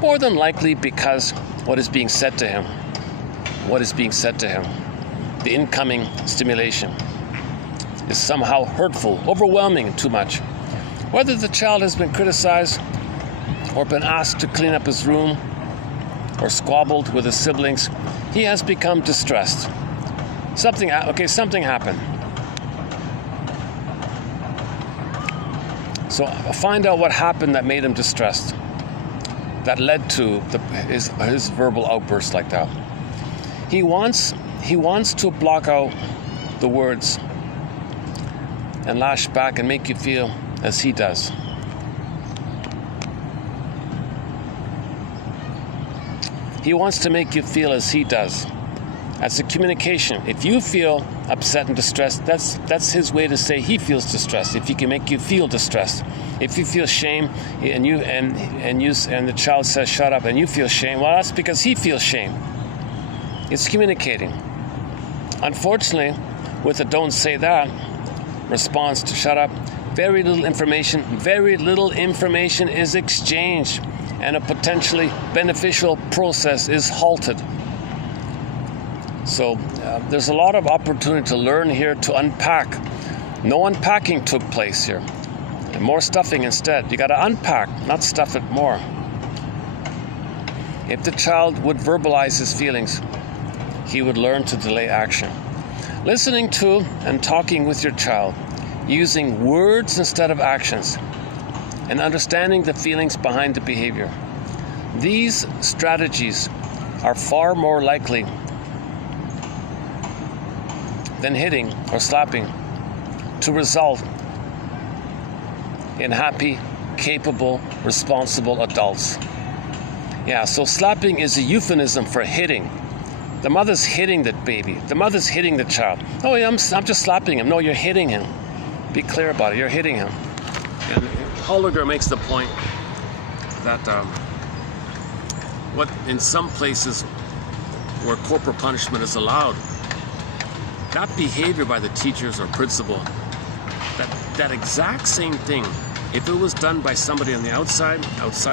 More than likely because what is being said to him. What is being said to him? The incoming stimulation is somehow hurtful, overwhelming, too much. Whether the child has been criticized or been asked to clean up his room or squabbled with his siblings, he has become distressed. Something happened. So find out what happened that made him distressed, that led to his verbal outburst like that. He wants to block out the words and lash back and make you feel as he does. He wants to make you feel as he does. That's a communication. If you feel upset and distressed, that's his way to say he feels distressed. If he can make you feel distressed. If you feel shame and the child says shut up and you feel shame, well, that's because he feels shame. It's communicating. Unfortunately, with a don't say that response to shut up, very little information is exchanged, and a potentially beneficial process is halted. So there's a lot of opportunity to learn here, to unpack. No unpacking took place here. More stuffing instead. You got to unpack, not stuff it more. If the child would verbalize his feelings, he would learn to delay action. Listening to and talking with your child, using words instead of actions, and understanding the feelings behind the behavior. These strategies are far more likely than hitting or slapping to result in happy, capable, responsible adults. Yeah, so slapping is a euphemism for hitting. The mother's hitting the baby. The mother's hitting the child. Oh, yeah, I'm just slapping him. No, you're hitting him. Be clear about it. You're hitting him. And Holliger makes the point that what in some places where corporal punishment is allowed, that behavior by the teachers or principal, that exact same thing, if it was done by somebody on the outside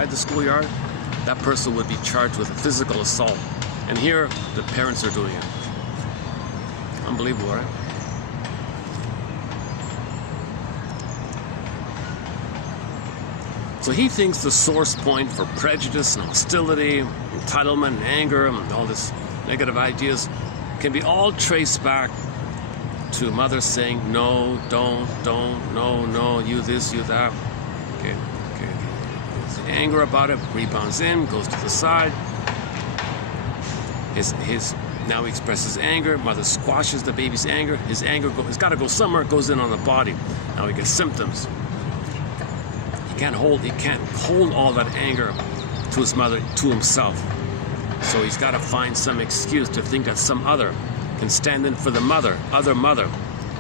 the schoolyard, that person would be charged with a physical assault. And here, the parents are doing it. Unbelievable, right? So he thinks the source point for prejudice and hostility, entitlement and anger and all this negative ideas can be all traced back to mothers saying, no, don't, no, you this, you that. Okay. There's anger about it, rebounds in, goes to the side. Now he expresses anger, mother squashes the baby's anger. His anger has got to go somewhere, it goes in on the body. Now he gets symptoms. He can't hold all that anger to his mother, to himself. So he's got to find some excuse to think that some other can stand in for the other mother.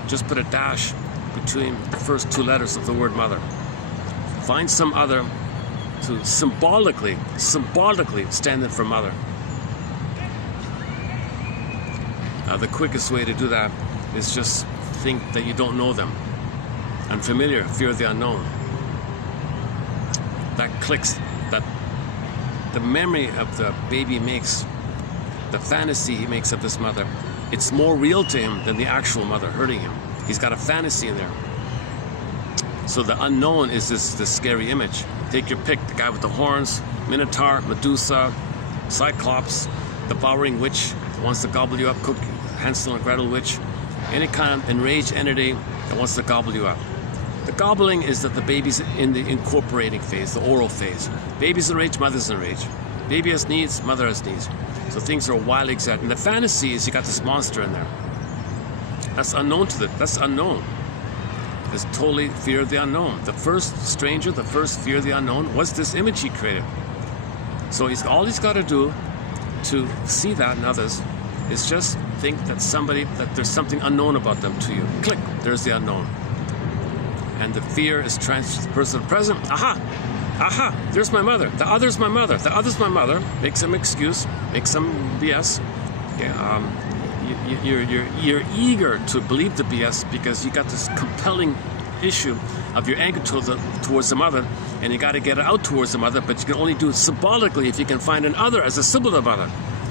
Just put a dash between the first two letters of the word mother. Find some other to symbolically stand in for mother. The quickest way to do that is just think that you don't know them. Unfamiliar, fear of the unknown. That clicks, that the memory of the baby makes, the fantasy he makes of this mother, it's more real to him than the actual mother hurting him. He's got a fantasy in there. So the unknown is this scary image. Take your pick, the guy with the horns, Minotaur, Medusa, Cyclops, the devouring witch that wants to gobble you up, cook Hansel and Gretel witch, any kind of enraged entity that wants to gobble you up. The gobbling is that the baby's in the incorporating phase, the oral phase. Baby's enraged, mother's enraged. Baby has needs, mother has needs. So things are wildly exaggerated. And the fantasy is you got this monster in there. That's unknown to them. That's unknown. It's totally fear of the unknown. The first stranger, the first fear of the unknown was this image he created. So all he's got to do to see that in others is just think that there's something unknown about them to you. Click, there's the unknown. And the fear is transferred to the person present. Aha, there's my mother. The other's my mother. The other's my mother. Make some excuse, make some BS. Okay, you're eager to believe the BS because you got this compelling issue of your anger towards the mother, and you got to get it out towards the mother, but you can only do it symbolically if you can find an other as a symbol of mother.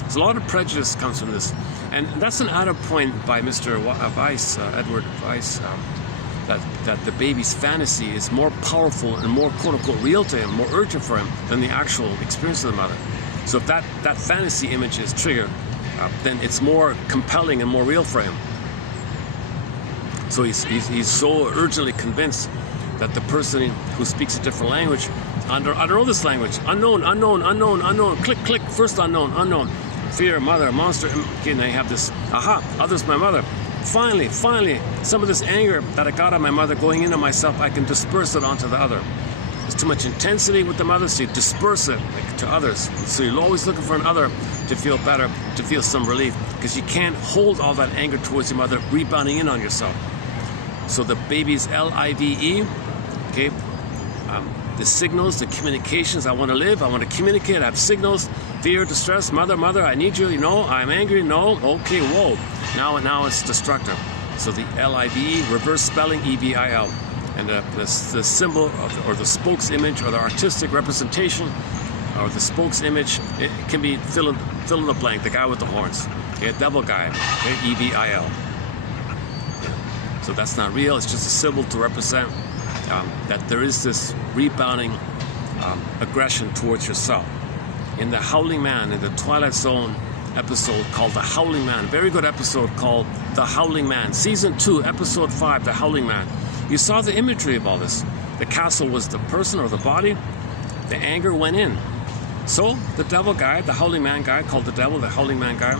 So a lot of prejudice comes from this. And that's an added point by Mr. Weiss, Edward Weiss, that the baby's fantasy is more powerful and more quote-unquote real to him, more urgent for him than the actual experience of the mother. So if that fantasy image is triggered, then it's more compelling and more real for him. So he's so urgently convinced that the person who speaks a different language, I don't know this language, unknown, click, first unknown, fear, mother, monster, okay, and I have this, other's my mother. Finally, some of this anger that I got on my mother going into myself, I can disperse it onto the other. There's too much intensity with the mother, so you disperse it to others. So you're always looking for another to feel better, to feel some relief, because you can't hold all that anger towards your mother rebounding in on yourself. So the baby's LIVE, okay, the signals, the communications, I want to live, I want to communicate, I have signals, fear, distress, mother, I need you, I'm angry, no, okay, whoa. Now it's destructive. So the LIVE, reverse spelling EVIL. And the symbol or the spokes image or the artistic representation or the spokes image, it can be fill in the blank, the guy with the horns. Okay, devil guy, okay, EVIL. So that's not real, it's just a symbol to represent that there is this rebounding aggression towards yourself. In the Howling Man, in the Twilight Zone episode called The Howling Man, very good episode called The Howling Man, Season 2, Episode 5, The Howling Man. You saw the imagery of all this. The castle was the person or the body. The anger went in. So the devil guy, the Howling Man guy, called the devil, the Howling Man guy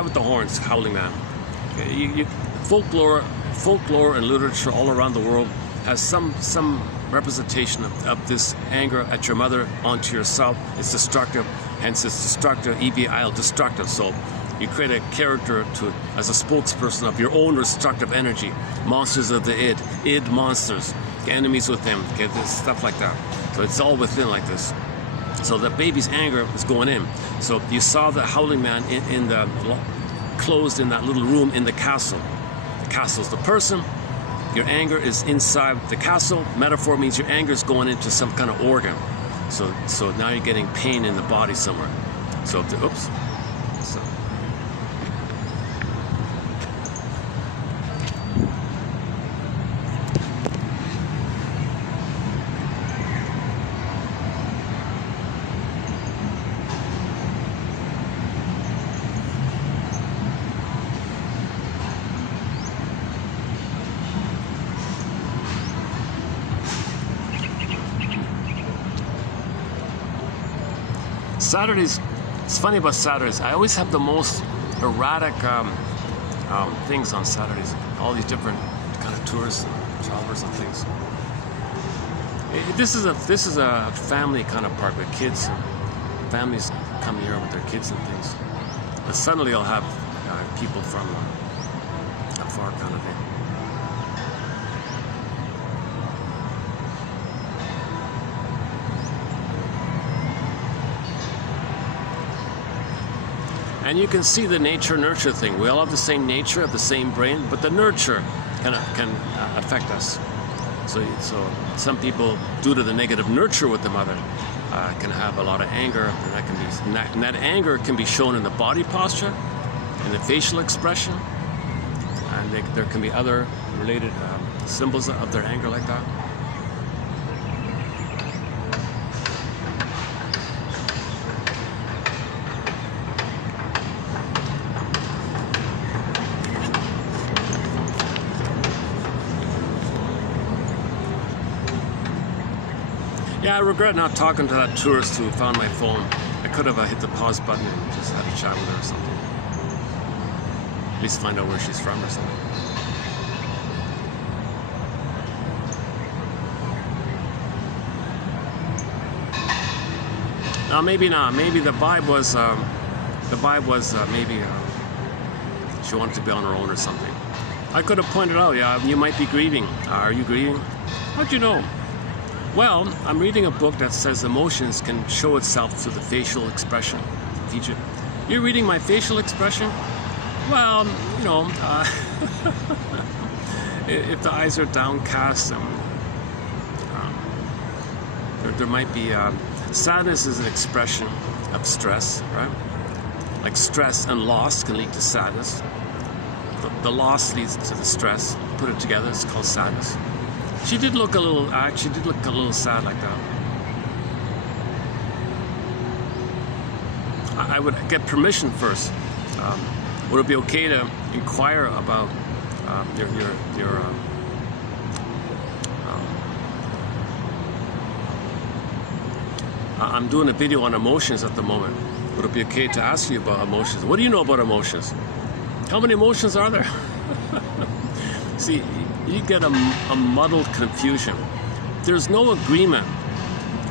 with the horns, Howling Man. Okay, folklore and literature all around the world has some representation of this anger at your mother onto yourself. It's destructive, hence it's destructive, EVIL, destructive. So you create a character as a spokesperson of your own destructive energy. Monsters of the id monsters, enemies within, okay, stuff like that. So it's all within like this. So the baby's anger is going in. So you saw the Howling Man closed in that little room in the castle. The castle's the person. Your anger is inside the castle. Metaphor means your anger is going into some kind of organ. So now you're getting pain in the body somewhere. So oops. So. Saturdays, it's funny about Saturdays, I always have the most erratic things on Saturdays. All these different kind of tourists and travelers and things. This is a family kind of park with kids and families come here with their kids and things. But suddenly I'll have people from afar kind of thing. And you can see the nature-nurture thing. We all have the same nature, have the same brain, but the nurture can affect us. So some people, due to the negative nurture with the mother, can have a lot of anger, and that anger can be shown in the body posture, in the facial expression, and there can be other related symbols of their anger like that. Yeah, I regret not talking to that tourist who found my phone. I could have hit the pause button and just had a chat with her or something. At least find out where she's from or something. No, maybe not. Maybe the vibe was maybe she wanted to be on her own or something. I could have pointed out, yeah, you might be grieving. Are you grieving? How'd you know? Well, I'm reading a book that says emotions can show itself through the facial expression. Feature. You're reading my facial expression? Well, you know, if the eyes are downcast, there might be sadness is an expression of stress, right? Like stress and loss can lead to sadness. The loss leads to the stress. Put it together, it's called sadness. She did look a little sad like that. I would get permission first. Would it be okay to inquire about I'm doing a video on emotions at the moment. Would it be okay to ask you about emotions? What do you know about emotions? How many emotions are there? See, you get a muddled confusion. There's no agreement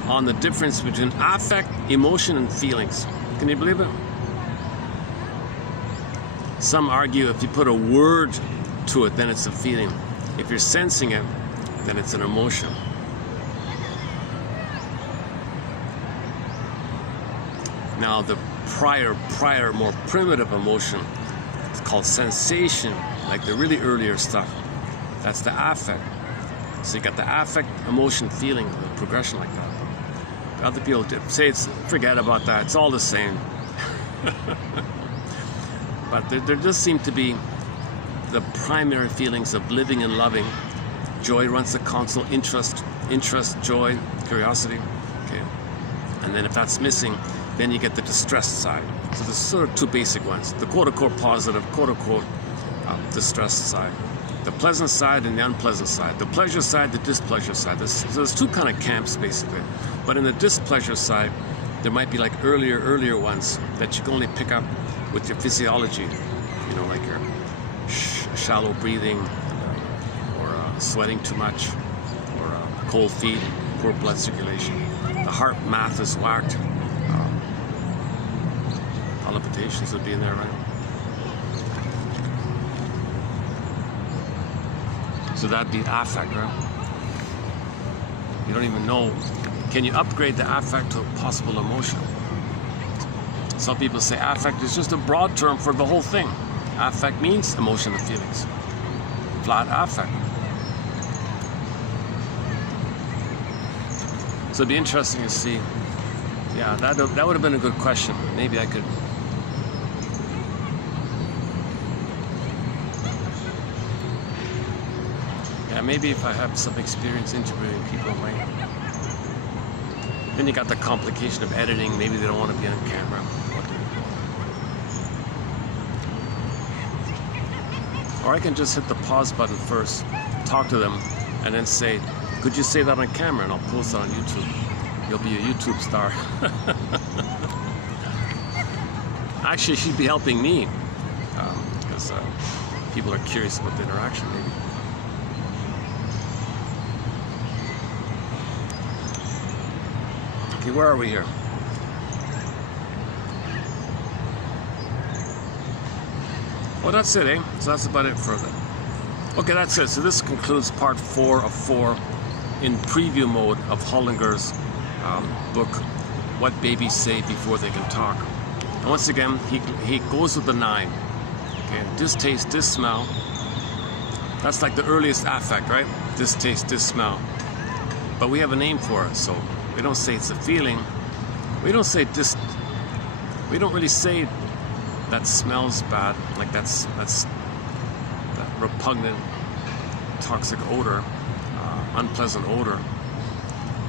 on the difference between affect, emotion, and feelings. Can you believe it? Some argue if you put a word to it, then it's a feeling. If you're sensing it, then it's an emotion. Now, the prior, more primitive emotion is called sensation, like the really earlier stuff. That's the affect. So you got the affect, emotion, feeling, the progression like that. But other people say forget about that. It's all the same. But there does seem to be the primary feelings of living and loving. Joy runs the console. Interest, joy, curiosity. Okay. And then if that's missing, then you get the distressed side. So there's sort of two basic ones. The quote-unquote positive, quote-unquote distressed side. The pleasant side and the unpleasant side. The pleasure side, the displeasure side. There's two kind of camps, basically. But in the displeasure side, there might be like earlier ones that you can only pick up with your physiology. You know, like your shallow breathing, or sweating too much, or cold feet, poor blood circulation. The heart math is whacked. Palpitations would be in there, right? So that'd be affect, right? You don't even know. Can you upgrade the affect to a possible emotion? Some people say affect is just a broad term for the whole thing. Affect means emotion and feelings. Flat affect. So it'd be interesting to see. Yeah, that would have been a good question. Maybe I could. Yeah, maybe if I have some experience interviewing people, might. Then you got the complication of editing. Maybe they don't want to be on camera. Or I can just hit the pause button first, talk to them, and then say, could you say that on camera? And I'll post it on YouTube. You'll be a YouTube star. Actually, she'd be helping me, because people are curious about the interaction, maybe. Okay, where are we here? Well, that's it, eh? So that's about it for the... Okay, that's it. So this concludes part 4 of 4 in preview mode of Hollinger's book, What Babies Say Before They Can Talk. And once again, he goes with the 9. Okay, distaste, smell. That's like the earliest affect, right? Distaste, smell. But we have a name for it, so we don't say it's a feeling. We don't say we don't really say that smells bad, like that's that repugnant, toxic odor, unpleasant odor.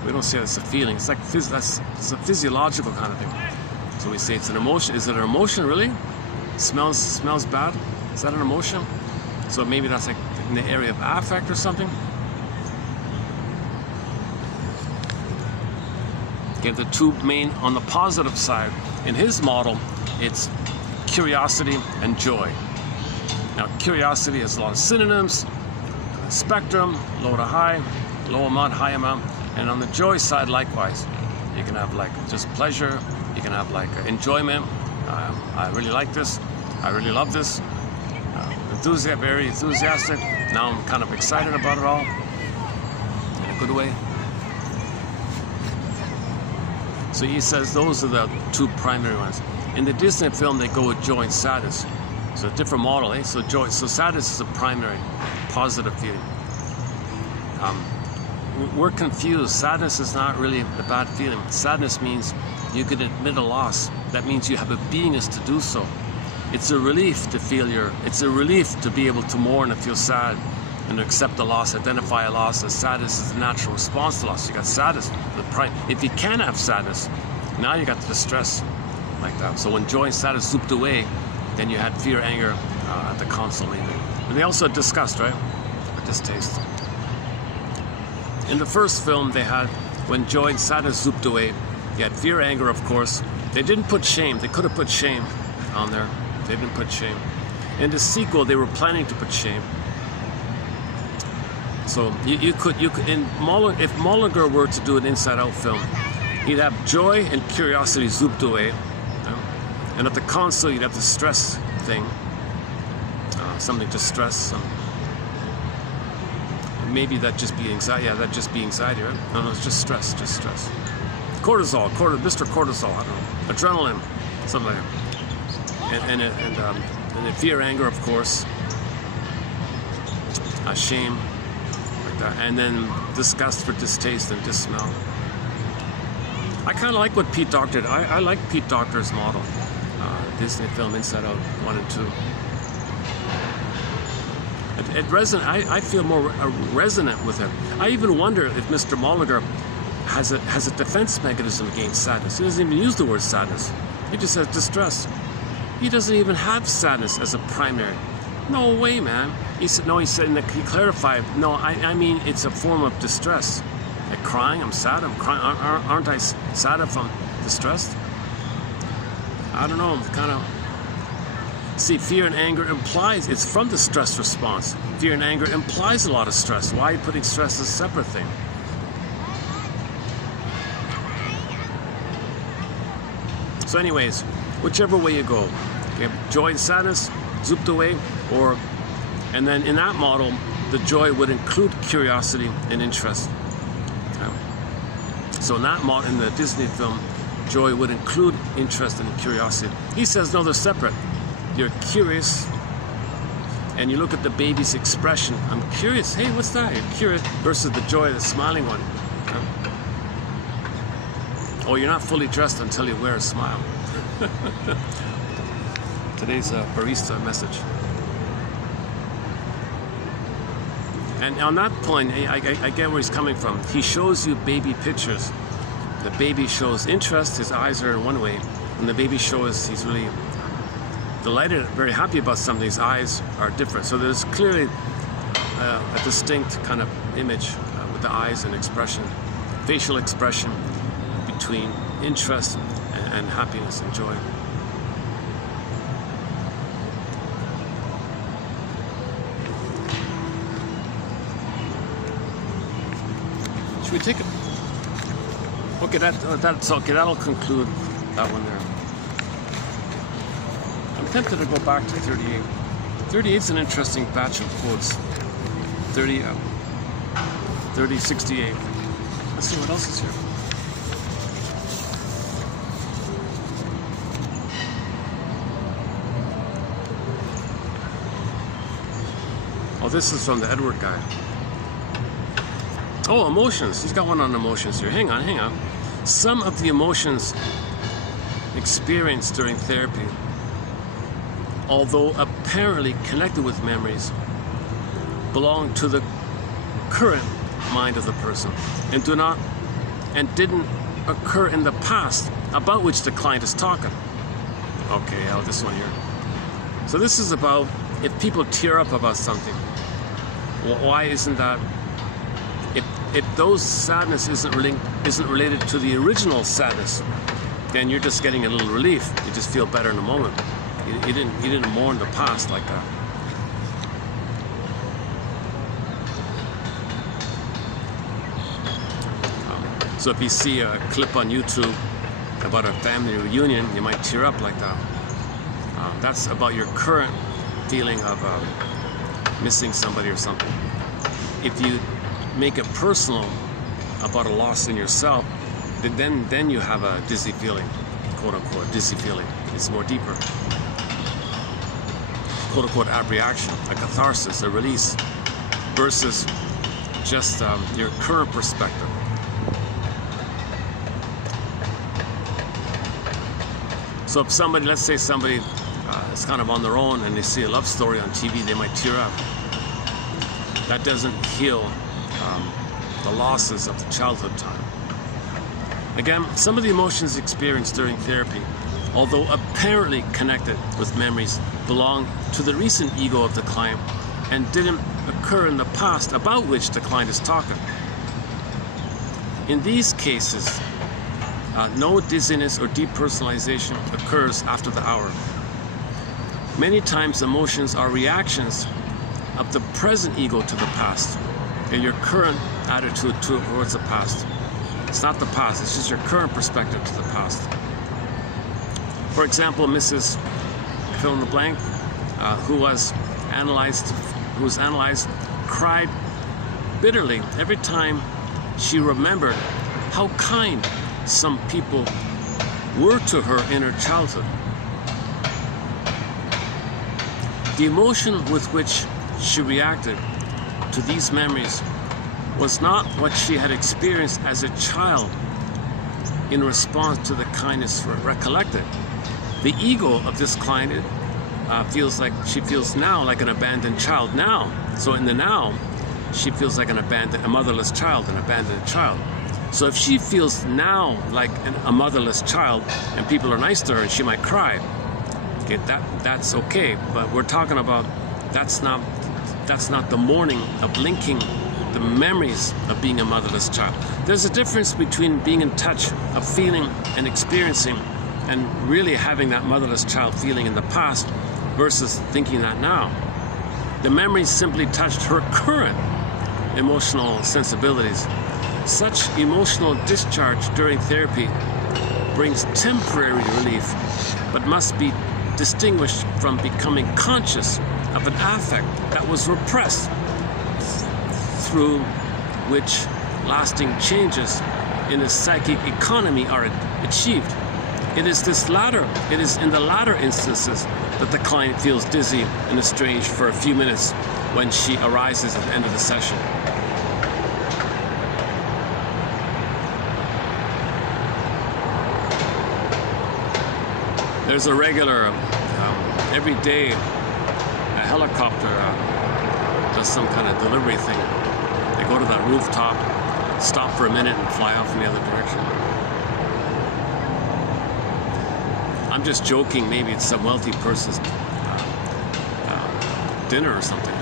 We don't say it's a feeling. It's like it's a physiological kind of thing. So we say it's an emotion. Is it an emotion, really? Smells bad? Is that an emotion? So maybe that's like in the area of affect or something. Okay, the two main, on the positive side, in his model, it's curiosity and joy. Now, curiosity has a lot of synonyms, spectrum, low to high, low amount, high amount, and on the joy side, likewise. You can have like just pleasure, you can have like enjoyment. I really like this, I really love this. Very enthusiastic. Now I'm kind of excited about it all, in a good way. So he says those are the two primary ones. In the Disney film, they go with joy and sadness. So a different model, eh? So joy, so sadness is a primary, positive feeling. We're confused. Sadness is not really a bad feeling. Sadness means you can admit a loss. That means you have a beingness to do so. It's a relief to feel it's a relief to be able to mourn and feel sad and accept the loss, identify a loss as sadness is a natural response to loss. You got sadness. If you can have sadness, now you got the distress like that. So when joy and sadness zooped away, then you had fear, anger at the console maybe. And they also had disgust, right? Or distaste. In the first film, they had, when joy and sadness zooped away, you had fear, anger, of course. They didn't put shame. They could have put shame on there. They didn't put shame. In the sequel, they were planning to put shame. So you could, if Mullinger were to do an inside-out film, he'd have joy and curiosity zooped away, and at the console you'd have the stress thing, something to stress. Maybe that just be anxiety. Yeah, that just be anxiety, right? No, it's just stress, Cortisol, Mr. Cortisol, I don't know, adrenaline, something like that. And then fear, anger, of course, shame, like that, and then disgust for distaste and dismell. I kind of like what Pete Docter did. I like Pete Docter's model, Disney film Inside Out 1 and 2. I feel more resonant with him. I even wonder if Mr. Mullinger has a defense mechanism against sadness. He doesn't even use the word sadness. He just says distress. He doesn't even have sadness as a primary. No way, man. He said, he clarified, no, I mean it's a form of distress. Like crying, I'm sad, I'm crying. Aren't I sad if I'm distressed? I don't know, kind of. See, fear and anger implies, it's from the stress response. Fear and anger implies a lot of stress. Why are you putting stress as a separate thing? So anyways, whichever way you go, okay, joy and sadness, zooped away, and then in that model, the joy would include curiosity and interest. Okay. So in that model, in the Disney film, joy would include interest and curiosity. He says, no, they're separate. You're curious, and you look at the baby's expression. I'm curious. Hey, what's that? You're curious versus the joy of the smiling one. Oh, you're not fully dressed until you wear a smile. Today's barista message. And on that point, I get where he's coming from. He shows you baby pictures. The baby shows interest. His eyes are in one way, and the baby shows he's really delighted, very happy about something. His eyes are different. So there's clearly a distinct kind of image with the eyes and expression, facial expression between interest and happiness and joy. Should we take it? Okay, that's okay. That'll conclude that one there. I'm tempted to go back to 38. 38 is an interesting batch of quotes. 30, 68. Let's see what else is here. Oh, this is from the Edward guy. Oh, emotions. He's got one on emotions here. Hang on. Some of the emotions experienced during therapy, although apparently connected with memories, belong to the current mind of the person and didn't occur in the past about which the client is talking. Okay, this one here. So this is about if people tear up about something. Well, why isn't that? if those sadness isn't related to the original sadness, then you're just getting a little relief. You just feel better in the moment. You didn't mourn the past like that. So if you see a clip on YouTube about a family reunion, you might tear up like that. That's about your current feeling of missing somebody or something. If you make it personal about a loss in yourself, then you have a dizzy feeling, quote unquote, dizzy feeling. It's more deeper. Quote unquote abreaction, a catharsis, a release, versus just your current perspective. So if somebody, let's say somebody is kind of on their own and they see a love story on TV, they might tear up. That doesn't heal the losses of the childhood time. Again, some of the emotions experienced during therapy, although apparently connected with memories, belong to the recent ego of the client and didn't occur in the past about which the client is talking. In these cases, no dizziness or depersonalization occurs after the hour. Many times emotions are reactions of the present ego to the past and your current attitude towards the past. It's not the past, it's just your current perspective to the past. For example, Mrs. fill in the blank, who was analyzed, cried bitterly every time she remembered how kind some people were to her in her childhood. The emotion with which she reacted to these memories was not what she had experienced as a child in response to the kindness recollected. The ego of this client she feels now like an abandoned child now. So in the now, she feels like a motherless child, an abandoned child. So if she feels now like a motherless child and people are nice to her, she might cry. Okay, that's okay. But we're talking about that's not the mourning of linking the memories of being a motherless child. There's a difference between being in touch of feeling and experiencing and really having that motherless child feeling in the past versus thinking that now. The memories simply touched her current emotional sensibilities. Such emotional discharge during therapy brings temporary relief, but must be distinguished from becoming conscious of an affect that was repressed, through which lasting changes in the psychic economy are achieved. It is in the latter instances that the client feels dizzy and estranged for a few minutes when she arises at the end of the session. There's a regular, every day, a helicopter does some kind of delivery thing. They go to that rooftop, stop for a minute, and fly off in the other direction. I'm just joking, maybe it's some wealthy person's dinner or something.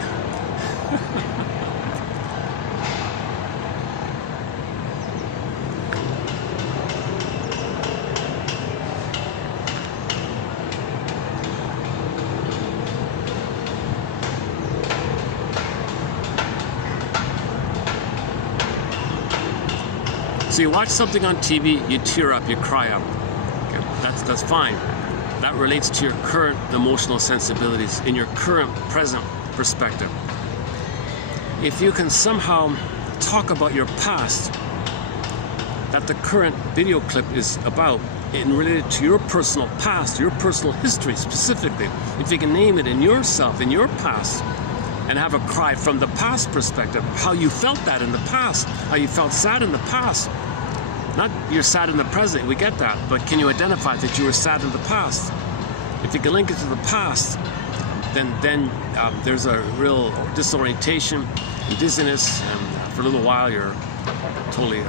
So you watch something on TV, you tear up, you cry up. Okay, that's fine. That relates to your current emotional sensibilities in your current present perspective. If you can somehow talk about your past that the current video clip is about and related to your personal past, your personal history specifically, if you can name it in yourself, in your past, and have a cry from the past perspective, how you felt that in the past, how you felt sad in the past. Not you're sad in the present, we get that, but can you identify that you were sad in the past? If you can link it to the past, then there's a real disorientation and dizziness, and for a little while you're totally,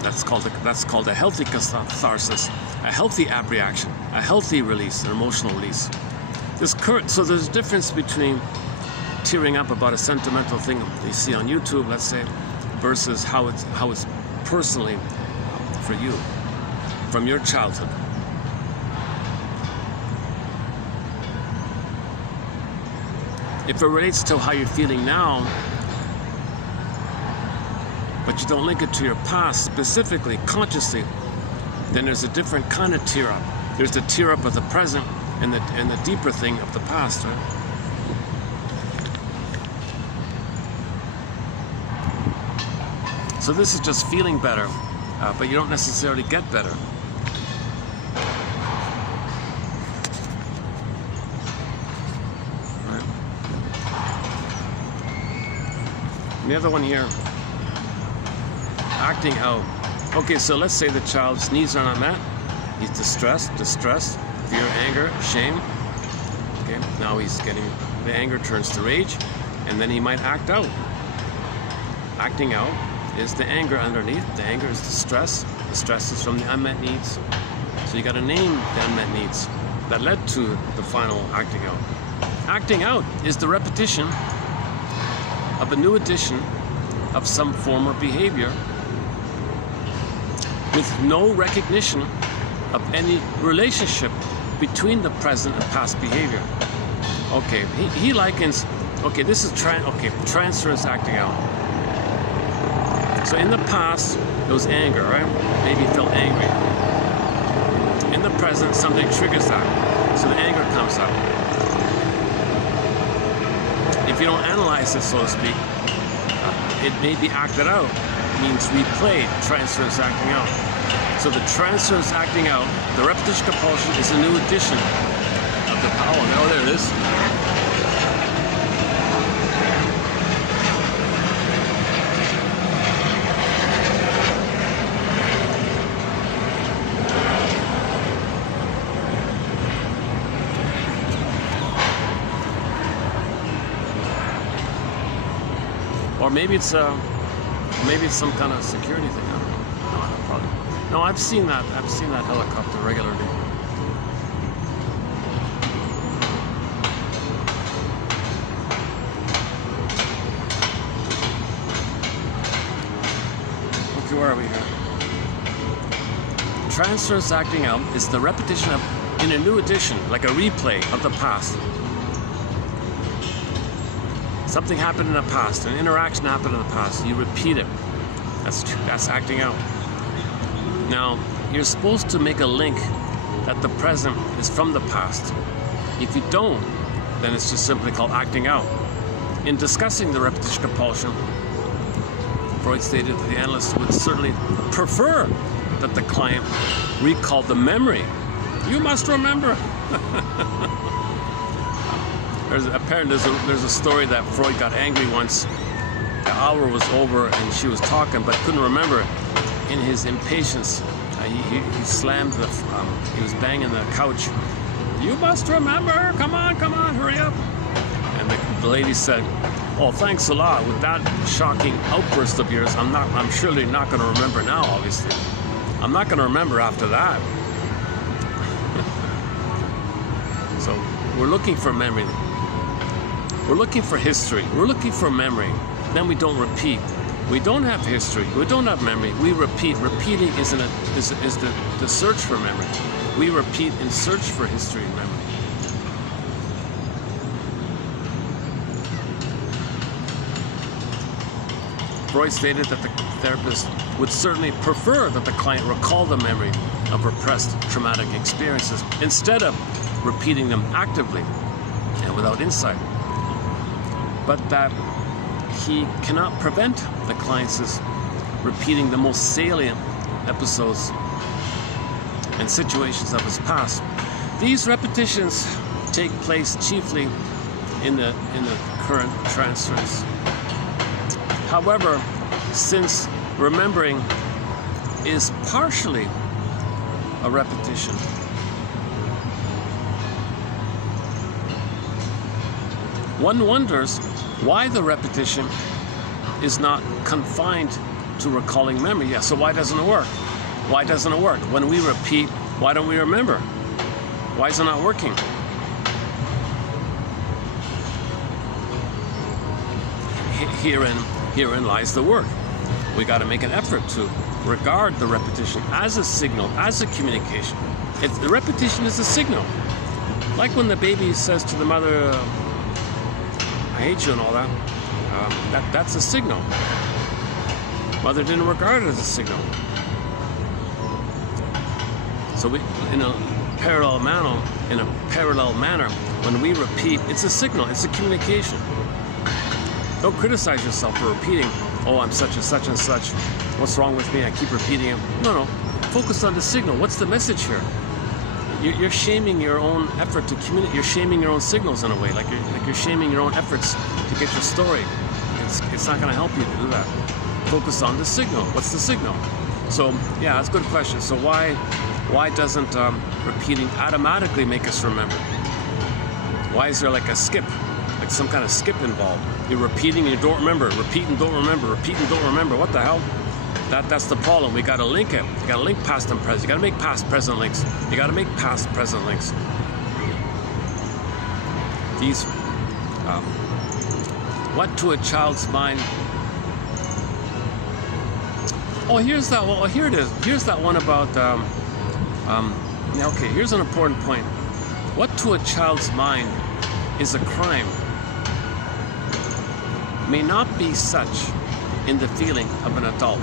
that's called a healthy catharsis, a healthy abreaction, a healthy release, an emotional release. So there's a difference between tearing up about a sentimental thing you see on YouTube, let's say, versus how it's personally for you from your childhood. If it relates to how you're feeling now, but you don't link it to your past specifically, consciously, then there's a different kind of tear up. There's the tear up of the present and the deeper thing of the past, right? So this is just feeling better, but you don't necessarily get better. Right. And the other one here, acting out. Okay, so let's say the child's needs are not met. He's distressed, fear, anger, shame. Okay, now he's getting, the anger turns to rage, and then he might act out. Acting out is the anger underneath. The anger is the stress. The stress is from the unmet needs. So you got to name the unmet needs that led to the final acting out. Acting out is the repetition of a new edition of some former behavior with no recognition of any relationship between the present and past behavior. Okay, he likens, okay, this is transference acting out. So in the past, it was anger, right? Maybe you felt angry. In the present, something triggers that. So the anger comes out. If you don't analyze it, so to speak, it may be acted out. It means replayed, transference acting out. So the transference acting out, the repetition compulsion is a new addition of the power. Oh, there it is. Or maybe it's some kind of security thing. I don't know. No, probably. No, I've seen that helicopter regularly. Okay, where are we here? Transference acting out is the repetition of, in a new edition, like a replay of the past. Something happened in the past, an interaction happened in the past, you repeat it. That's acting out. Now, you're supposed to make a link that the present is from the past. If you don't, then it's just simply called acting out. In discussing the repetition compulsion, Freud stated that the analyst would certainly prefer that the client recall the memory. You must remember. There's a story that Freud got angry once. The hour was over and she was talking but couldn't remember. In his impatience, he slammed he was banging the couch. You must remember, come on, hurry up. And the lady said, oh, thanks a lot. With that shocking outburst of yours, I'm surely not going to remember now, obviously. I'm not going to remember after that. So we're looking for memory. We're looking for history. We're looking for memory. Then we don't repeat. We don't have history. We don't have memory. We repeat. Repeating is the search for memory. We repeat in search for history and memory. Freud stated that the therapist would certainly prefer that the client recall the memory of repressed traumatic experiences instead of repeating them actively and without insight. But that he cannot prevent the clients repeating the most salient episodes and situations of his past. These repetitions take place chiefly in the current transfers. However, since remembering is partially a repetition, one wonders why the repetition is not confined to recalling memory. Yeah, so why doesn't it work? Why doesn't it work? When we repeat, why don't we remember? Why is it not working? Herein lies the work. we got to make an effort to regard the repetition as a signal, as a communication. The repetition is a signal. Like when the baby says to the mother, I hate you and all that, that's a signal. Mother didn't regard it as a signal. So we, in a parallel manner, when we repeat, it's a signal, it's a communication. Don't criticize yourself for repeating, oh, I'm such and such and such. What's wrong with me? I keep repeating it. No. Focus on the signal. What's the message here? You're shaming your own effort to communicate. You're shaming your own signals in a way, like you're shaming your own efforts to get your story. It's not going to help you to do that. Focus on the signal. What's the signal? So yeah, that's a good question. So why doesn't repeating automatically make us remember? Why is there like a skip, like some kind of skip involved? You're repeating and you don't remember. Repeat and don't remember. Repeat and don't remember. What the hell? That's the problem. We got to link it. You got to link past and present. You got to make past present links. You got to make past present links. These, what to a child's mind? Oh, here's that one. Oh, here it is. Here's that one about. Okay, here's an important point. What to a child's mind is a crime may not be such in the feeling of an adult.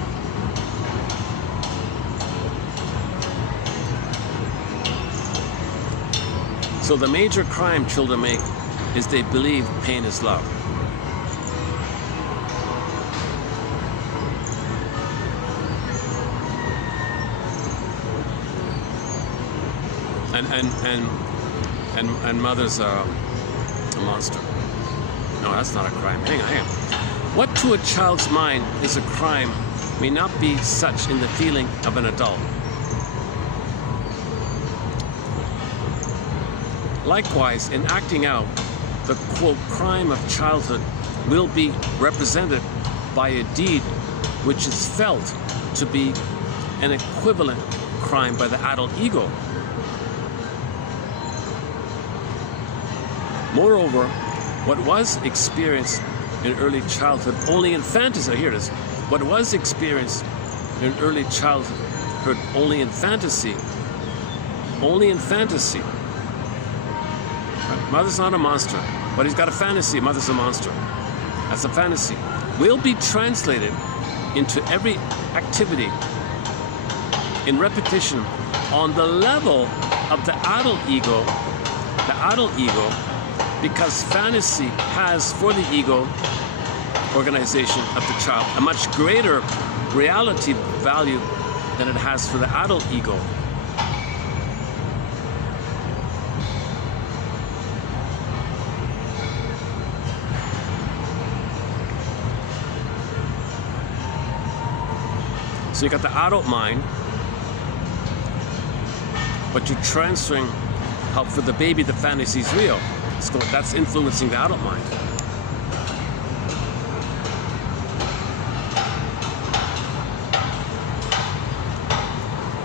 So the major crime children make is they believe pain is love. And mother's a monster. No, that's not a crime. Hang on. What to a child's mind is a crime may not be such in the feeling of an adult. Likewise, in acting out, the quote crime of childhood will be represented by a deed which is felt to be an equivalent crime by the adult ego. Moreover, what was experienced in early childhood only in fantasy, here it is, what was experienced in early childhood only in fantasy. Mother's not a monster, but he's got a fantasy, mother's a monster. That's a fantasy. Will be translated into every activity in repetition on the level of the adult ego, because fantasy has for the ego organization of the child a much greater reality value than it has for the adult ego. So you got the adult mind, but you're transferring how for the baby the fantasy is real. That's influencing the adult mind.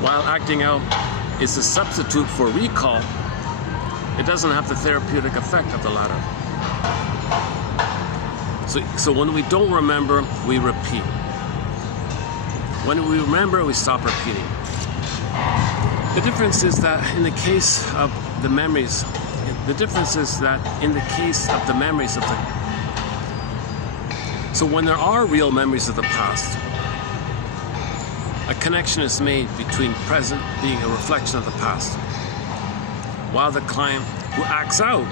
While acting out is a substitute for recall, it doesn't have the therapeutic effect of the latter. So when we don't remember, we repeat. When we remember, we stop repeating. The difference is that in the case of the memories, so when there are real memories of the past, a connection is made between present being a reflection of the past, while the client who acts out,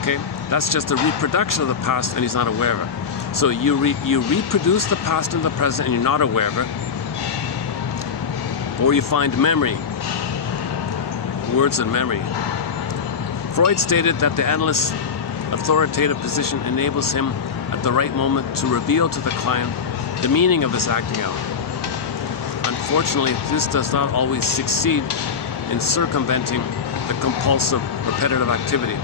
okay, that's just a reproduction of the past and he's not aware of it. So you reproduce the past in the present and you're not aware of it, or you find memory, words and memory. Freud stated that the analyst's authoritative position enables him at the right moment to reveal to the client the meaning of his acting out. Unfortunately, this does not always succeed in circumventing the compulsive, repetitive activity.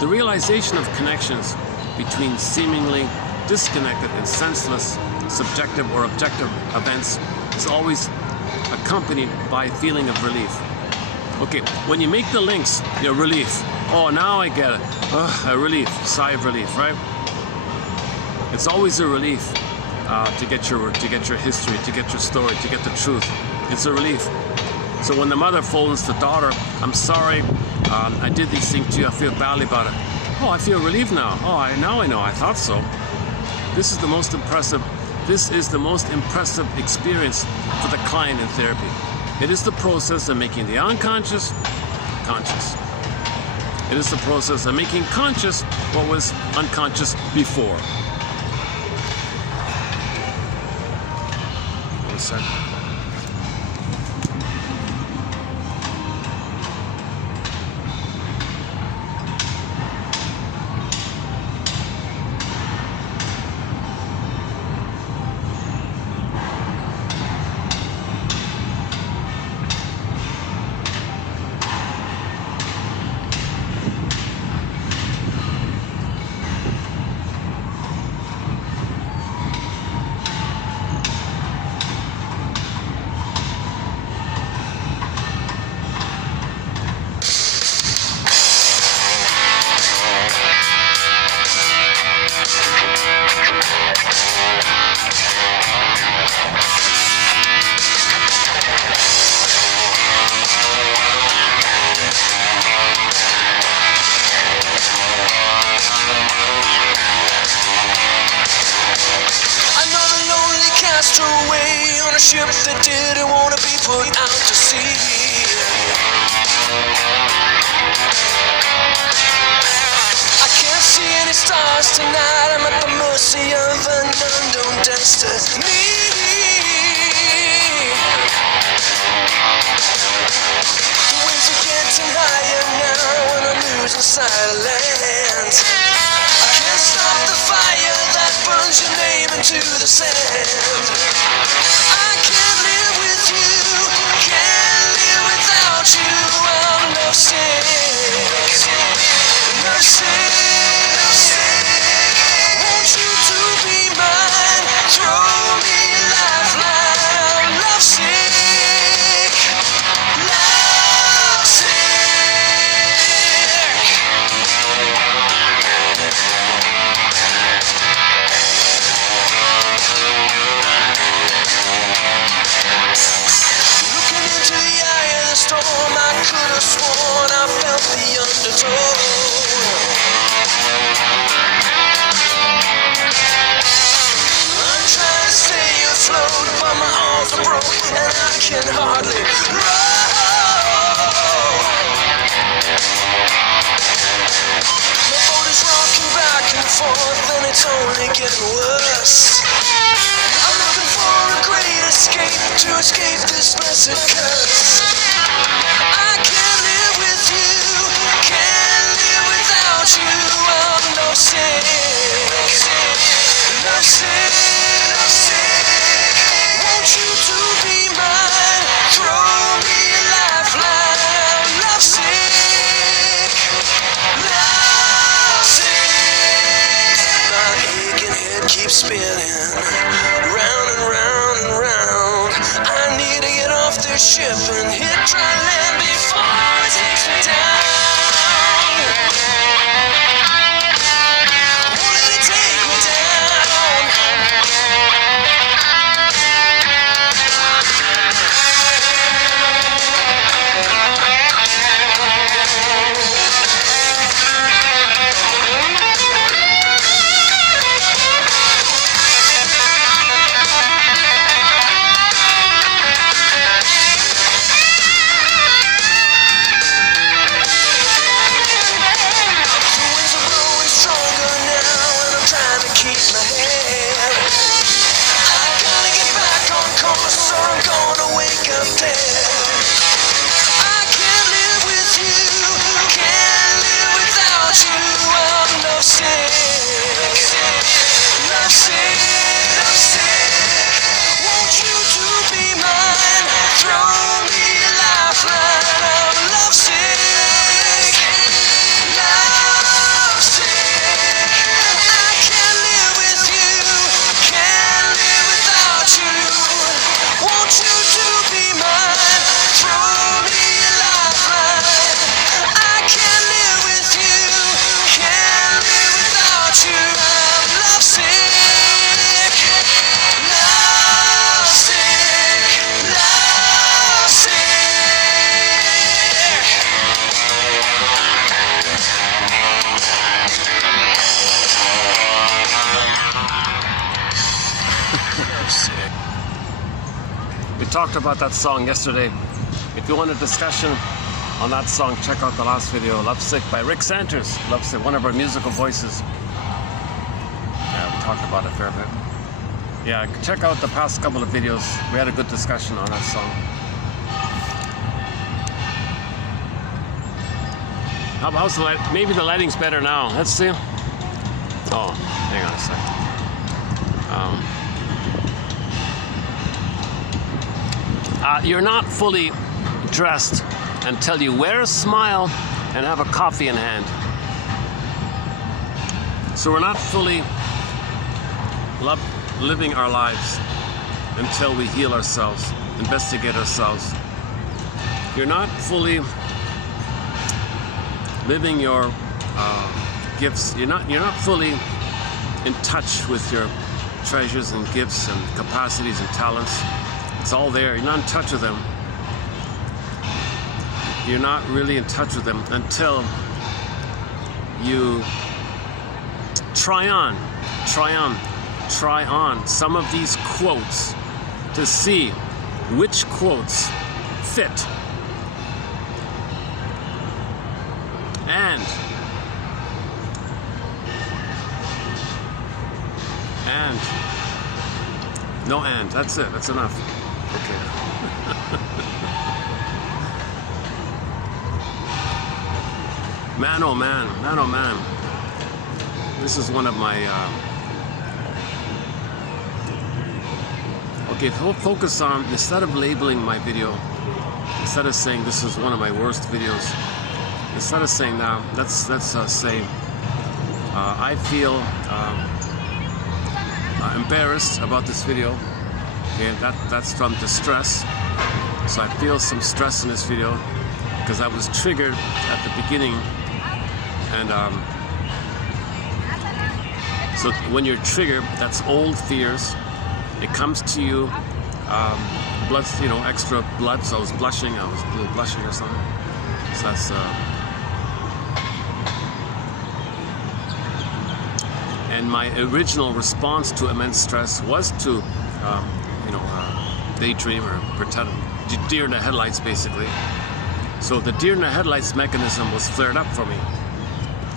The realization of connections between seemingly disconnected and senseless, subjective or objective events is always accompanied by a feeling of relief. Okay, when you make the links, relief. Oh, now I get it. A relief, sigh of relief, right? It's always a relief to get your history, to get your story, to get the truth. It's a relief. So when the mother phones the daughter, I'm sorry, I did these things to you, I feel badly about it. Oh, I feel relieved now. Oh, now I know, I thought so. This is the most impressive experience for the client in therapy. It is the process of making the unconscious conscious. It is the process of making conscious what was unconscious before. One second. Away on a ship that didn't want to be put out to sea. I can't see any stars tonight. I'm at the mercy of an unknown destiny. The waves are getting higher now, and I'm losing sight of land. I can't stop the fire that burns your name into the sand. I can't live with you, can't live without you. I'm lovesick, lovesick. Want you to be mine, throw me a lifeline. I'm lovesick, lovesick. Looking into the eye of the storm, I could have sworn I felt the undertow. I'm trying to stay afloat, but my arms are broke and I can hardly row. My boat is rocking back and forth and it's only getting worse. I'm looking for a great escape to escape this blessed curse. I can't live with you, can't live without you. I'm lovesick, lovesick, lovesick. Want you to be mine, throw me a lifeline. I'm lovesick, lovesick. My aching head keeps spinning, round and round and round. I need to get off this ship and hit dry land before it takes me down. Won't let it take me down. talked about that song yesterday. If you want a discussion on that song, check out the last video, Lovesick by Rick Santers. Lovesick, one of our musical voices. Yeah, we talked about it a fair bit. Yeah, check out the past couple of videos. We had a good discussion on that song. How's the light? Maybe the lighting's better now. Let's see. Oh, hang on a sec. You're not fully dressed until you wear a smile and have a coffee in hand. So we're not fully living our lives until we heal ourselves, investigate ourselves. You're not fully living your gifts. You're not fully in touch with your treasures and gifts and capacities and talents. It's all there. You're not in touch with them. You're not really in touch with them until you try on some of these quotes to see which quotes fit. And that's it. That's enough. Okay. Man, oh man, man, oh man. This is one of my. Okay, focus on, instead of labeling my video, instead of saying this is one of my worst videos, instead of saying that, let's say I feel embarrassed about this video. Okay, that's from distress. So I feel some stress in this video because I was triggered at the beginning, and so when you're triggered, that's old fears. It comes to you, blood, extra blood. So I was blushing. I was a little blushing or something. So that's. And my original response to immense stress was to, daydream or pretend, deer in the headlights, basically. So the deer in the headlights mechanism was flared up for me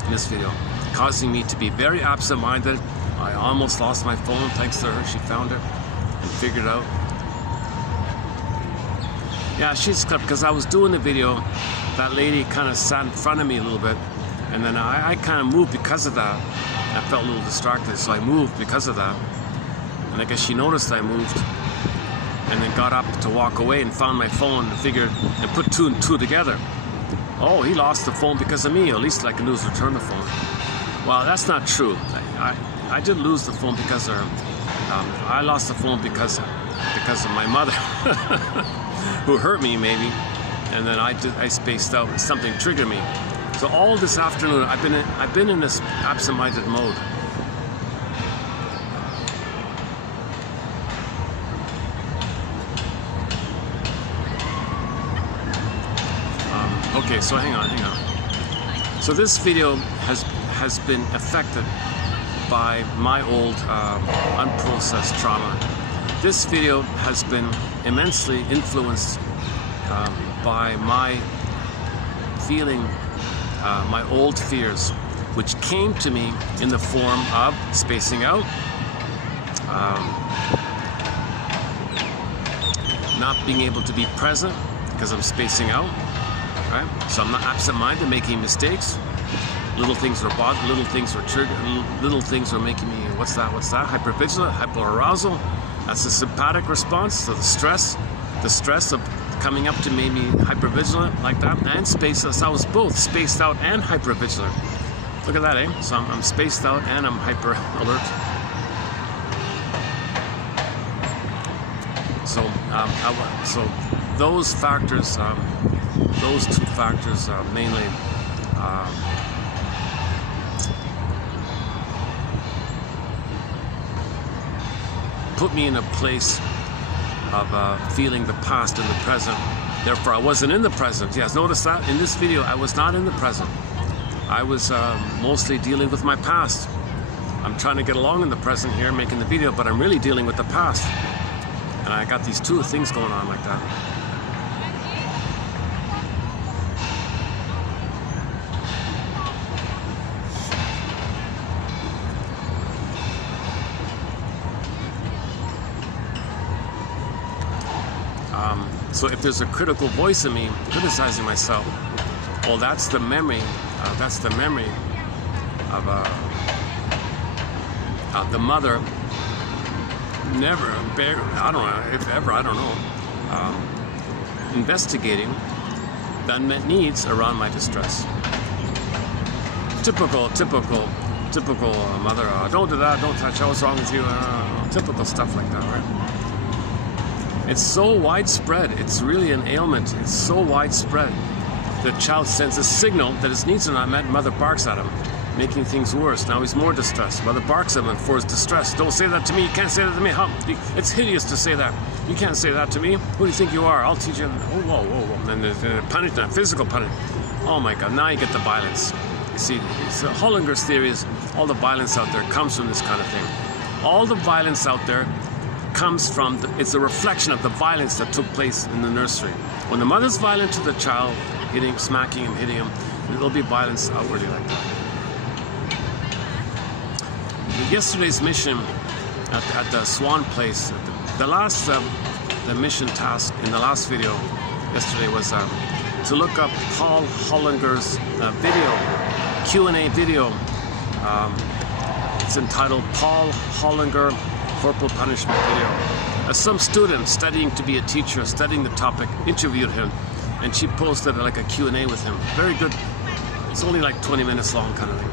in this video, causing me to be very absent-minded. I almost lost my phone, thanks to her. She found it and figured it out. Yeah, she's clever, because I was doing the video, that lady kind of sat in front of me a little bit, and then I kind of moved because of that. I felt a little distracted, so I moved because of that. And I guess she noticed I moved, and then got up to walk away and found my phone and figured, and put two and two together. Oh, he lost the phone because of me. At least I can do is return the phone. Well, that's not true. I did lose the phone because of her. I lost the phone because of my mother, who hurt me maybe, and then I spaced out and something triggered me. So all this afternoon, I've been in this absent-minded mode. Okay, so hang on. So this video has been affected by my old unprocessed trauma. This video has been immensely influenced by my feeling, my old fears, which came to me in the form of spacing out, not being able to be present because I'm spacing out. Right? So I'm not absent-minded, making mistakes. Little things are bothered, little things are triggered, little things are making me, what's that? Hypervigilant, hyperarousal. That's a sympathetic response. So the stress of coming up to make me hypervigilant like that, and so I was both spaced out and hypervigilant. Look at that, eh? So I'm spaced out and I'm hyper alert. So those factors, those two factors mainly put me in a place of feeling the past and the present. Therefore, I wasn't in the present. Yes, notice that in this video, I was not in the present. I was mostly dealing with my past. I'm trying to get along in the present here, making the video, but I'm really dealing with the past. And I got these two things going on like that. So if there's a critical voice in me criticizing myself, well, that's the memory. That's the memory of the mother never, I don't know, if ever, I don't know, investigating the unmet needs around my distress. Typical mother, don't do that, don't touch, what's wrong with you? Typical stuff like that, right? It's so widespread, it's really an ailment, it's so widespread. The child sends a signal that his needs are not met, mother barks at him, making things worse. Now he's more distressed. Mother barks at him for his distress. Don't say that to me, you can't say that to me. How? It's hideous to say that. You can't say that to me. Who do you think you are? I'll teach you. Oh, whoa. And then there's punishment, physical punishment. Oh my God, now you get the violence. You see, so Hollinger's theory is all the violence out there comes from this kind of thing. All the violence out there comes from, it's a reflection of the violence that took place in the nursery. When the mother's violent to the child, hitting, smacking him, hitting him, there'll be violence outwardly like that. Yesterday's mission at the Swan place, the mission task in the last video yesterday was to look up Paul Hollinger's video, Q&A video. It's entitled Paul Hollinger Corporal Punishment Video. Some student studying to be a teacher, studying the topic, interviewed him, and she posted like a Q&A with him. Very good. It's only like 20 minutes long kind of thing.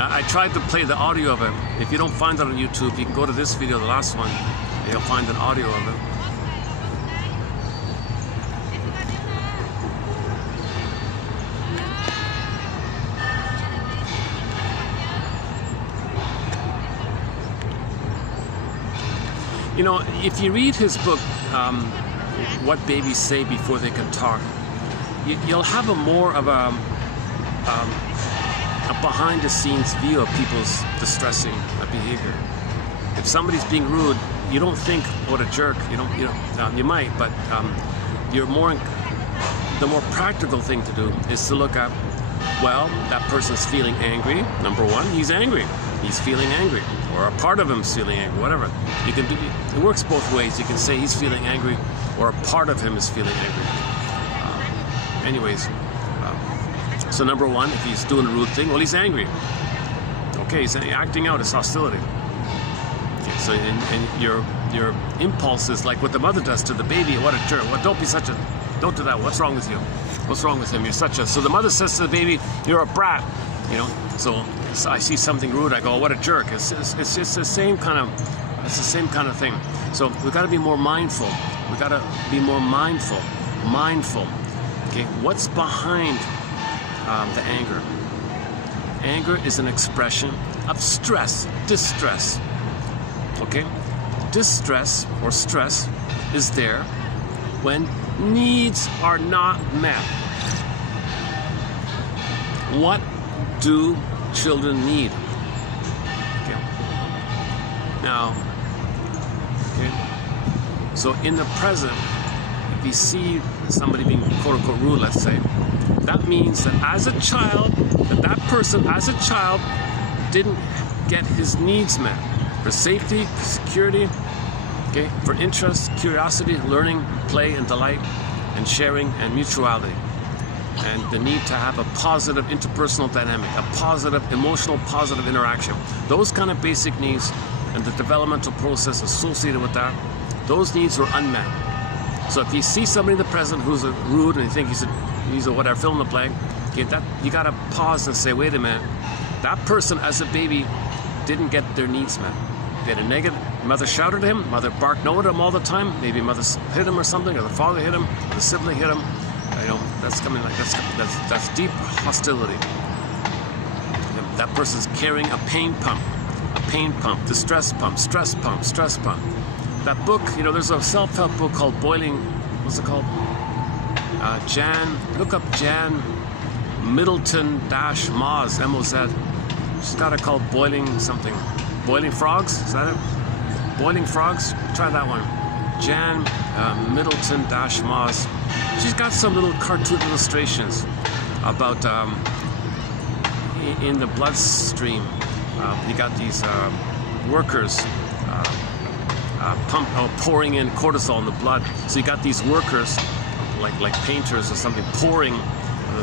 I tried to play the audio of it. If you don't find it on YouTube, you can go to this video, the last one, and you'll find an audio of it. You know, if you read his book, What Babies Say Before They Can Talk, you'll have a more of a behind-the-scenes view of people's distressing behavior. If somebody's being rude, you don't think, what a jerk. You might, but the more practical thing to do is to look at, well, that person's feeling angry. Number one, he's angry. He's feeling angry, or a part of him's feeling angry, whatever. You can do it. Works both ways. You can say he's feeling angry, or a part of him is feeling angry. So number one, if he's doing a rude thing, well, he's angry. Okay, he's acting out his hostility. Okay, so and your impulse is like what the mother does to the baby. What a jerk! Well, don't do that. What's wrong with you? What's wrong with him? You're such a. So the mother says to the baby, "You're a brat." You know. So I see something rude. I go, "What a jerk!" It's just the same kind of. It's the same kind of thing. So we've got to be more mindful. We've got to be more mindful. Okay, what's behind the anger? Anger is an expression of stress, distress. Okay? Distress or stress is there when needs are not met. What do children need? Okay. Now, okay. So in the present, if you see somebody being quote-unquote rude, let's say, that means that as a child, that person as a child didn't get his needs met for safety, for security, okay, for interest, curiosity, learning, play, and delight, and sharing, and mutuality, and the need to have a positive interpersonal dynamic, a positive, emotional, positive interaction. Those kind of basic needs and the developmental process associated with that, those needs were unmet. So if you see somebody in the present who's rude and you think he's a whatever, fill in the blank, okay, that you gotta pause and say, wait a minute, that person as a baby didn't get their needs met. They had a negative, mother shouted at him, mother barked no at him all the time, maybe mother hit him or something, or the father hit him, or the sibling hit him. You know, that's coming like that's deep hostility. And that person's carrying a pain pump, distress pump, stress pump, stress pump. That book, you know, there's a self-help book called Boiling, what's it called? Look up Jan Middleton-Moz, M-O-Z. She's got it called Boiling something. Boiling Frogs, is that it? Boiling Frogs, try that one. Jan Middleton-Moss. She's got some little cartoon illustrations about in the bloodstream. You got these workers pouring in cortisol in the blood. So you got these workers, like painters or something, pouring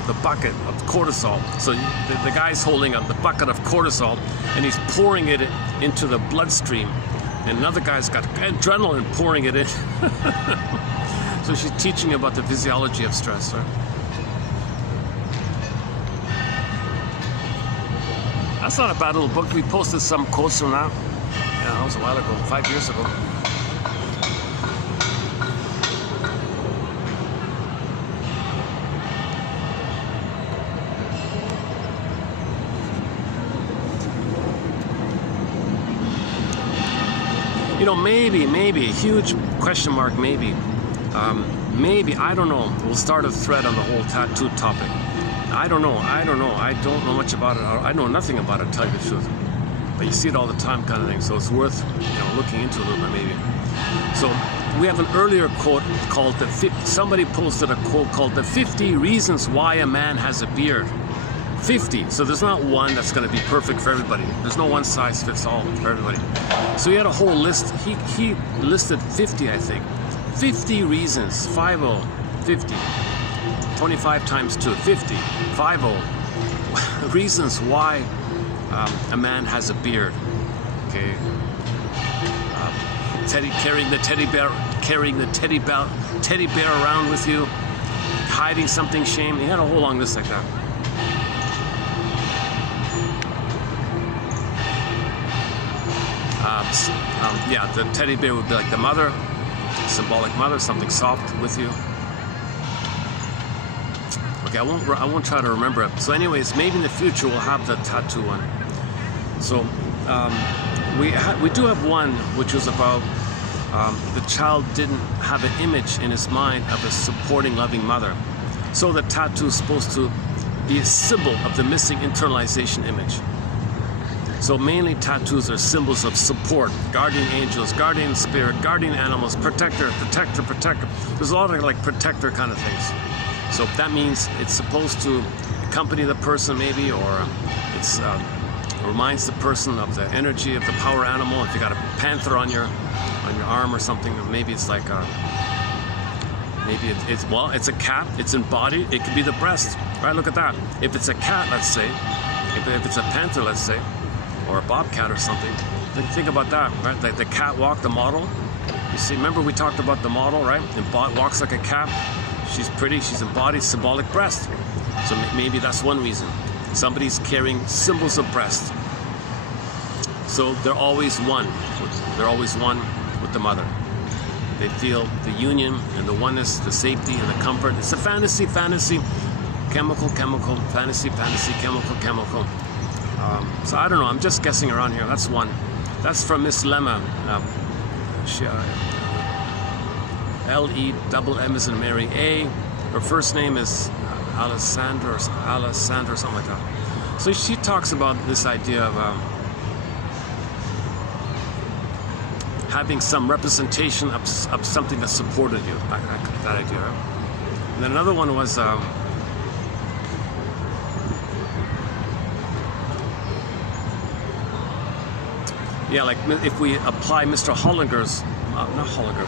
the bucket of cortisol. So the guy's holding up the bucket of cortisol and he's pouring it into the bloodstream. And another guy's got adrenaline pouring it in. So she's teaching about the physiology of stress, right? That's not a bad little book. We posted some quotes from that. Yeah, that was a while ago, 5 years ago. You know, maybe, a huge question mark, maybe, I don't know, we'll start a thread on the whole tattoo topic. I don't know, I don't know much about it, I know nothing about it, to tell you the truth. But you see it all the time kind of thing, so it's worth, looking into a little bit maybe. So, we have an earlier quote called, somebody posted a quote called the 50 reasons why a man has a beard. 50. So there's not one that's going to be perfect for everybody. There's no one size fits all for everybody. So he had a whole list. He listed 50, I think. 50 reasons. 50. 50. 25 times 2. 50. 50. Reasons why a man has a beard. Okay. Carrying the teddy bear around with you. Hiding something, shame. He had a whole long list like that. Yeah, the teddy bear would be like the mother, symbolic mother, something soft with you. Okay, I won't try to remember it. So, anyways, maybe in the future we'll have the tattoo one. So, we do have one which was about the child didn't have an image in his mind of a supporting, loving mother. So the tattoo is supposed to be a symbol of the missing internalization image. So mainly tattoos are symbols of support, guardian angels, guardian spirit, guardian animals, protector. There's a lot of like protector kind of things. So that means it's supposed to accompany the person maybe, or it's reminds the person of the energy of the power animal. If you got a panther on your arm or something, maybe it's like it's a cat. It's embodied. It could be the breast, right? Look at that. If it's a cat, let's say, if it's a panther, let's say, or a bobcat or something, then think about that, right? Like the catwalk, the model. You see, remember we talked about the model, right? Walks like a cat. She's pretty. She's embodied symbolic breast. So maybe that's one reason. Somebody's carrying symbols of breast. So they're always one. They're always one with the mother. They feel the union and the oneness, the safety and the comfort. It's a fantasy, chemical, fantasy, chemical. So I don't know, I'm just guessing around here. That's one. That's from Miss Lemma. L-E-M-M as in Mary. A. Her first name is Alessandra or something like that. So she talks about this idea of having some representation of something that supported you. That idea. Right? And then another one was yeah, like if we apply Mr. Hollinger's, not Hollinger.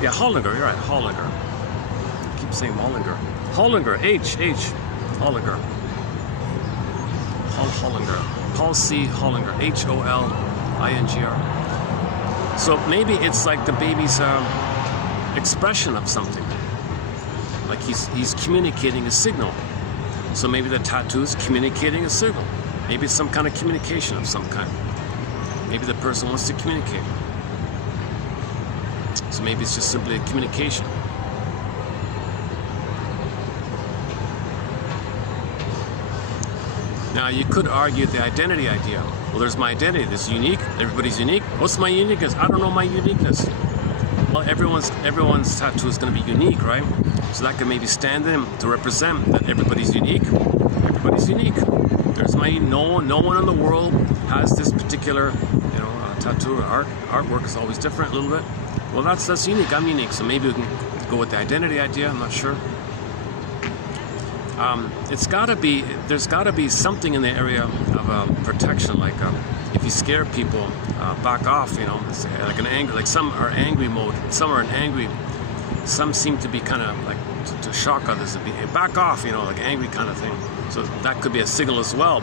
Yeah, Hollinger, you're right, Hollinger. I keep saying Hollinger. Hollinger, H. Hollinger. Hollinger. Paul C. Hollinger, H-O-L-I-N-G-R. So maybe it's like the baby's expression of something. Like he's communicating a signal. So maybe the tattoo is communicating a signal. Maybe it's some kind of communication of some kind. Maybe the person wants to communicate. So maybe it's just simply a communication. Now you could argue the identity idea. Well, there's my identity. This is unique. Everybody's unique. What's my uniqueness? I don't know my uniqueness. Well, everyone's tattoo is going to be unique, right? So that can maybe stand in to represent that everybody's unique. Everybody's unique. There's no one in the world has this particular tattoo or artwork is always different a little bit. Well, that's unique. I'm unique, so maybe we can go with the identity idea. I'm not sure. There's got to be something in the area of protection, like if you scare people, back off, you know, like an anger, like some are angry mode, some are angry, some seem to be kind of like to shock others, to be back off, you know, like angry kind of thing. So that could be a signal as well.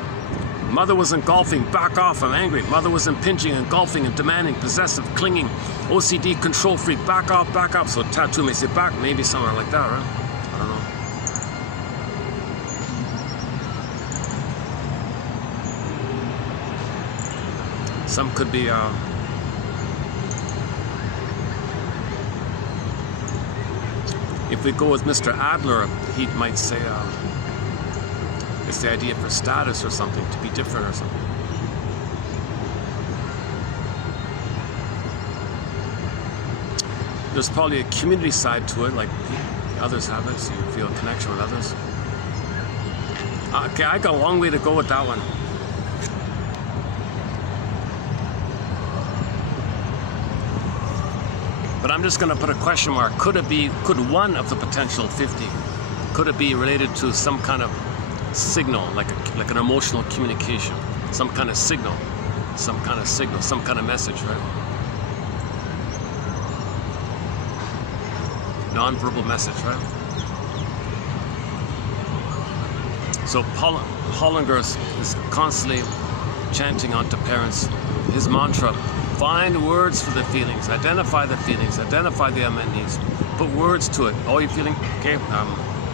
Mother was engulfing, back off, I'm angry. Mother was impinging, engulfing, and demanding, possessive, clinging, OCD, control freak, back off, back up. So tattoo may say back, maybe somewhere like that, right? I don't know. Some could be if we go with Mr. Adler, he might say it's the idea for status or something, to be different or something. There's probably a community side to it, like others have it, so you feel a connection with others. Okay, I got a long way to go with that one. But I'm just going to put a question mark. Could one of the potential 50, could it be related to some kind of signal, like an emotional communication, some kind of signal, some kind of message, right? Non-verbal message, right? So Hollinger is constantly chanting onto parents his mantra: find words for the feelings, identify the unmet needs, put words to it. Oh, you're feeling, okay,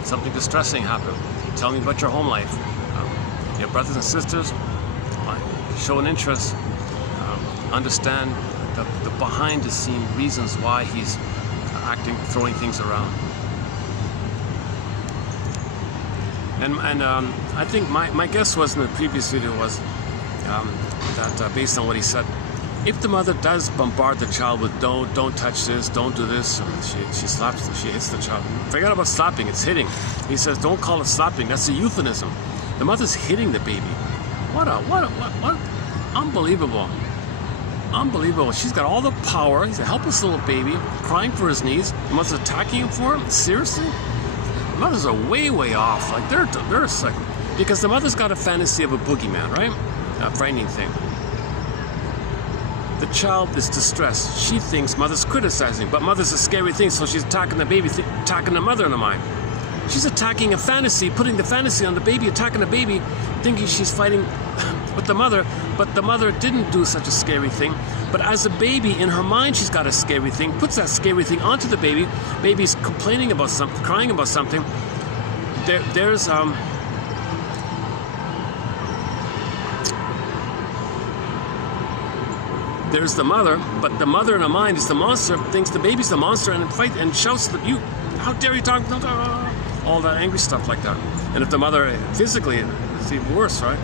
something distressing happened. Tell me about your home life. Your brothers and sisters, show an interest, understand the behind the scene reasons why he's acting, throwing things around. And I think my guess was in the previous video was that based on what he said, if the mother does bombard the child with don't touch this, don't do this, she slaps, she hits the child. Forget about slapping, it's hitting. He says don't call it slapping, that's a euphemism. The mother's hitting the baby. What unbelievable. Unbelievable. She's got all the power. He's a helpless little baby, crying for his needs. The mother's attacking him for it? Seriously? The mothers are way off. Like they're like, because the mother's got a fantasy of a boogeyman, right? A frightening thing. The child is distressed. She thinks mother's criticizing, but mother's a scary thing, so she's attacking the baby, attacking the mother in the mind. She's attacking a fantasy, putting the fantasy on the baby, attacking the baby, thinking she's fighting with the mother, but the mother didn't do such a scary thing. But as a baby, in her mind, she's got a scary thing, puts that scary thing onto the baby. Baby's complaining about something, crying about something. There's the mother, but the mother in her mind is the monster, thinks the baby's the monster, and fight and shouts that you, how dare you talk, all that angry stuff like that. And if the mother physically, it's even worse, right?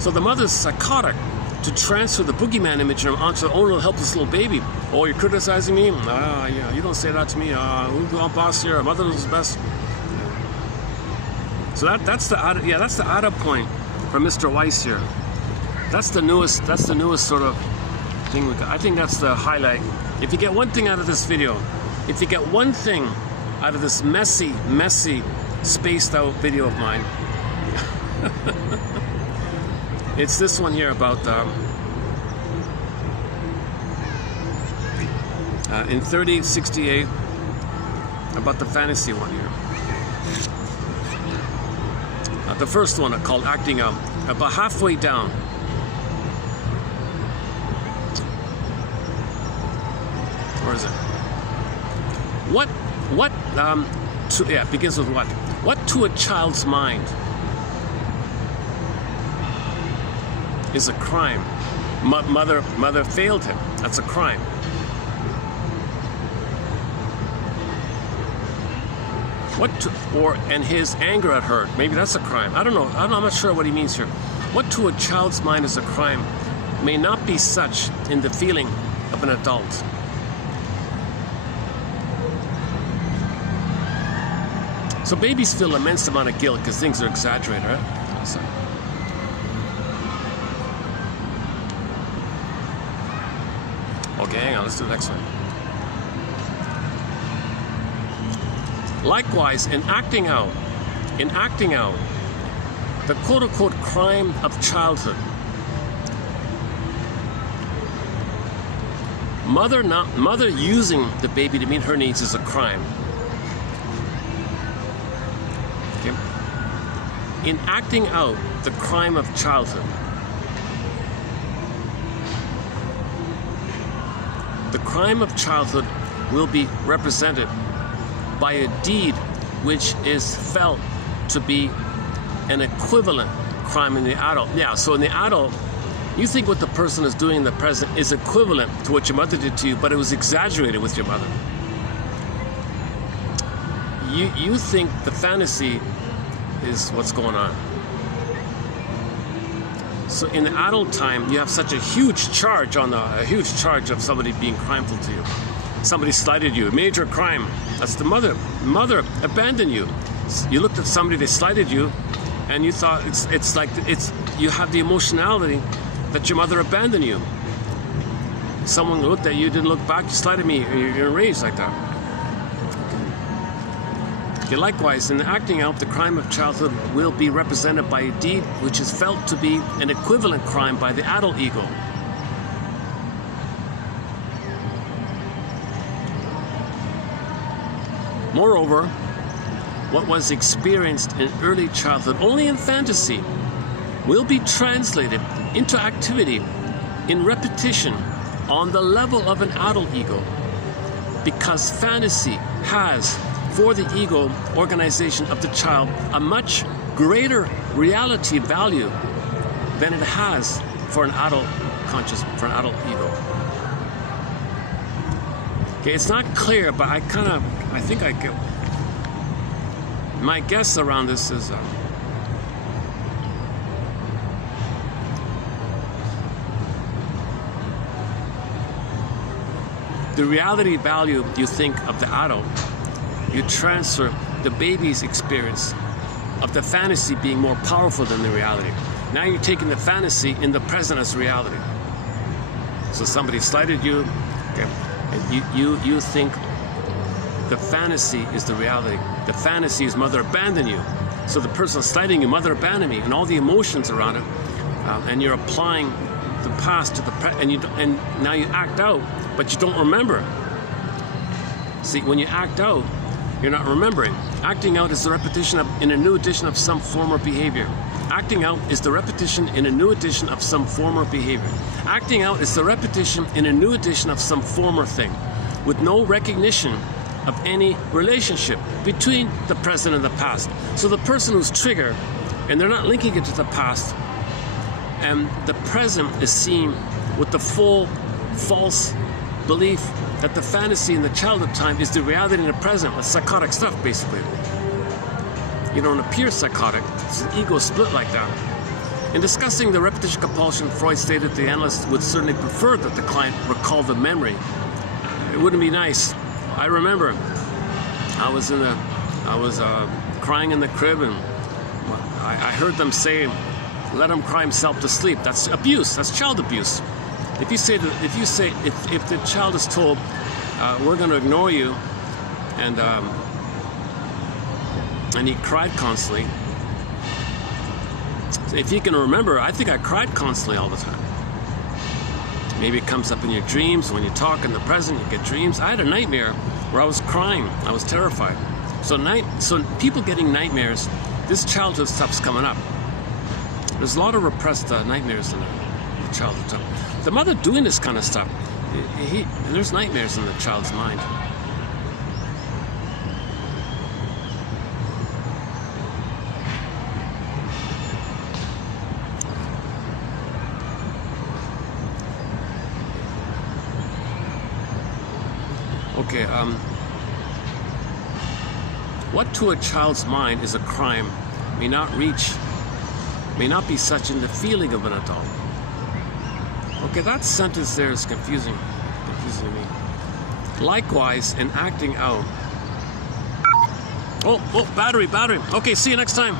So the mother's psychotic to transfer the boogeyman image onto the own little helpless little baby. Oh, you're criticizing me? Yeah, you don't say that to me. I'm boss here. Mother knows best. So that's the ADA point for Mr. Weiss here. That's the newest sort of thing we got. I think that's the highlight. If you get one thing out of this video, if you get one thing out of this messy, spaced out video of mine, it's this one here about in 3068, about the fantasy one here. The first one called acting out, about halfway down. Where is it? It begins with what? What to a child's mind is a crime. Mother failed him. That's a crime. And his anger at her, maybe that's a crime. I don't know. I'm not sure what he means here. What to a child's mind is a crime may not be such in the feeling of an adult. So babies feel an immense amount of guilt because things are exaggerated, right? So. Okay, hang on, let's do the next one. Likewise, in acting out the quote-unquote crime of childhood, mother using the baby to meet her needs is a crime. Okay. In acting out the crime of childhood, the crime of childhood will be represented by a deed which is felt to be an equivalent crime in the adult. Yeah, so in the adult, you think what the person is doing in the present is equivalent to what your mother did to you, but it was exaggerated with your mother. You think the fantasy is what's going on. So in the adult time, you have such a huge charge of somebody being crimeful to you. Somebody slighted you, major crime. That's the mother. Mother abandoned you. You looked at somebody, they slighted you, and you thought you have the emotionality that your mother abandoned you. Someone looked at you, didn't look back, you slighted me, you're enraged like that. Okay, likewise, in acting out the crime of childhood will be represented by a deed which is felt to be an equivalent crime by the adult ego. Moreover, what was experienced in early childhood only in fantasy will be translated into activity in repetition on the level of an adult ego, because fantasy has, for the ego organization of the child, a much greater reality value than it has for an adult ego. Okay, it's not clear, but I think I get. My guess around this is the reality value you think of the adult, you transfer the baby's experience of the fantasy being more powerful than the reality. Now you're taking the fantasy in the present as reality. So somebody slighted you, okay, and you think the fantasy is the reality. The fantasy is mother abandoned you. So the person slighting you, mother abandoned me, and all the emotions around it, and you're applying the past to the present, and now you act out, but you don't remember. See, when you act out, you're not remembering. Acting out is the repetition in a new edition of some former behavior. Acting out is the repetition in a new edition of some former behavior. Acting out is the repetition in a new edition of some former thing, with no recognition of any relationship between the present and the past. So the person who's triggered, and they're not linking it to the past, and the present is seen with the full false belief that the fantasy in the childhood time is the reality in the present. That's psychotic stuff, basically. You don't appear psychotic. It's an ego split like that. In discussing the repetition compulsion, Freud stated the analyst would certainly prefer that the client recall the memory. It wouldn't be nice. I remember I was crying in the crib, and I heard them say, "Let him cry himself to sleep." That's abuse. That's child abuse. If the child is told, "We're going to ignore you," and he cried constantly. If you can remember, I think I cried constantly all the time. Maybe it comes up in your dreams. When you talk in the present, you get dreams. I had a nightmare where I was crying. I was terrified. So people getting nightmares, this childhood stuff's coming up. There's a lot of repressed nightmares in the childhood time. The mother doing this kind of stuff, there's nightmares in the child's mind. Okay, what to a child's mind is a crime may not be such in the feeling of an adult. Okay, that sentence there is confusing to me. Likewise, in acting out. Oh, battery. Okay, see you next time.